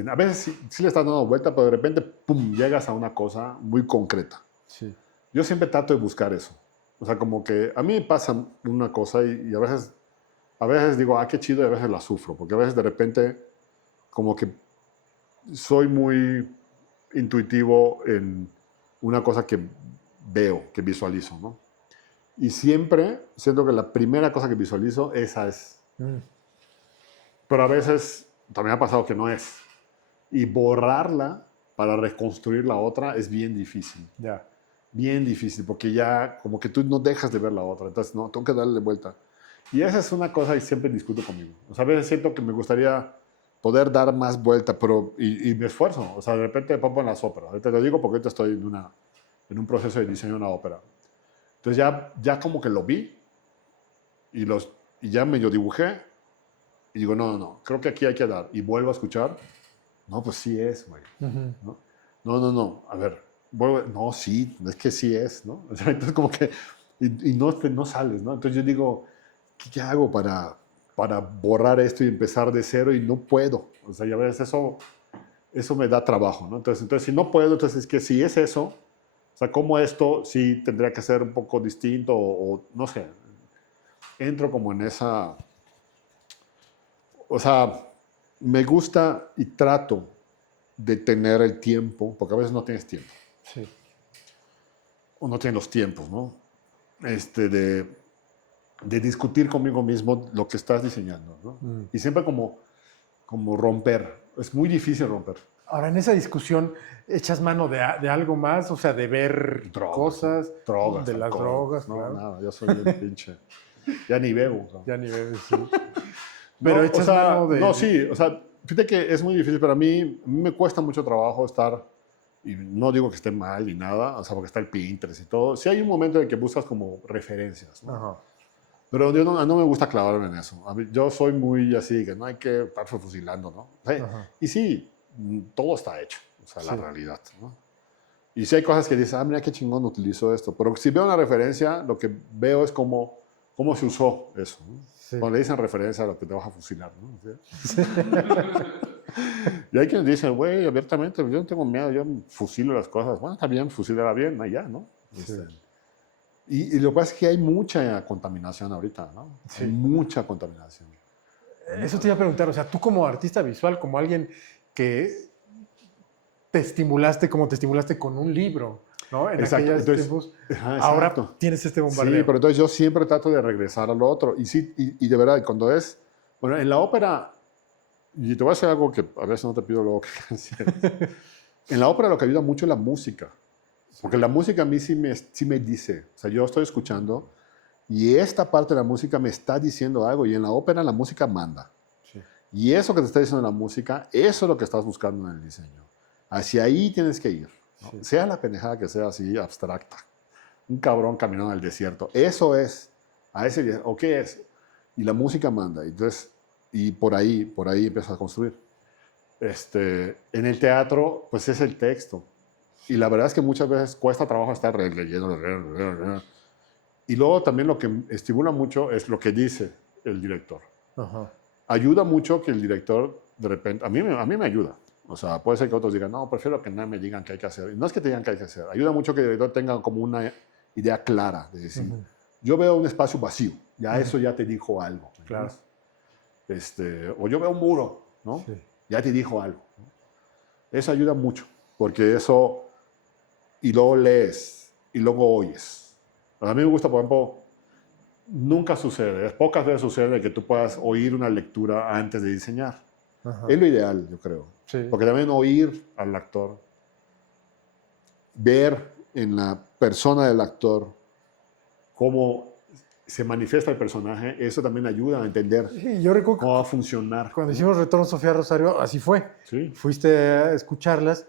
A veces sí le estás dando vuelta, pero de repente, pum, llegas a una cosa muy concreta. Sí. Yo siempre trato de buscar eso. O sea, como que a mí me pasa una cosa y a veces digo, qué chido, y a veces la sufro, porque a veces de repente como que soy muy intuitivo en una cosa que veo, que visualizo, ¿no? Y siempre siento que la primera cosa que visualizo, esa es. Pero a veces también ha pasado que no es. Y borrarla para reconstruir la otra es bien difícil. Ya. Bien difícil, porque ya como que tú no dejas de ver la otra. Entonces, no, tengo que darle vuelta. Y esa es una cosa que siempre discuto conmigo. O sea, a veces siento que me gustaría poder dar más vuelta, pero y me esfuerzo. O sea, de repente me pongo en las óperas. Te lo digo porque ahorita estoy en un proceso de diseño de una ópera. Entonces ya como que lo vi y ya medio dibujé y digo, no, creo que aquí hay que dar. Y vuelvo a escuchar. No, pues sí es, güey. No, a ver, no, sí, es que sí es, ¿no? O sea, entonces como que, y no sales, ¿no? Entonces yo digo, ¿qué hago para borrar esto y empezar de cero? Y no puedo. O sea, ya ves, eso me da trabajo, ¿no? Entonces si no puedo, entonces es que si es eso, o sea, ¿cómo esto sí tendría que ser un poco distinto o no sé? Entro como en esa, o sea, me gusta y trato de tener el tiempo, porque a veces no tienes tiempo. Sí. O no tienes los tiempos, ¿no? De discutir conmigo mismo lo que estás diseñando, ¿no? Y siempre como romper. Es muy difícil romper. Ahora, en esa discusión, ¿echas mano de algo más? O sea, de ver cosas, drogas, de las alcohol. drogas, No, claro. nada, yo soy bien pinche. Ya ni bebo. ¿No? Ya ni bebes, sí. Pero No, echas mano de... No, sí, o sea, fíjate que es muy difícil, pero a mí me cuesta mucho trabajo estar, y no digo que esté mal ni nada, o sea, porque está el Pinterest y todo. Sí hay un momento en que buscas como referencias, ¿no? Ajá. Pero yo no me gusta clavarme en eso. Yo soy muy así, que no hay que estar fusilando, ¿no? Sí, y sí, todo está hecho, o sea, la realidad, ¿no? Y sí hay cosas que dices, mira qué chingón utilizó esto. Pero si veo una referencia, lo que veo es cómo se usó eso, ¿no? Sí. Cuando le dicen referencia a lo que te vas a fusilar, ¿no? ¿Sí? Y hay quienes dicen, güey, abiertamente, yo no tengo miedo, yo fusilo las cosas. Bueno, está bien, fusílala bien, allá, ¿no? Sí. Y lo que pasa es que hay mucha contaminación ahorita, ¿no? Sí. Hay mucha contaminación. Eso te iba a preguntar, o sea, tú como artista visual, como alguien que te estimulaste como te estimulaste con un libro, ¿no? En aquellos tiempos, ahora tienes este bombardeo. Sí, pero entonces yo siempre trato de regresar a lo otro. Y sí, y de verdad, cuando es... Bueno, en la ópera, y te voy a decir algo que a veces no te pido luego que canciones. En la ópera lo que ayuda mucho es la música. Porque la música a mí sí me dice. O sea, yo estoy escuchando y esta parte de la música me está diciendo algo. Y en la ópera la música manda. Sí. Y eso que te está diciendo la música, eso es lo que estás buscando en el diseño. Hacia ahí tienes que ir. ¿No? Sí. Sea la pendejada que sea así abstracta. Un cabrón caminando en el desierto. Eso es. A ese, ¿o qué es? Y la música manda. Entonces, y por ahí empiezas a construir. En el teatro, pues es el texto. Y la verdad es que muchas veces cuesta trabajo estar leyendo. Y luego también lo que estimula mucho es lo que dice el director. Ajá. Ayuda mucho que el director, de repente, a mí me ayuda. O sea, puede ser que otros digan, no, prefiero que no me digan qué hay que hacer. Y no es que te digan qué hay que hacer. Ayuda mucho que el director tenga como una idea clara de decir, yo veo un espacio vacío. Ya eso ya te dijo algo. Claro. O yo veo un muro, ¿no? Sí. Ya te dijo algo. ¿No? Eso ayuda mucho, porque eso... Y luego lees, y luego oyes. A mí me gusta, por ejemplo, nunca sucede, pocas veces sucede que tú puedas oír una lectura antes de diseñar. Ajá. Es lo ideal, yo creo. Sí. Porque también oír al actor, ver en la persona del actor cómo se manifiesta el personaje, eso también ayuda a entender cómo va a funcionar. Cuando hicimos Retorno Sofía Rosario, así fue. Sí. Fuiste a escucharlas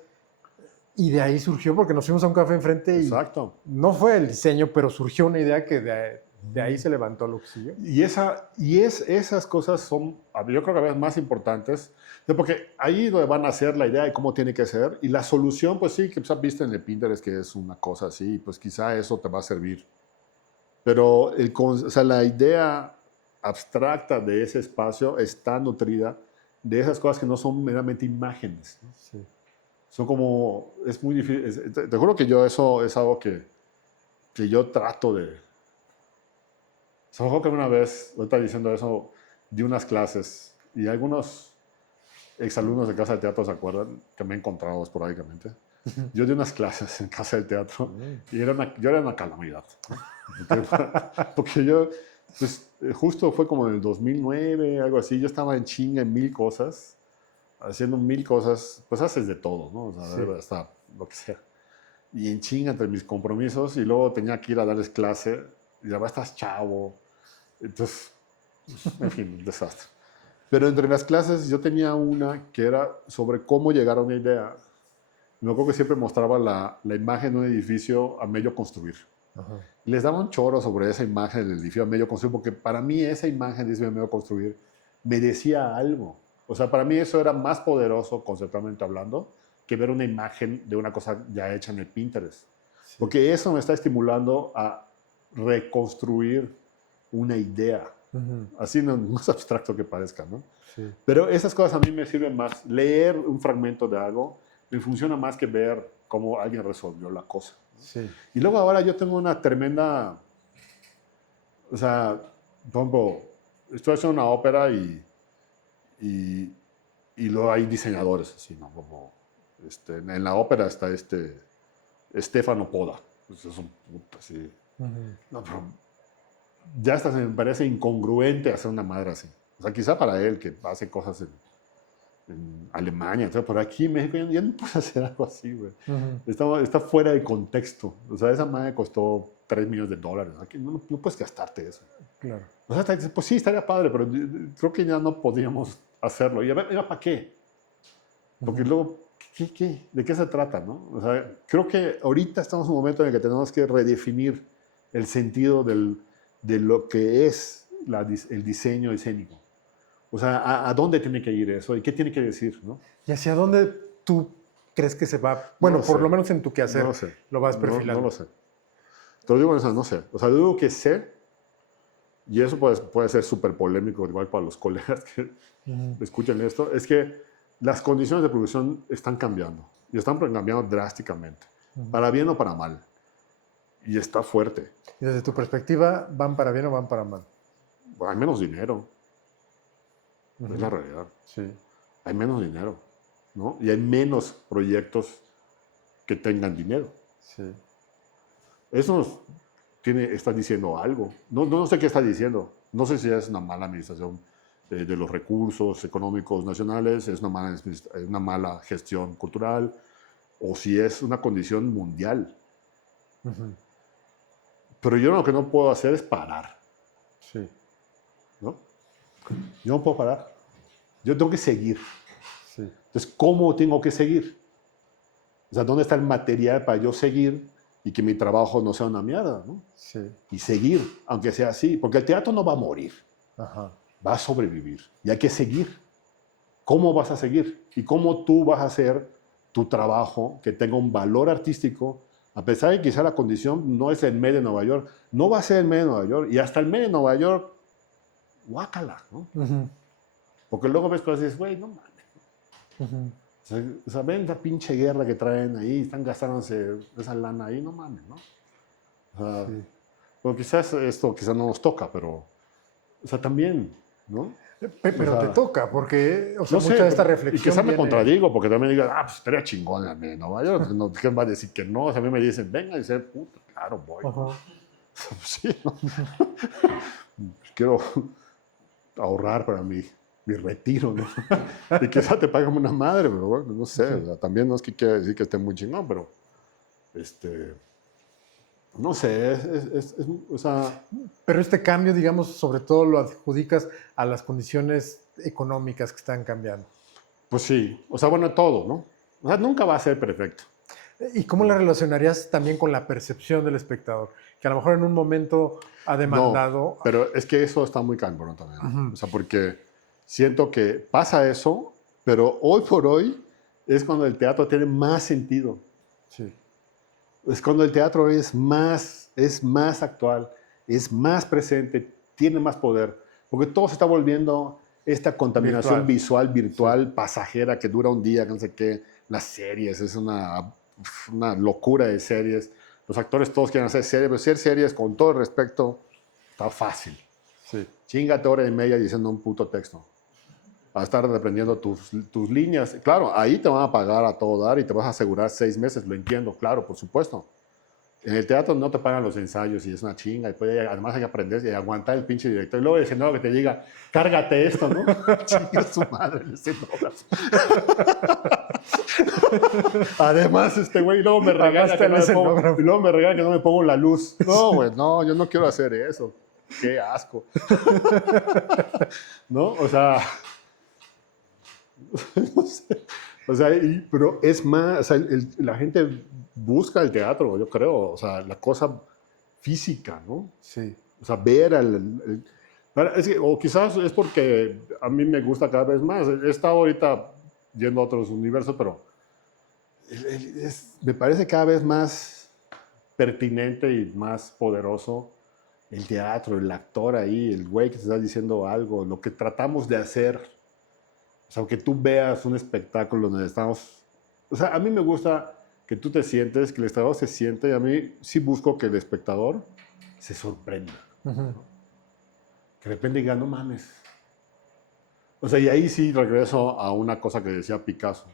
y de ahí surgió, porque nos fuimos a un café enfrente y exacto. No fue el diseño, pero surgió una idea que de ahí se levantó lo que siguió. Esas cosas son, yo creo que a veces más importantes, porque ahí donde van a hacer la idea de cómo tiene que ser, y la solución, pues sí, que pues, viste en el Pinterest que es una cosa así, pues quizá eso te va a servir. Pero la idea abstracta de ese espacio está nutrida de esas cosas que no son meramente imágenes, ¿no? Sí. Son como, es muy difícil, te juro que yo eso es algo que yo trato de... Se me acuerdo que una vez, ahorita diciendo eso, di unas clases y algunos exalumnos de Casa de Teatro se acuerdan que me he encontrado esporádicamente. Yo di unas clases en Casa del Teatro y yo era una calamidad. Porque yo, pues, justo fue como en el 2009, algo así, yo estaba en chinga en 1000 cosas, haciendo 1000 cosas, pues haces de todo, ¿no? O sea, Sí. hasta lo que sea. Y en chinga entre mis compromisos, y luego tenía que ir a darles clase, y ya estás chavo. Entonces, en fin, un desastre. Pero entre las clases yo tenía una que era sobre cómo llegar a una idea. Me acuerdo que siempre mostraba la imagen de un edificio a medio construir. Ajá. Les daba un choro sobre esa imagen del edificio a medio construir, porque para mí esa imagen de ese medio construir me decía algo. O sea, para mí eso era más poderoso, conceptualmente hablando, que ver una imagen de una cosa ya hecha en el Pinterest. Sí. Porque eso me está estimulando a reconstruir una idea. Así no, más abstracto que parezca, ¿no? Sí. Pero esas cosas a mí me sirven más. Leer un fragmento de algo me funciona más que ver cómo alguien resolvió la cosa. Sí. Y luego ahora yo tengo una tremenda, o sea, por ejemplo, estoy haciendo una ópera y luego hay diseñadores, así, ¿no? Como, en la ópera está Stefano Poda, pues es un puto, así. No, pero ya hasta se me parece incongruente hacer una madre así. O sea, quizá para él que hace cosas en Alemania, entonces, por aquí en México ya no puedes hacer algo así, güey. Está fuera de contexto. O sea, esa madre costó $3 millones. Aquí no puedes gastarte eso. Claro. O sea, pues sí, estaría padre, pero creo que ya no podíamos hacerlo. Y a ver, ¿para qué? Porque luego, ¿de qué se trata, no? O sea, creo que ahorita estamos en un momento en el que tenemos que redefinir el sentido de lo que es el diseño escénico. O sea, ¿a dónde tiene que ir eso? ¿Y qué tiene que decir, no? ¿Y hacia dónde tú crees que se va? Bueno, No lo por sé. lo menos en tu quehacer No lo sé. lo vas perfilando. No lo sé. Te lo digo, no sé. O sea, yo digo que sé, y eso puede ser súper polémico, igual para los colegas que escuchen esto, es que las condiciones de producción están cambiando. Y están cambiando drásticamente. Para bien o para mal. Y está fuerte. Y desde tu perspectiva, ¿van para bien o van para mal? Hay menos dinero. Es la realidad. Sí. Hay menos dinero, ¿no? Y hay menos proyectos que tengan dinero. Sí. Eso está diciendo algo. No sé qué está diciendo. No sé si es una mala administración de los recursos económicos nacionales, es una mala gestión cultural, o si es una condición mundial. Pero yo lo que no puedo hacer es parar. Sí. ¿No? Yo no puedo parar. Yo tengo que seguir. Sí. Entonces, ¿cómo tengo que seguir? O sea, ¿dónde está el material para yo seguir y que mi trabajo no sea una mierda, ¿no? Sí. Y seguir, aunque sea así, porque el teatro no va a morir, Ajá. va a sobrevivir y hay que seguir. ¿Cómo vas a seguir? ¿Y cómo tú vas a hacer tu trabajo que tenga un valor artístico, a pesar de que quizá la condición no es el medio de Nueva York, no va a ser el medio de Nueva York, y hasta el medio de Nueva York, guácala, ¿no? Porque luego ves cosas y dices, güey, no mames. O sea, ven la pinche guerra que traen ahí, están gastándose esa lana ahí, no mames, ¿no? O sea, Sí. bueno, quizás esto no nos toca, pero, o sea, también, ¿no? Pero O sea, te toca, porque o sea, no mucha sé, de esta y reflexión quizás me viene... contradigo, porque también digan, pues estaría chingón a mí, ¿no? No, ¿quién va a decir que no? O sea, a mí me dicen, venga, y dice, puta, claro, voy. ¿No? Sí, ¿no? Quiero ahorrar para mi retiro, ¿no? Y quizás te pagan una madre, pero bueno, no sé. O sea, también no es que quiera decir que esté muy chingón, pero, no sé, o sea... Pero este cambio, digamos, sobre todo lo adjudicas a las condiciones económicas que están cambiando. Pues sí, o sea, bueno, todo, ¿no? O sea, nunca va a ser perfecto. ¿Y cómo la relacionarías también con la percepción del espectador? Que a lo mejor en un momento ha demandado... No, pero es que eso está muy cabrón también. O sea, porque siento que pasa eso, pero hoy por hoy es cuando el teatro tiene más sentido. Sí. Es cuando el teatro es más actual, es más presente, tiene más poder, porque todo se está volviendo esta contaminación visual, virtual, pasajera, que dura un día, que no sé qué. Las series, es una locura de series. Los actores todos quieren hacer series, pero hacer series, con todo el respeto, está fácil. Sí. Chíngate hora y media diciendo un puto texto. a estar aprendiendo tus líneas. Claro, ahí te van a pagar a todo dar y te vas a asegurar 6 meses, lo entiendo, claro, por supuesto. En el teatro no te pagan los ensayos y es una chinga. Y además hay que aprender y aguantar el pinche director. Y luego el escenógrafo que te diga, cárgate esto, ¿no? Chinga su madre el escenógrafo. Además, este güey luego me regaña que no me pongo la luz. No, güey, no, yo no quiero hacer eso. Qué asco. ¿No? O sea, no sé. O sea, pero es más, o sea, la gente busca el teatro, yo creo, o sea, la cosa física, ¿no? Sí. O sea, ver o quizás es porque a mí me gusta cada vez más. He estado ahorita yendo a otros universos, pero me parece cada vez más pertinente y más poderoso el teatro, el actor ahí, el güey que te está diciendo algo, lo que tratamos de hacer. O sea, que tú veas un espectáculo donde estamos... O sea, a mí me gusta que tú te sientes, que el espectador se siente, y a mí sí busco que el espectador se sorprenda. ¿No? Que de repente diga, no mames. O sea, y ahí sí regreso a una cosa que decía Picasso.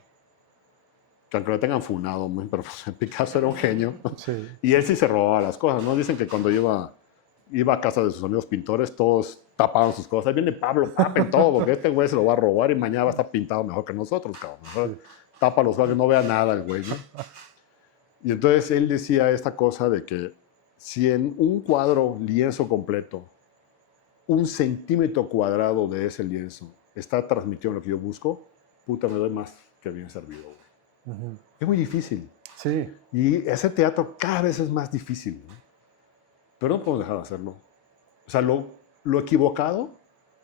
Que aunque lo tengan funado, pero Picasso era un genio. Sí. Y él sí se robaba las cosas, ¿no? Dicen que cuando iba a casa de sus amigos pintores, todos tapaban sus cosas. Ahí viene Pablo, tapen todo, porque este güey se lo va a robar y mañana va a estar pintado mejor que nosotros, cabrón. Tapa los ojos, que no vea nada el güey, ¿no? Y entonces él decía esta cosa de que si en un cuadro, lienzo completo, 1 centímetro cuadrado de ese lienzo está transmitiendo lo que yo busco, puta, me doy más que bien servido, güey. Es muy difícil. Sí. Y ese teatro cada vez es más difícil, ¿no? Pero no podemos dejar de hacerlo. O sea, lo equivocado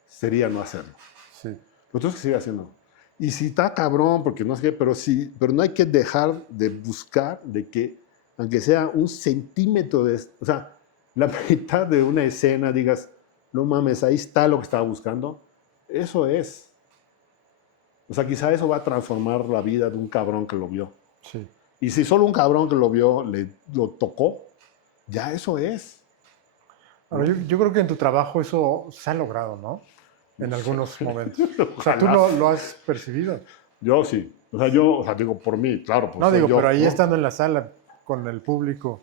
sería no hacerlo. Sí. Lo tenemos que seguir haciendo. Y si está cabrón, porque no sé qué, pero no hay que dejar de buscar de que, aunque sea 1 centímetro o sea, la mitad de una escena, digas, no mames, ahí está lo que estaba buscando. Eso es. O sea, quizá eso va a transformar la vida de un cabrón que lo vio. Sí. Y si solo un cabrón que lo vio lo tocó, ya eso es. Ahora, yo creo que en tu trabajo eso se ha logrado, ¿no? En algunos momentos. O sea, tú Ojalá. lo has percibido. Yo sí. O sea, digo, por mí, claro. Pues No, digo, yo, pero ahí ¿no? estando en la sala con el público.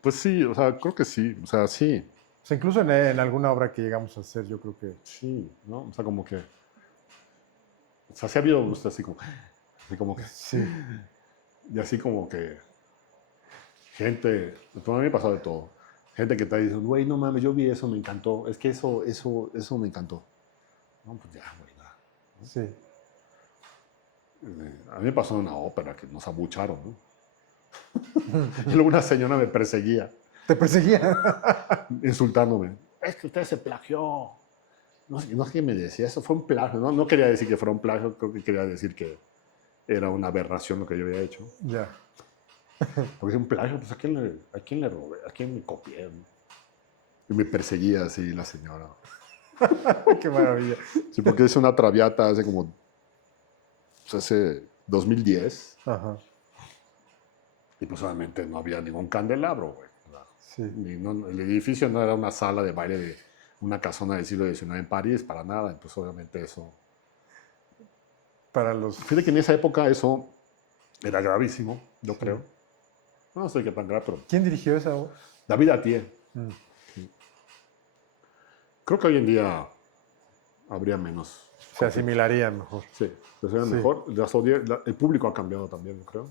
Pues sí, o sea, creo que sí. O sea, sí. O sea, incluso en alguna obra que llegamos a hacer, yo creo que... Sí, ¿no? O sea, como que... O sea, sí ha habido gusto así como que... Sí. Y así como que... Gente... Pues a mí me ha pasado de todo. Gente que te dice, güey, no mames, yo vi eso, me encantó. Es que eso me encantó. No, pues ya, güey. Sí. A mí me pasó en una ópera que nos abucharon, ¿no? Y luego una señora me perseguía, ¿Te perseguía? insultándome. Es que usted se plagió. No sé qué me decía, eso fue un plagio. No quería decir que fuera un plagio, creo que quería decir que era una aberración lo que yo había hecho. Ya. Porque es un plagio, pues ¿a quién le robé? ¿A quién me copié? Y me perseguía así la señora. Qué maravilla. Sí, porque es una traviata hace como... Pues hace 2010. Ajá. Y pues obviamente no había ningún candelabro, güey. Sí. El edificio no era una sala de baile de una casona del siglo XIX en París, para nada. Pues obviamente eso... Para los... Fíjate que en esa época eso era gravísimo, yo creo. No sé qué tan grave, pero... ¿Quién dirigió esa obra? David Atié. Mm. Creo que hoy en día habría menos. Se asimilaría mejor. Sí, sería Sí. mejor. El público ha cambiado también, yo creo.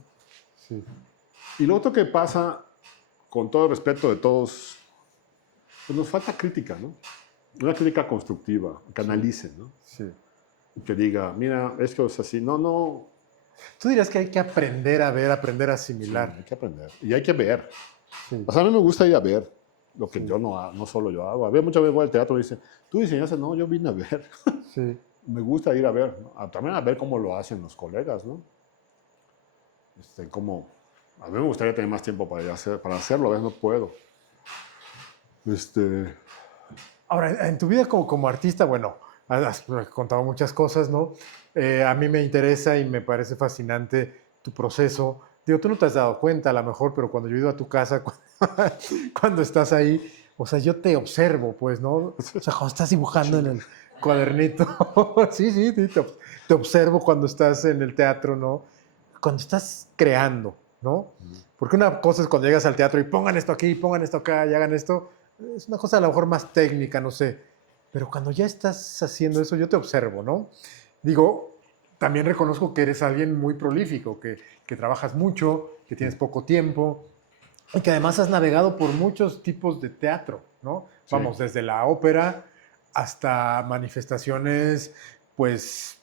Sí. Y lo otro que pasa, con todo el respeto de todos, pues nos falta crítica, ¿no? Una crítica constructiva, que analice, ¿no? Sí. Que diga, mira, esto es así. No. Tú dirías que hay que aprender a ver, aprender a Sí, asimilar. hay que aprender. Y hay que ver. Sí. O sea, a mí me gusta ir a ver lo que Sí. yo no solo yo hago. Había muchas veces voy al teatro y dicen, ¿tú diseñaste? No, yo vine a ver. Sí. Me gusta ir a ver, ¿no? También a ver cómo lo hacen los colegas, ¿no? A mí me gustaría tener más tiempo para hacerlo, a veces no puedo. Ahora, en tu vida como artista, bueno, has contado muchas cosas, ¿no? A mí me interesa y me parece fascinante tu proceso. Digo, tú no te has dado cuenta a lo mejor, pero cuando yo he ido a tu casa, cuando estás ahí, o sea, yo te observo, pues, ¿no? O sea, cuando estás dibujando cuadernito. Sí, sí, sí, te observo cuando estás en el teatro, ¿no? Cuando estás creando, ¿no? Porque una cosa es cuando llegas al teatro y pongan esto aquí, pongan esto acá y hagan esto. Es una cosa a lo mejor más técnica, no sé. Pero cuando ya estás haciendo eso, yo te observo, ¿no? Digo, también reconozco que eres alguien muy prolífico, que trabajas mucho, que tienes poco tiempo y que además has navegado por muchos tipos de teatro, ¿no? Sí. Vamos, desde la ópera hasta manifestaciones, pues,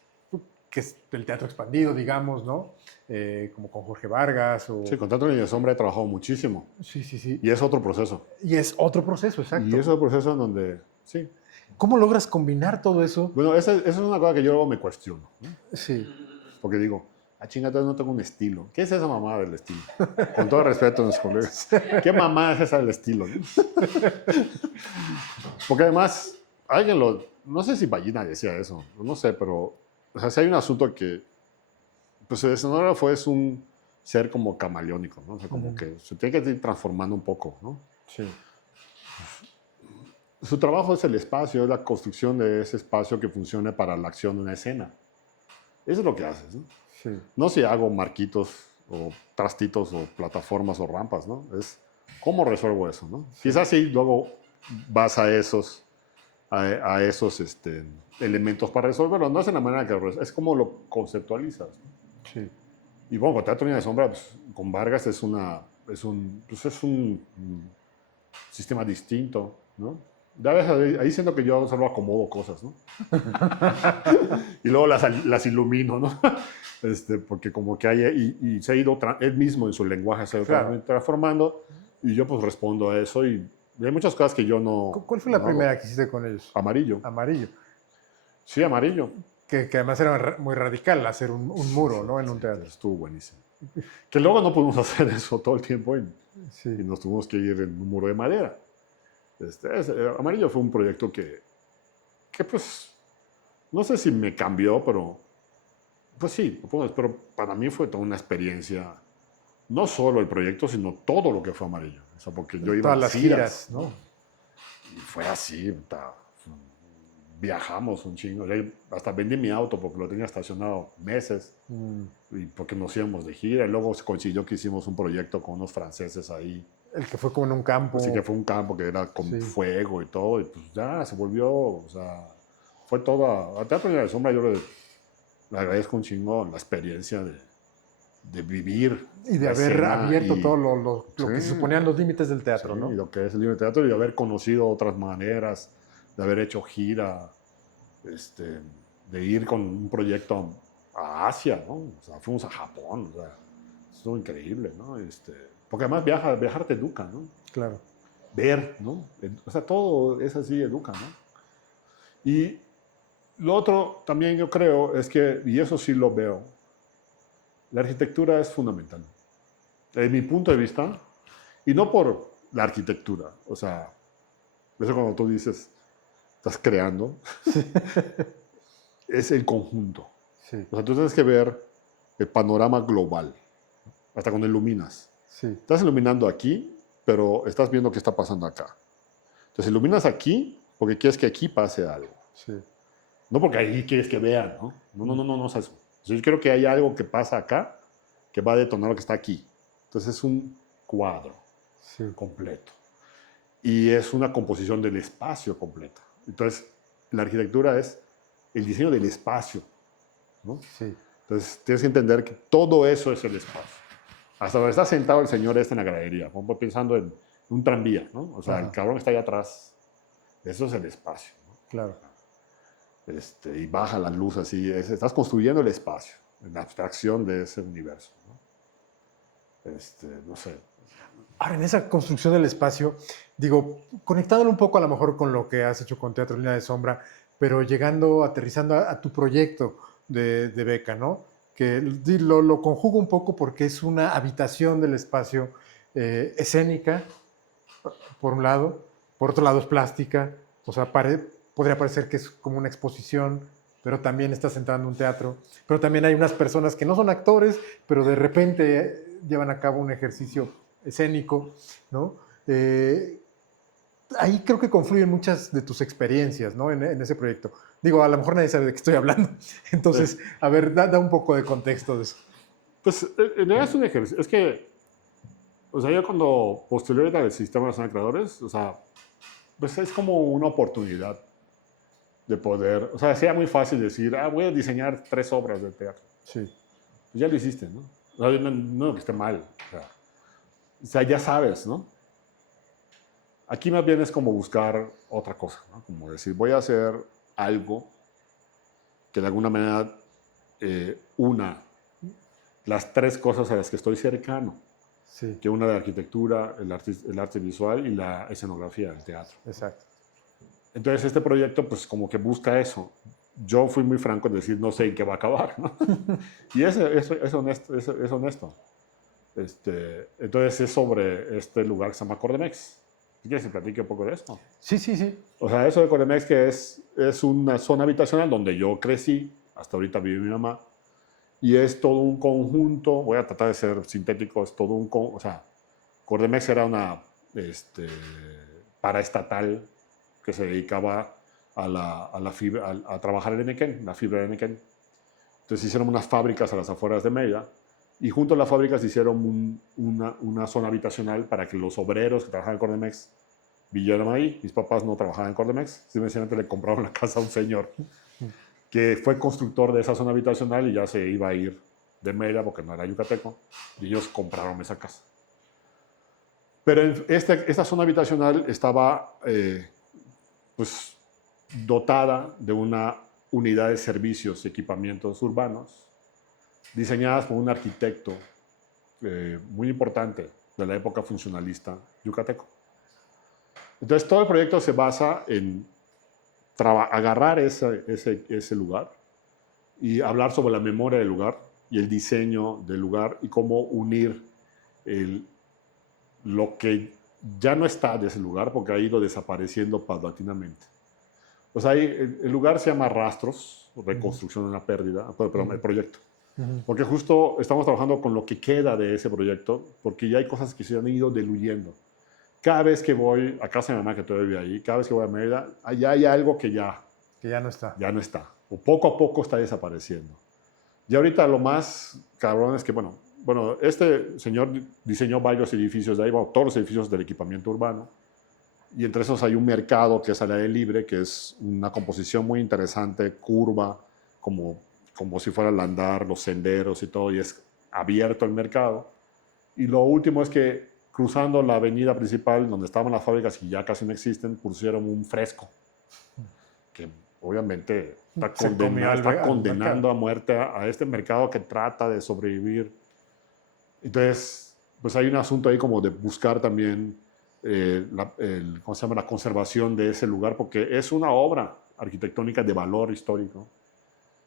que es el teatro expandido, digamos, ¿no? Como con Jorge Vargas o... Sí, con Teatro Niña de Sombra he trabajado muchísimo. Sí, sí, sí. Y es otro proceso. Y es otro proceso, exacto. Y es otro proceso en donde, sí. ¿Cómo logras combinar todo eso? Bueno, esa es una cosa que yo luego me cuestiono, ¿no? Sí. Porque digo, chingada, no tengo un estilo. ¿Qué es esa mamada del estilo? Con todo respeto a mis colegas. ¿Qué mamada es esa del estilo? ¿No? Porque además, alguien no sé si Ballina decía eso, no sé, pero, o sea, si hay un asunto que, pues el escenógrafo es un ser como camaleónico, ¿no? O sea, como que se tiene que ir transformando un poco, ¿no? Sí. Su trabajo es el espacio, es la construcción de ese espacio que funcione para la acción de una escena. Eso es lo que haces, ¿no? Sí. No si hago marquitos o trastitos o plataformas o rampas, ¿no? Es cómo resuelvo eso, ¿no? Sí. Quizás sí, luego vas a esos elementos para resolverlo. No es en la manera que es como lo conceptualizas, ¿no? Sí. Y bueno, con Teatro Niña de Sombra, pues, con Vargas es un sistema distinto, ¿no? Ya ves, ahí siento que yo solo acomodo cosas, ¿no? Y luego las ilumino, ¿no? Porque como que hay, y se ha ido, él mismo en su lenguaje se ha ido transformando, y yo pues respondo a eso, y hay muchas cosas que yo no... ¿Cuál fue la primera que hiciste con ellos? Amarillo. Amarillo. Sí, Amarillo. Que además era muy radical hacer un muro, ¿no? En un teatro. Estuvo buenísimo. Que luego no pudimos hacer eso todo el tiempo, y nos tuvimos que ir en un muro de madera. Amarillo fue un proyecto que pues, no sé si me cambió, pero pues sí, pero para mí fue toda una experiencia, no solo el proyecto, sino todo lo que fue Amarillo. O sea, porque yo iba todas las giras, ¿no? Y fue así, viajamos un chingo. Hasta vendí mi auto porque lo tenía estacionado meses, y porque nos íbamos de gira. Y luego se coincidió que hicimos un proyecto con unos franceses ahí. El que fue como en un campo. Sí, que fue un campo que era con fuego y todo, y pues ya se volvió, o sea, fue todo. A Teatro Niña de Sombra yo le agradezco un chingo la experiencia de vivir. Y de haber abierto todo lo que se suponían los límites del teatro, ¿no? Y lo que es el límite de teatro, y de haber conocido otras maneras, de haber hecho gira, de ir con un proyecto a Asia, ¿no? O sea, fuimos a Japón, o sea, estuvo increíble, ¿no? Porque además viajar te educa, ¿no? Claro. Ver, ¿no? O sea, todo es así, educa, ¿no? Y lo otro también yo creo es que, y eso sí lo veo, la arquitectura es fundamental. Desde mi punto de vista, y no por la arquitectura, o sea, eso cuando tú dices, estás creando, es el conjunto. Sí. O sea, tú tienes que ver el panorama global, hasta cuando iluminas. Sí. Estás iluminando aquí, pero estás viendo qué está pasando acá. Entonces iluminas aquí porque quieres que aquí pase algo. Sí. No porque ahí quieres que vean, ¿no? No es eso. Yo creo que hay algo que pasa acá que va a detonar lo que está aquí. Entonces es un cuadro completo. Y es una composición del espacio completa. Entonces la arquitectura es el diseño del espacio, ¿no? Sí. Entonces tienes que entender que todo eso es el espacio. Hasta donde está sentado el señor en la gradería, pensando en un tranvía, ¿no? O sea, el cabrón está ahí atrás. Eso es el espacio, ¿no? Claro. Y baja la luz así. Estás construyendo el espacio, la abstracción de ese universo, ¿no? No sé. Ahora, en esa construcción del espacio, digo, conectándolo un poco a lo mejor con lo que has hecho con Teatro Niña de Sombra, pero aterrizando a tu proyecto de beca, ¿no? Que lo conjugo un poco porque es una habitación del espacio escénica, por un lado, por otro lado es plástica, o sea, podría parecer que es como una exposición, pero también estás entrando en un teatro, pero también hay unas personas que no son actores, pero de repente llevan a cabo un ejercicio escénico, ¿no? ahí creo que confluyen muchas de tus experiencias, ¿no? En ese proyecto. Digo, a lo mejor nadie sabe de qué estoy hablando. Entonces, a ver, da un poco de contexto de eso. Pues en realidad es un ejercicio. Es que, o sea, yo cuando posterior al Sistema Nacional de Creadores, o sea, pues es como una oportunidad de poder, o sea, sea muy fácil decir, voy a diseñar 3 obras de teatro. Sí. Pues ya lo hiciste, ¿no? No que esté mal, o sea, ya sabes, ¿no? Aquí más bien es como buscar otra cosa, ¿no? Como decir, voy a hacer algo que de alguna manera una las 3 cosas a las que estoy cercano, Sí. que una de la arquitectura, el arte visual y la escenografía del teatro. Exacto. Entonces este proyecto pues como que busca eso. Yo fui muy franco en decir no sé en qué va a acabar, ¿no? Y es honesto. Es honesto. Entonces es sobre este lugar que se llama Cordemex. ¿Quieres que se platique un poco de esto? Sí, sí, sí. O sea, eso de Cordemex que es una zona habitacional donde yo crecí, hasta ahorita vive mi mamá, y es todo un conjunto, voy a tratar de ser sintético, es todo un, o sea, Cordemex era una paraestatal que se dedicaba a trabajar el Enequén, la fibra de Enequén. Entonces hicieron unas fábricas a las afueras de Mérida y junto a las fábricas hicieron una zona habitacional para que los obreros que trabajaban en Cordemex vivieran ahí. Mis papás no trabajaban en Cordemex, simplemente le compraron la casa a un señor que fue constructor de esa zona habitacional y ya se iba a ir de Mérida porque no era yucateco, y ellos compraron esa casa. Pero esta zona habitacional estaba pues, dotada de una unidad de servicios y equipamientos urbanos diseñadas por un arquitecto muy importante de la época funcionalista yucateco. Entonces todo el proyecto se basa en agarrar ese lugar y hablar sobre la memoria del lugar y el diseño del lugar y cómo unir lo que ya no está de ese lugar porque ha ido desapareciendo paulatinamente. O sea, el lugar se llama Rastros, Reconstrucción de una Pérdida, perdón, el proyecto. Porque justo estamos trabajando con lo que queda de ese proyecto, porque ya hay cosas que se han ido diluyendo. Cada vez que voy a casa de mi mamá, que todavía vive ahí, cada vez que voy a Mérida, allá hay algo que ya no está. Ya no está. O poco a poco está desapareciendo. Y ahorita lo más cabrón es que, bueno, este señor diseñó varios edificios de ahí, bueno, todos los edificios del equipamiento urbano, y entre esos hay un mercado que es al aire libre, que es una composición muy interesante, curva, como si fuera el andar, los senderos y todo, y es abierto el mercado. Y lo último es que cruzando la avenida principal, donde estaban las fábricas y ya casi no existen, pusieron un fresco, que obviamente está condenando a muerte a este mercado que trata de sobrevivir. Entonces, pues hay un asunto ahí como de buscar también ¿cómo se llama? La conservación de ese lugar, porque es una obra arquitectónica de valor histórico.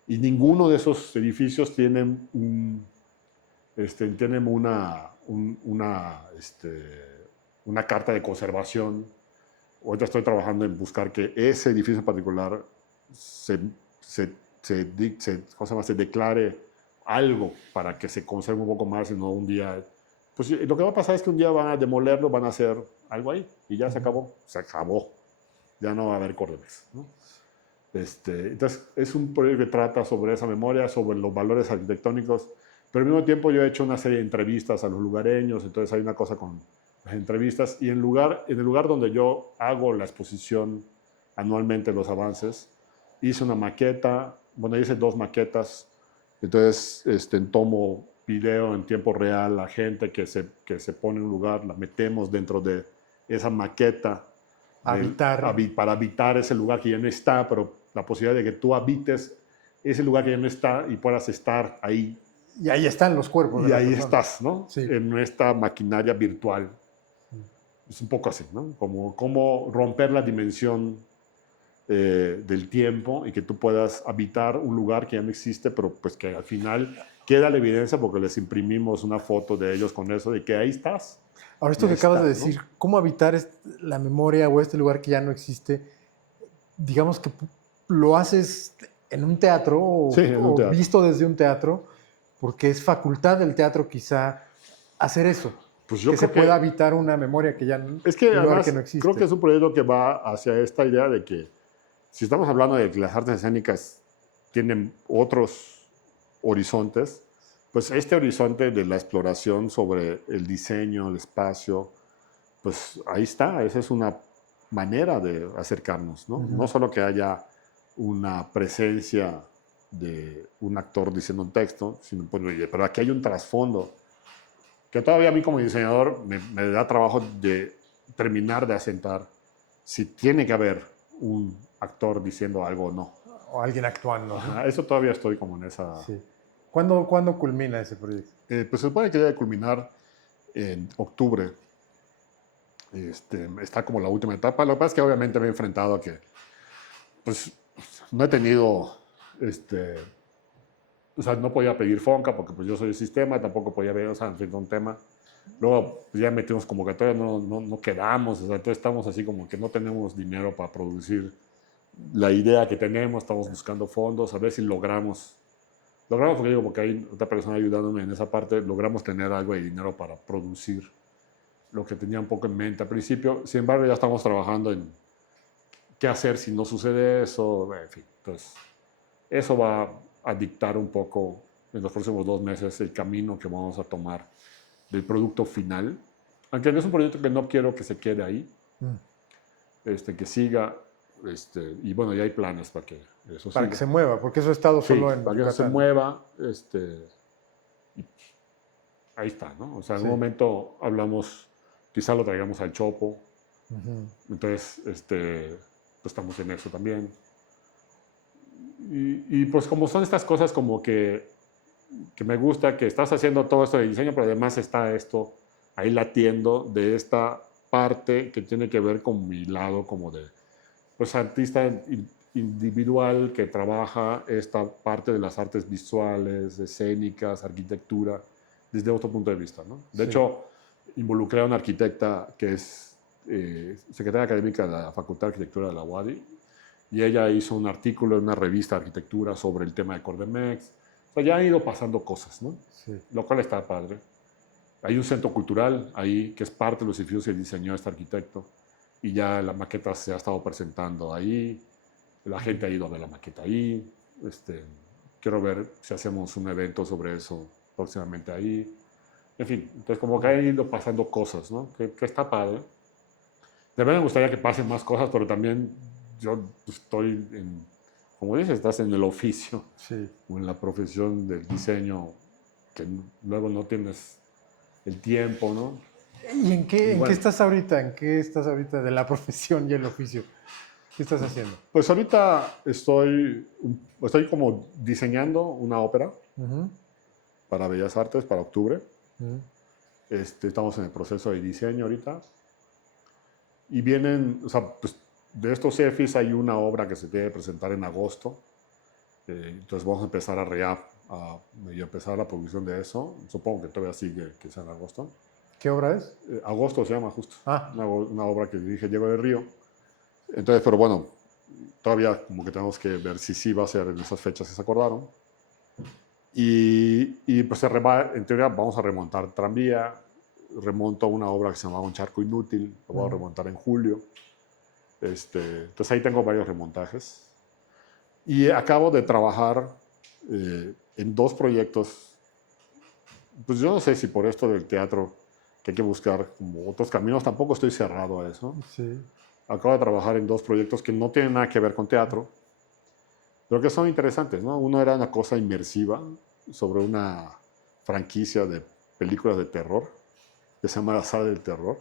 Y ninguno de esos edificios tienen una carta de conservación. Ahorita estoy trabajando en buscar que ese edificio en particular se declare algo para que se conserve un poco más y no un día. Pues lo que va a pasar es que un día van a demolerlo, van a hacer algo ahí y ya se acabó. Se acabó. Ya no va a haber Cordemex, ¿no? Entonces es un proyecto que trata sobre esa memoria, sobre los valores arquitectónicos, pero al mismo tiempo yo he hecho una serie de entrevistas a los lugareños, entonces hay una cosa con las entrevistas y en el lugar donde yo hago la exposición anualmente, los avances, hice una maqueta, hice 2 maquetas, entonces tomo video en tiempo real, la gente que se pone en un lugar, la metemos dentro de esa maqueta para habitar ese lugar que ya no está, pero la posibilidad de que tú habites ese lugar que ya no está y puedas estar ahí. Y ahí están los cuerpos. Y ahí estás, ¿no? Sí. En esta maquinaria virtual. Es un poco así, ¿no? Como romper la dimensión del tiempo y que tú puedas habitar un lugar que ya no existe, pero pues que al final queda la evidencia porque les imprimimos una foto de ellos con eso, de que ahí estás. Ahora, esto que acabas de decir, ¿no? ¿Cómo habitar la memoria o este lugar que ya no existe? Digamos que lo haces en un teatro o visto desde un teatro, porque es facultad del teatro quizá hacer eso. Pues yo que se creo que pueda habitar una memoria que ya es que un lugar además que no existe. creo que es un proyecto que va hacia esta idea de que si estamos hablando de que las artes escénicas tienen otros horizontes, pues este horizonte de la exploración sobre el diseño, el espacio, pues ahí está, esa es una manera de acercarnos, ¿no? No solo que haya una presencia de un actor diciendo un texto, sino, pues, oye, pero aquí hay un trasfondo que todavía a mí como diseñador me da trabajo de terminar de asentar si tiene que haber un actor diciendo algo o no. O alguien actuando. ¿No? Ajá, eso todavía estoy como en esa... Sí. ¿Cuándo culmina ese proyecto? Pues se supone que debe culminar en octubre. Está como la última etapa. Lo que pasa es que obviamente me he enfrentado a que pues no he tenido, o sea, no podía pedir Fonca porque pues yo soy el sistema, tampoco podía ver, o sea, en fin, un tema. Luego pues, ya metimos convocatoria, no quedamos, o sea, entonces estamos así como que no tenemos dinero para producir la idea que tenemos, estamos buscando fondos, a ver si logramos, porque digo, porque hay otra persona ayudándome en esa parte, logramos tener algo de dinero para producir lo que tenía un poco en mente al principio. Sin embargo, ya estamos trabajando en qué hacer si no sucede eso, en fin. Entonces, eso va a dictar un poco en los próximos 2 meses el camino que vamos a tomar del producto final. Aunque no es un proyecto que no quiero que se quede ahí, que siga, y bueno, ya hay planes para que eso Para siga. que se mueva, porque eso ha estado Sí, solo en para que eso se Yucatán. mueva, y ahí está, ¿no? O sea, en Sí. un momento hablamos, quizá lo traigamos al Chopo, entonces, pues estamos en eso también. Y pues como son estas cosas como que me gusta, que estás haciendo todo esto de diseño, pero además está esto ahí latiendo de esta parte que tiene que ver con mi lado como de, pues artista individual que trabaja esta parte de las artes visuales, escénicas, arquitectura, desde otro punto de vista, ¿no? De Sí. hecho, involucré a una arquitecta que es secretaria académica de la Facultad de Arquitectura de la UADY, y ella hizo un artículo en una revista de arquitectura sobre el tema de Cordemex. O sea, ya han ido pasando cosas, ¿no? Sí. Lo cual está padre. Hay un centro cultural ahí que es parte de los edificios que diseñó este arquitecto, y ya la maqueta se ha estado presentando ahí, la gente ha ido a ver la maqueta ahí. Quiero ver si hacemos un evento sobre eso próximamente ahí. En fin, entonces como que han ido pasando cosas, ¿no? Que está padre. De verdad me gustaría que pasen más cosas, pero también yo estoy en, como dices, estás en el oficio Sí. o en la profesión del diseño, que luego no tienes el tiempo, ¿no? ¿Y en qué Bueno, estás ahorita? ¿En qué estás ahorita de la profesión y el oficio? ¿Qué estás haciendo? pues ahorita estoy como diseñando una ópera para Bellas Artes para octubre. Estamos en el proceso de diseño ahorita. Y vienen, o sea, pues de estos EFIs hay una obra que se tiene que presentar en agosto. Entonces vamos a empezar a empezar la producción de eso. Supongo que todavía sigue que sea en agosto. ¿Qué obra es? Agosto se llama justo. Ah. Una obra que dirige Diego del Río. Entonces, pero bueno, todavía como que tenemos que ver si sí va a ser en esas fechas que se acordaron. Y pues en teoría vamos a remontar tranvía. Remonto una obra que se llamaba Un charco inútil. Lo voy a remontar en julio. Entonces ahí tengo varios remontajes. Y acabo de trabajar en 2 proyectos. Pues yo no sé si por esto del teatro, que hay que buscar como otros caminos, tampoco estoy cerrado a eso. Sí. Acabo de trabajar en 2 proyectos que no tienen nada que ver con teatro, pero que son interesantes, ¿no? Uno era una cosa inmersiva sobre una franquicia de películas de terror que se llama La Sala del Terror.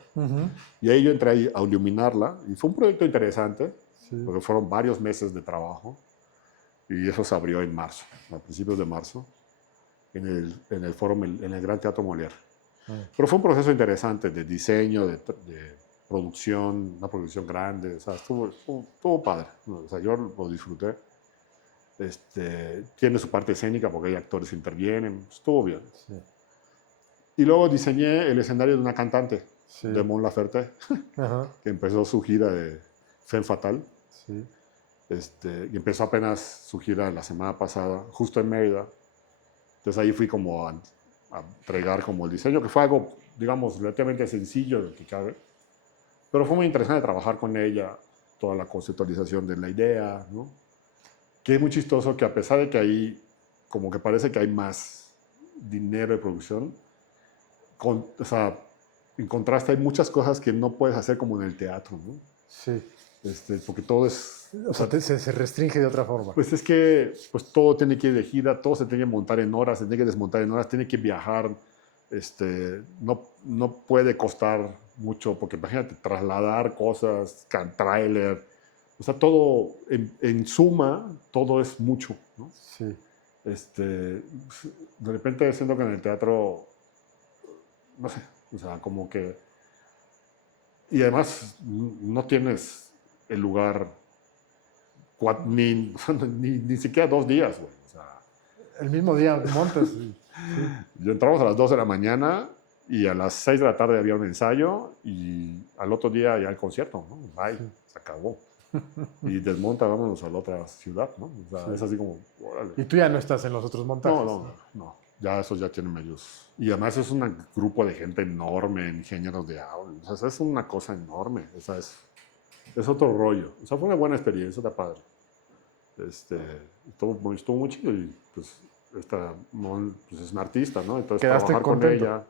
Y ahí yo entré a iluminarla y fue un proyecto interesante, porque fueron varios meses de trabajo, y eso se abrió en marzo, a principios de marzo, en el foro, en el Gran Teatro Molière. Pero fue un proceso interesante de diseño, de producción, una producción grande, o sea, estuvo padre, ¿no? O sea, yo lo disfruté. Tiene su parte escénica porque hay actores que intervienen, estuvo bien. Sí. Y luego diseñé el escenario de una cantante, Sí. de Mon Laferte, que empezó su gira de Femme Fatale. Sí. Y empezó apenas su gira la semana pasada, justo en Mérida. Entonces ahí fui como a entregar como el diseño, que fue algo digamos, relativamente sencillo de que cabe. Pero fue muy interesante trabajar con ella, toda la conceptualización de la idea, ¿no? Que es muy chistoso que a pesar de que ahí, como que parece que hay más dinero de producción, o sea, en contraste hay muchas cosas que no puedes hacer como en el teatro, ¿no? Sí. Porque todo es... O sea, se restringe de otra forma. Pues es que pues todo tiene que ir de gira, todo se tiene que montar en horas, se tiene que desmontar en horas, tiene que viajar, no puede costar mucho, porque imagínate, trasladar cosas, tráiler, o sea, todo, en suma, todo es mucho, ¿no? Sí. De repente siento que en el teatro, no sé, o sea, como que... Y además no tienes el lugar ni siquiera 2 días, güey. O sea, El mismo día montas. Sí. yo entramos a las 2 de la mañana y a las 6 de la tarde había un ensayo y al otro día ya el concierto, ¿no? Bye, se acabó. Y desmonta, vámonos a la otra ciudad, ¿no? O sea, es así como, órale. Y tú ya no estás en los otros montajes. No. Ya esos ya tienen medios. Y además es un grupo de gente enorme, ingenieros de audio. O sea, es una cosa enorme. O sea, es otro rollo. O sea, fue una buena experiencia, está padre. Estuvo muy chido y pues pues es una artista, ¿no? Entonces ¿Quedaste trabajar contento? con ella,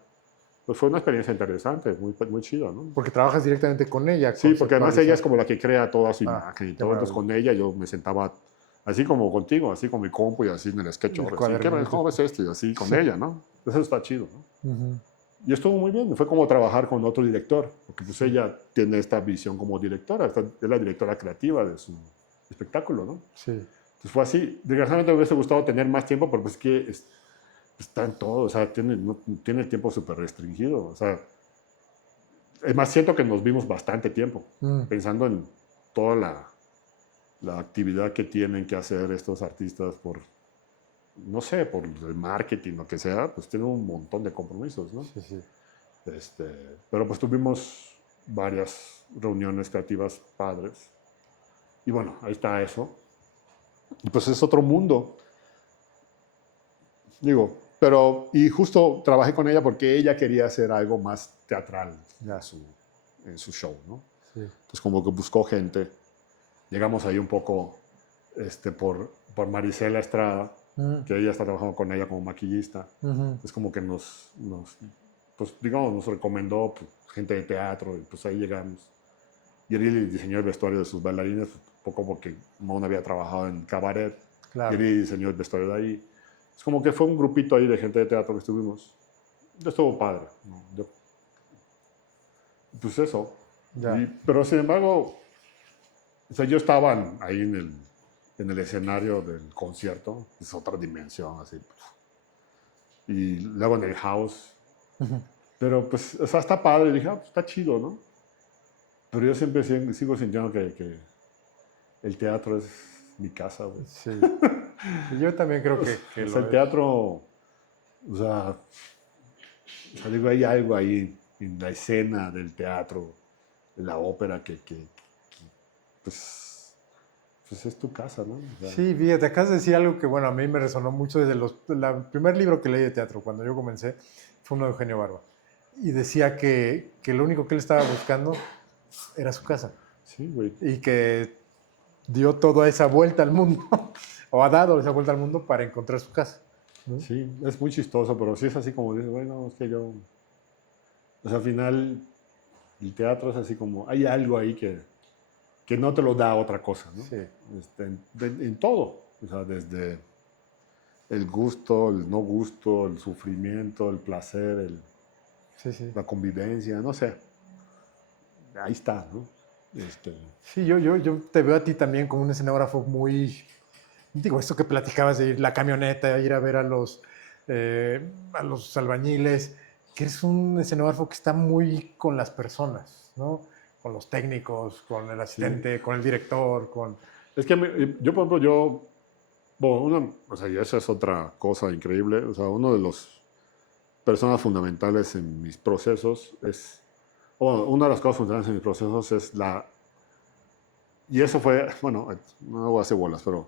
pues fue una experiencia interesante, muy chida, ¿no? Porque trabajas directamente con ella. Sí, porque además ella es como la que crea toda su imagen y todo. Entonces maravilla. con ella yo me sentaba así como contigo, así con mi compu y así en el sketch. ¿Cómo ves esto? Y así con ella, ¿no? Eso está chido, ¿no? Y estuvo muy bien. Fue como trabajar con otro director, porque pues ella tiene esta visión como directora, es la directora creativa de su espectáculo, ¿no? Sí. Entonces fue así. Desgraciadamente me hubiese gustado tener más tiempo, pero pues es que está en todo, o sea, tiene el tiempo súper restringido, o sea, es más, siento que nos vimos bastante tiempo, pensando en toda la actividad que tienen que hacer estos artistas no sé, por el marketing, lo que sea, pues tienen un montón de compromisos, ¿no? Sí, sí. Pero pues tuvimos varias reuniones creativas padres. Y bueno, ahí está eso. Y pues es otro mundo. Digo, y justo trabajé con ella porque ella quería hacer algo más teatral en su show, ¿no? Sí. Entonces como que buscó gente. Llegamos ahí un poco por Marisela Estrada, que ella está trabajando con ella como maquillista. Es como que pues digamos, nos recomendó pues, gente de teatro y pues ahí llegamos. Y él diseñó el vestuario de sus bailarines, un poco porque Mon había trabajado en cabaret. Claro. Y él diseñó el vestuario de ahí. Es como que fue un grupito ahí de gente de teatro que estuvimos. Estuvo padre, ¿no? Pues eso. Pero sin embargo, o sea, yo estaba ahí en el escenario del concierto, es otra dimensión, así. Y luego en el house. Pero pues, o sea, está padre. Y dije, pues está chido, ¿no? Pero yo siempre sigo sintiendo que el teatro es mi casa, güey. Sí. Yo también creo que o sea, el teatro, o sea, digo, hay algo ahí en la escena del teatro, en la ópera, pues es tu casa, ¿no? O sea, sí, fíjate, acabas de decir algo que, bueno, a mí me resonó mucho desde el primer libro que leí de teatro, cuando yo comencé, fue uno de Eugenio Barba. Y decía que lo único que él estaba buscando era su casa. Sí, güey. Y que dio toda esa vuelta al mundo, o ha dado esa vuelta al mundo para encontrar su casa, ¿no? Sí, es muy chistoso, pero sí es así como dices, bueno, es que yo... O sea, al final, el teatro es así como, hay algo ahí que no te lo da otra cosa, ¿no? Sí. En todo, o sea, desde el gusto, el no gusto, el sufrimiento, el placer, Sí. la convivencia, no sé. Ahí está, ¿no? Sí, yo te veo a ti también como un escenógrafo muy, digo, esto que platicabas de ir la camioneta, ir a ver a los albañiles, que eres un escenógrafo que está muy con las personas, ¿no? Con los técnicos, con el asistente, sí, con el director, con... Es que yo, por ejemplo, bueno, o sea, y esa es otra cosa increíble, o sea, uno de los personas fundamentales en mis procesos una de las cosas fundamentales en mis procesos es y eso fue, bueno, no voy a hacer bolas, pero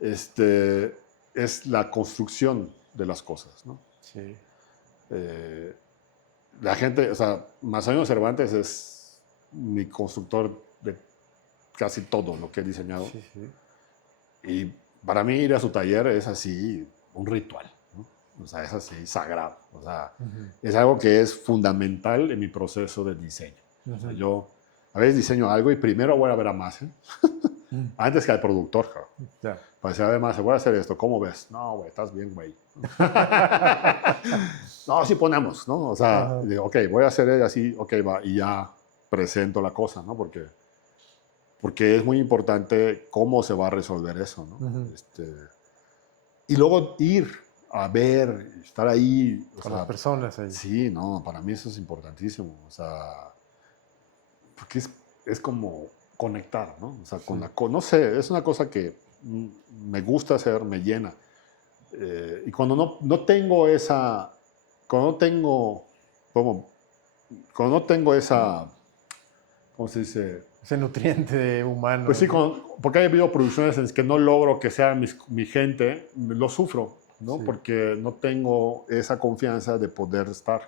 es la construcción de las cosas, ¿no? Sí. la gente, o sea, Manzanillo Cervantes es mi constructor de casi todo lo que he diseñado. Sí, sí. Y para mí ir a su taller es así un ritual, ¿no? O sea, es así sagrado. O sea, es algo que es fundamental en mi proceso de diseño. O sea, yo a veces diseño algo y primero voy a ver a Mase, antes que al productor, cabrón. Ya. Para decir, a ver, Mase, voy a hacer esto, ¿cómo ves? No, güey, estás bien, güey. No, sí ponemos, ¿no? O sea, digo, ok, voy a hacer así, ok, va, y ya presento la cosa, ¿no? Porque es muy importante cómo se va a resolver eso, ¿no? Y luego ir a ver, estar ahí. Con las personas ahí. Sí, no, para mí eso es importantísimo. O sea, porque es como conectar, ¿no? O sea, con no sé, es una cosa que me gusta hacer, me llena. Y cuando no tengo esa, cuando no tengo, ¿cómo? Cuando no tengo esa, ¿cómo se dice? Ese nutriente humano. Pues sí, ¿no? porque hay habido producciones en las que no logro que sea mi gente, lo sufro, ¿no? Sí. Porque no tengo esa confianza de poder estar,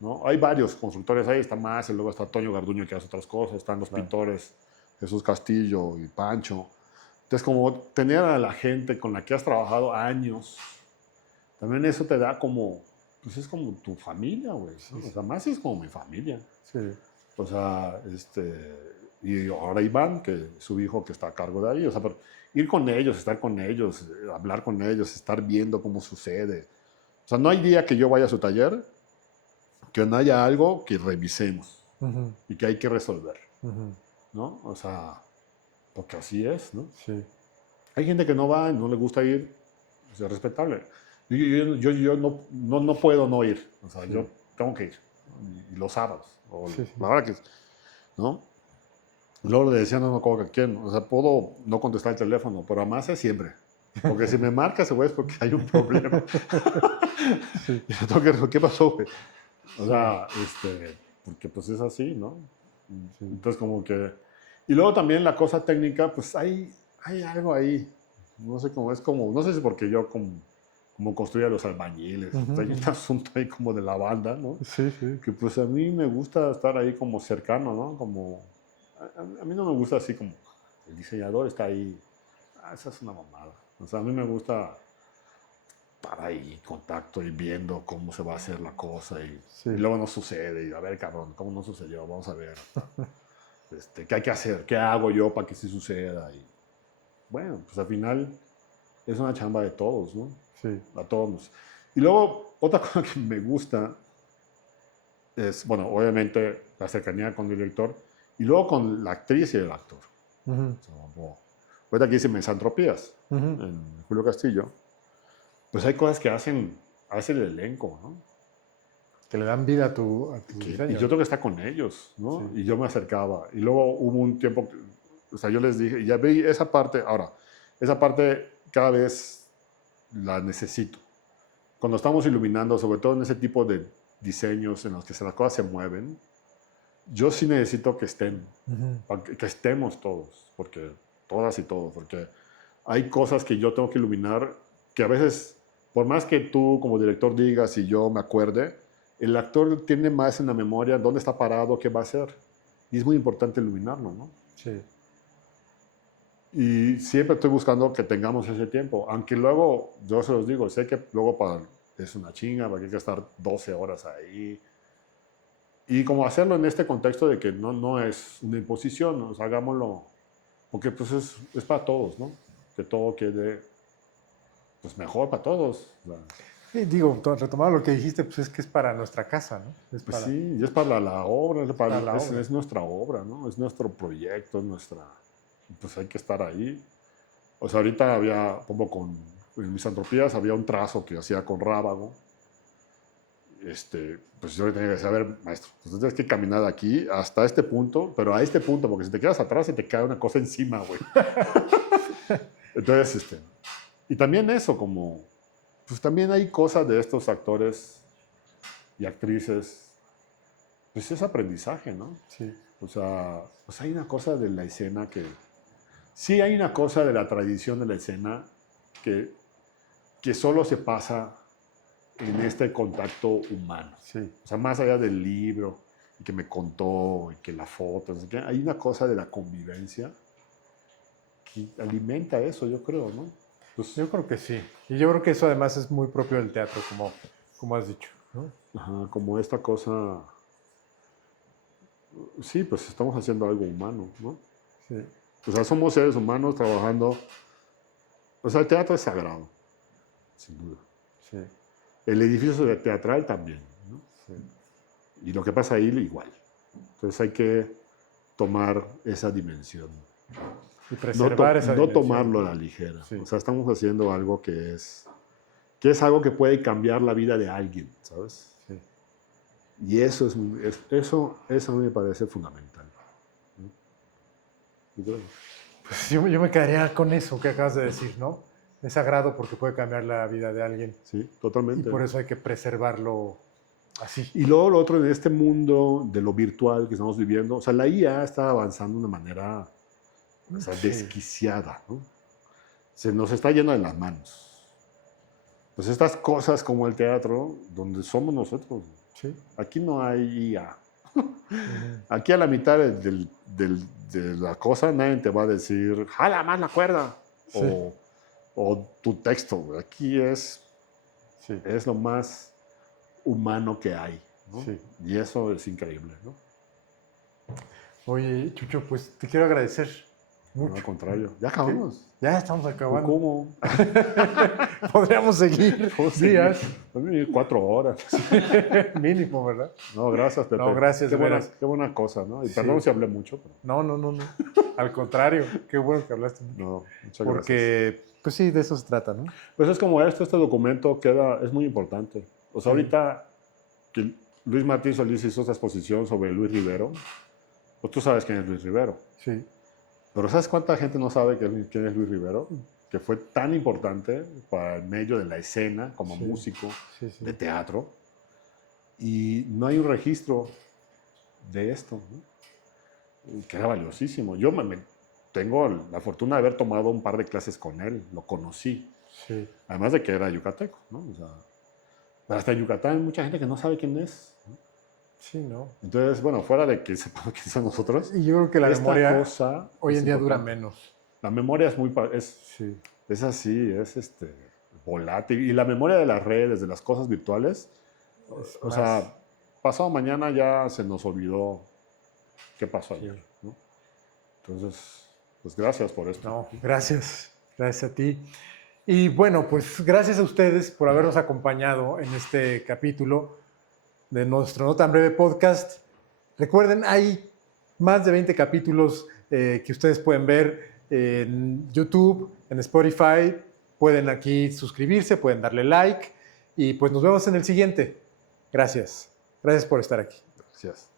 ¿no? Hay varios constructores ahí, está más, y luego está Toño Garduño que hace otras cosas, están los pintores, Jesús Castillo y Pancho. Entonces, como tener a la gente con la que has trabajado años, también eso te da como, pues es como tu familia, güey. Sí, ¿no? O sea, más es como mi familia. Sí. O sea, y ahora Iván, que su hijo que está a cargo de ahí, o sea, pero ir con ellos, estar con ellos, hablar con ellos, estar viendo cómo sucede. O sea, no hay día que yo vaya a su taller que no haya algo que revisemos y que hay que resolver, ¿no? O sea, porque así es, ¿no? Sí. Hay gente que no va y no le gusta ir, o sea, es respetable. Yo no puedo no ir, o sea, yo tengo que ir, y los sábados, o la hora que, ¿no? Luego le decía, no me acuerdo a quién, o sea, puedo no contestar el teléfono, pero además es siempre. Porque si me marca, se es porque hay un problema. Sí. Y yo tengo que, ¿qué pasó, güey? O sea, porque pues es así, ¿no? Sí. Entonces como que... Y luego también la cosa técnica, pues hay algo ahí. No sé cómo, es como, no sé si porque yo como construía los albañiles, hay un asunto ahí como de la banda, ¿no? Sí, sí. Que pues a mí me gusta estar ahí como cercano, ¿no? Como... A mí no me gusta así como el diseñador está ahí. Esa es una mamada. O sea, a mí me gusta estar ahí, contacto y viendo cómo se va a hacer la cosa y luego no sucede. Y a ver, cabrón, ¿cómo no sucedió? Vamos a ver. ¿Qué hay que hacer? ¿Qué hago yo para que sí suceda? Y bueno, pues al final es una chamba de todos, ¿no? Sí. A todos. Y luego, otra cosa que me gusta es, bueno, obviamente la cercanía con el director y luego con la actriz y el actor. O sea, ahorita que hice Misantropías en Julio Castillo, pues hay cosas que hace el elenco, ¿no? Que le dan vida a tu diseño. Y yo tengo que estar con ellos, ¿no? Sí. Y yo me acercaba. Y luego hubo un tiempo, o sea, yo les dije, ya vi esa parte, ahora, esa parte cada vez la necesito. Cuando estamos iluminando, sobre todo en ese tipo de diseños en los que las cosas se mueven, yo sí necesito que estén, que estemos todos, porque todas y todos, porque hay cosas que yo tengo que iluminar que a veces, por más que tú como director digas y yo me acuerde, el actor tiene más en la memoria dónde está parado, qué va a hacer. Y es muy importante iluminarlo, ¿no? Sí. Y siempre estoy buscando que tengamos ese tiempo, aunque luego, yo se los digo, sé que luego es una chinga, porque hay que estar 12 horas ahí. Y como hacerlo en este contexto de que no es una imposición, ¿no? O sea, hagámoslo, porque pues es para todos, ¿no? Que todo quede pues mejor para todos. O sea, sí, digo, retomando lo que dijiste, pues es que es para nuestra casa, ¿no? pues para, sí, y es para la obra, es nuestra obra, ¿no? Es nuestro proyecto, es nuestra... Pues hay que estar ahí. O sea, ahorita había, como en Misantropías, había un trazo que hacía con Rábago. Pues yo le tenía que decir, a ver, maestro, pues tienes que caminar de aquí hasta este punto, pero a este punto, porque si te quedas atrás se te cae una cosa encima, güey. Entonces, y también eso, como, pues también hay cosas de estos actores y actrices, pues es aprendizaje, ¿no? Sí. O sea, pues hay una cosa de la escena que, sí hay una cosa de la tradición de la escena que solo se pasa en este contacto humano. Sí. O sea, más allá del libro, y que me contó, y que la foto, no sé qué, hay una cosa de la convivencia que alimenta eso, yo creo, ¿no? Pues, Yo creo que sí. Y yo creo que eso además es muy propio del teatro, como has dicho, ¿no? ajá, como esta cosa, sí, pues estamos haciendo algo humano, ¿no? Sí, O sea, somos seres humanos trabajando, o sea, el teatro es sagrado, sin duda. sí, El edificio teatral también, ¿no? sí. Y lo que pasa ahí igual. Entonces hay que tomar esa dimensión. Y preservar esa No dimensión. tomarlo a la ligera. Sí. O sea, estamos haciendo algo que es algo que puede cambiar la vida de alguien, ¿sabes? Sí. Y eso eso a mí me parece fundamental. ¿No? Yo creo. Pues yo me quedaría con eso que acabas de decir, ¿no? Es sagrado porque puede cambiar la vida de alguien. Sí, Y totalmente. por eso hay que preservarlo así. Y luego lo otro, en este mundo de lo virtual que estamos viviendo, o sea, la IA está avanzando de una manera, o sea, Sí. desquiciada, ¿no? Se nos está yendo de las manos. Pues estas cosas como el teatro, donde somos nosotros. Sí. Aquí no hay IA. Ujú. Aquí a la mitad de la cosa nadie te va a decir, jala más la cuerda. Sí. O tu texto. Güey. Aquí es Sí. lo más humano que hay. ¿no? Sí. Y eso es increíble. ¿no? Oye, Chucho, pues te quiero agradecer No, mucho. al contrario. Ya acabamos. Ya estamos acabando. ¿Cómo? Podríamos seguir días. 4 horas. Mínimo, ¿verdad? No, gracias, Pepe. No, gracias, Qué de veras. qué buena cosa, ¿no? Y Sí. perdón si hablé mucho. Pero No. Al contrario, qué bueno que hablaste mucho. no, muchas gracias. Porque, pues sí, de eso se trata, ¿no? Pues es como este documento es muy importante. O sea, Sí. ahorita que Luis Martín Solís hizo esta exposición sobre Luis Rivero, pues tú sabes quién es Luis Rivero. Sí. Pero ¿sabes cuánta gente no sabe quién es Luis Rivero? Que fue tan importante para el medio de la escena como Sí. músico Sí. de teatro. Y no hay un registro de esto, ¿no? Y que era valiosísimo. Yo tengo la fortuna de haber tomado un par de clases con él, lo conocí. Sí. Además de que era yucateco, ¿no? O sea, pero hasta en Yucatán hay mucha gente que no sabe quién es. ¿no? Sí, ¿no? Entonces, bueno, fuera de que sepamos quiénes son nosotros, Y yo creo que la esta memoria cosa hoy en es día dura importante. menos. La memoria Sí. es así, volátil. Y la memoria de las redes, de las cosas virtuales, Es o más- sea, pasado mañana ya se nos olvidó qué pasó ayer, ¿no? Entonces, pues gracias por esto. No, gracias. Gracias a ti. Y bueno, pues gracias a ustedes por habernos acompañado en este capítulo de nuestro No Tan Breve Podcast. Recuerden, hay más de 20 capítulos que ustedes pueden ver en YouTube, en Spotify. Pueden aquí suscribirse, pueden darle like y pues nos vemos en el siguiente. Gracias. Gracias por estar aquí. Gracias.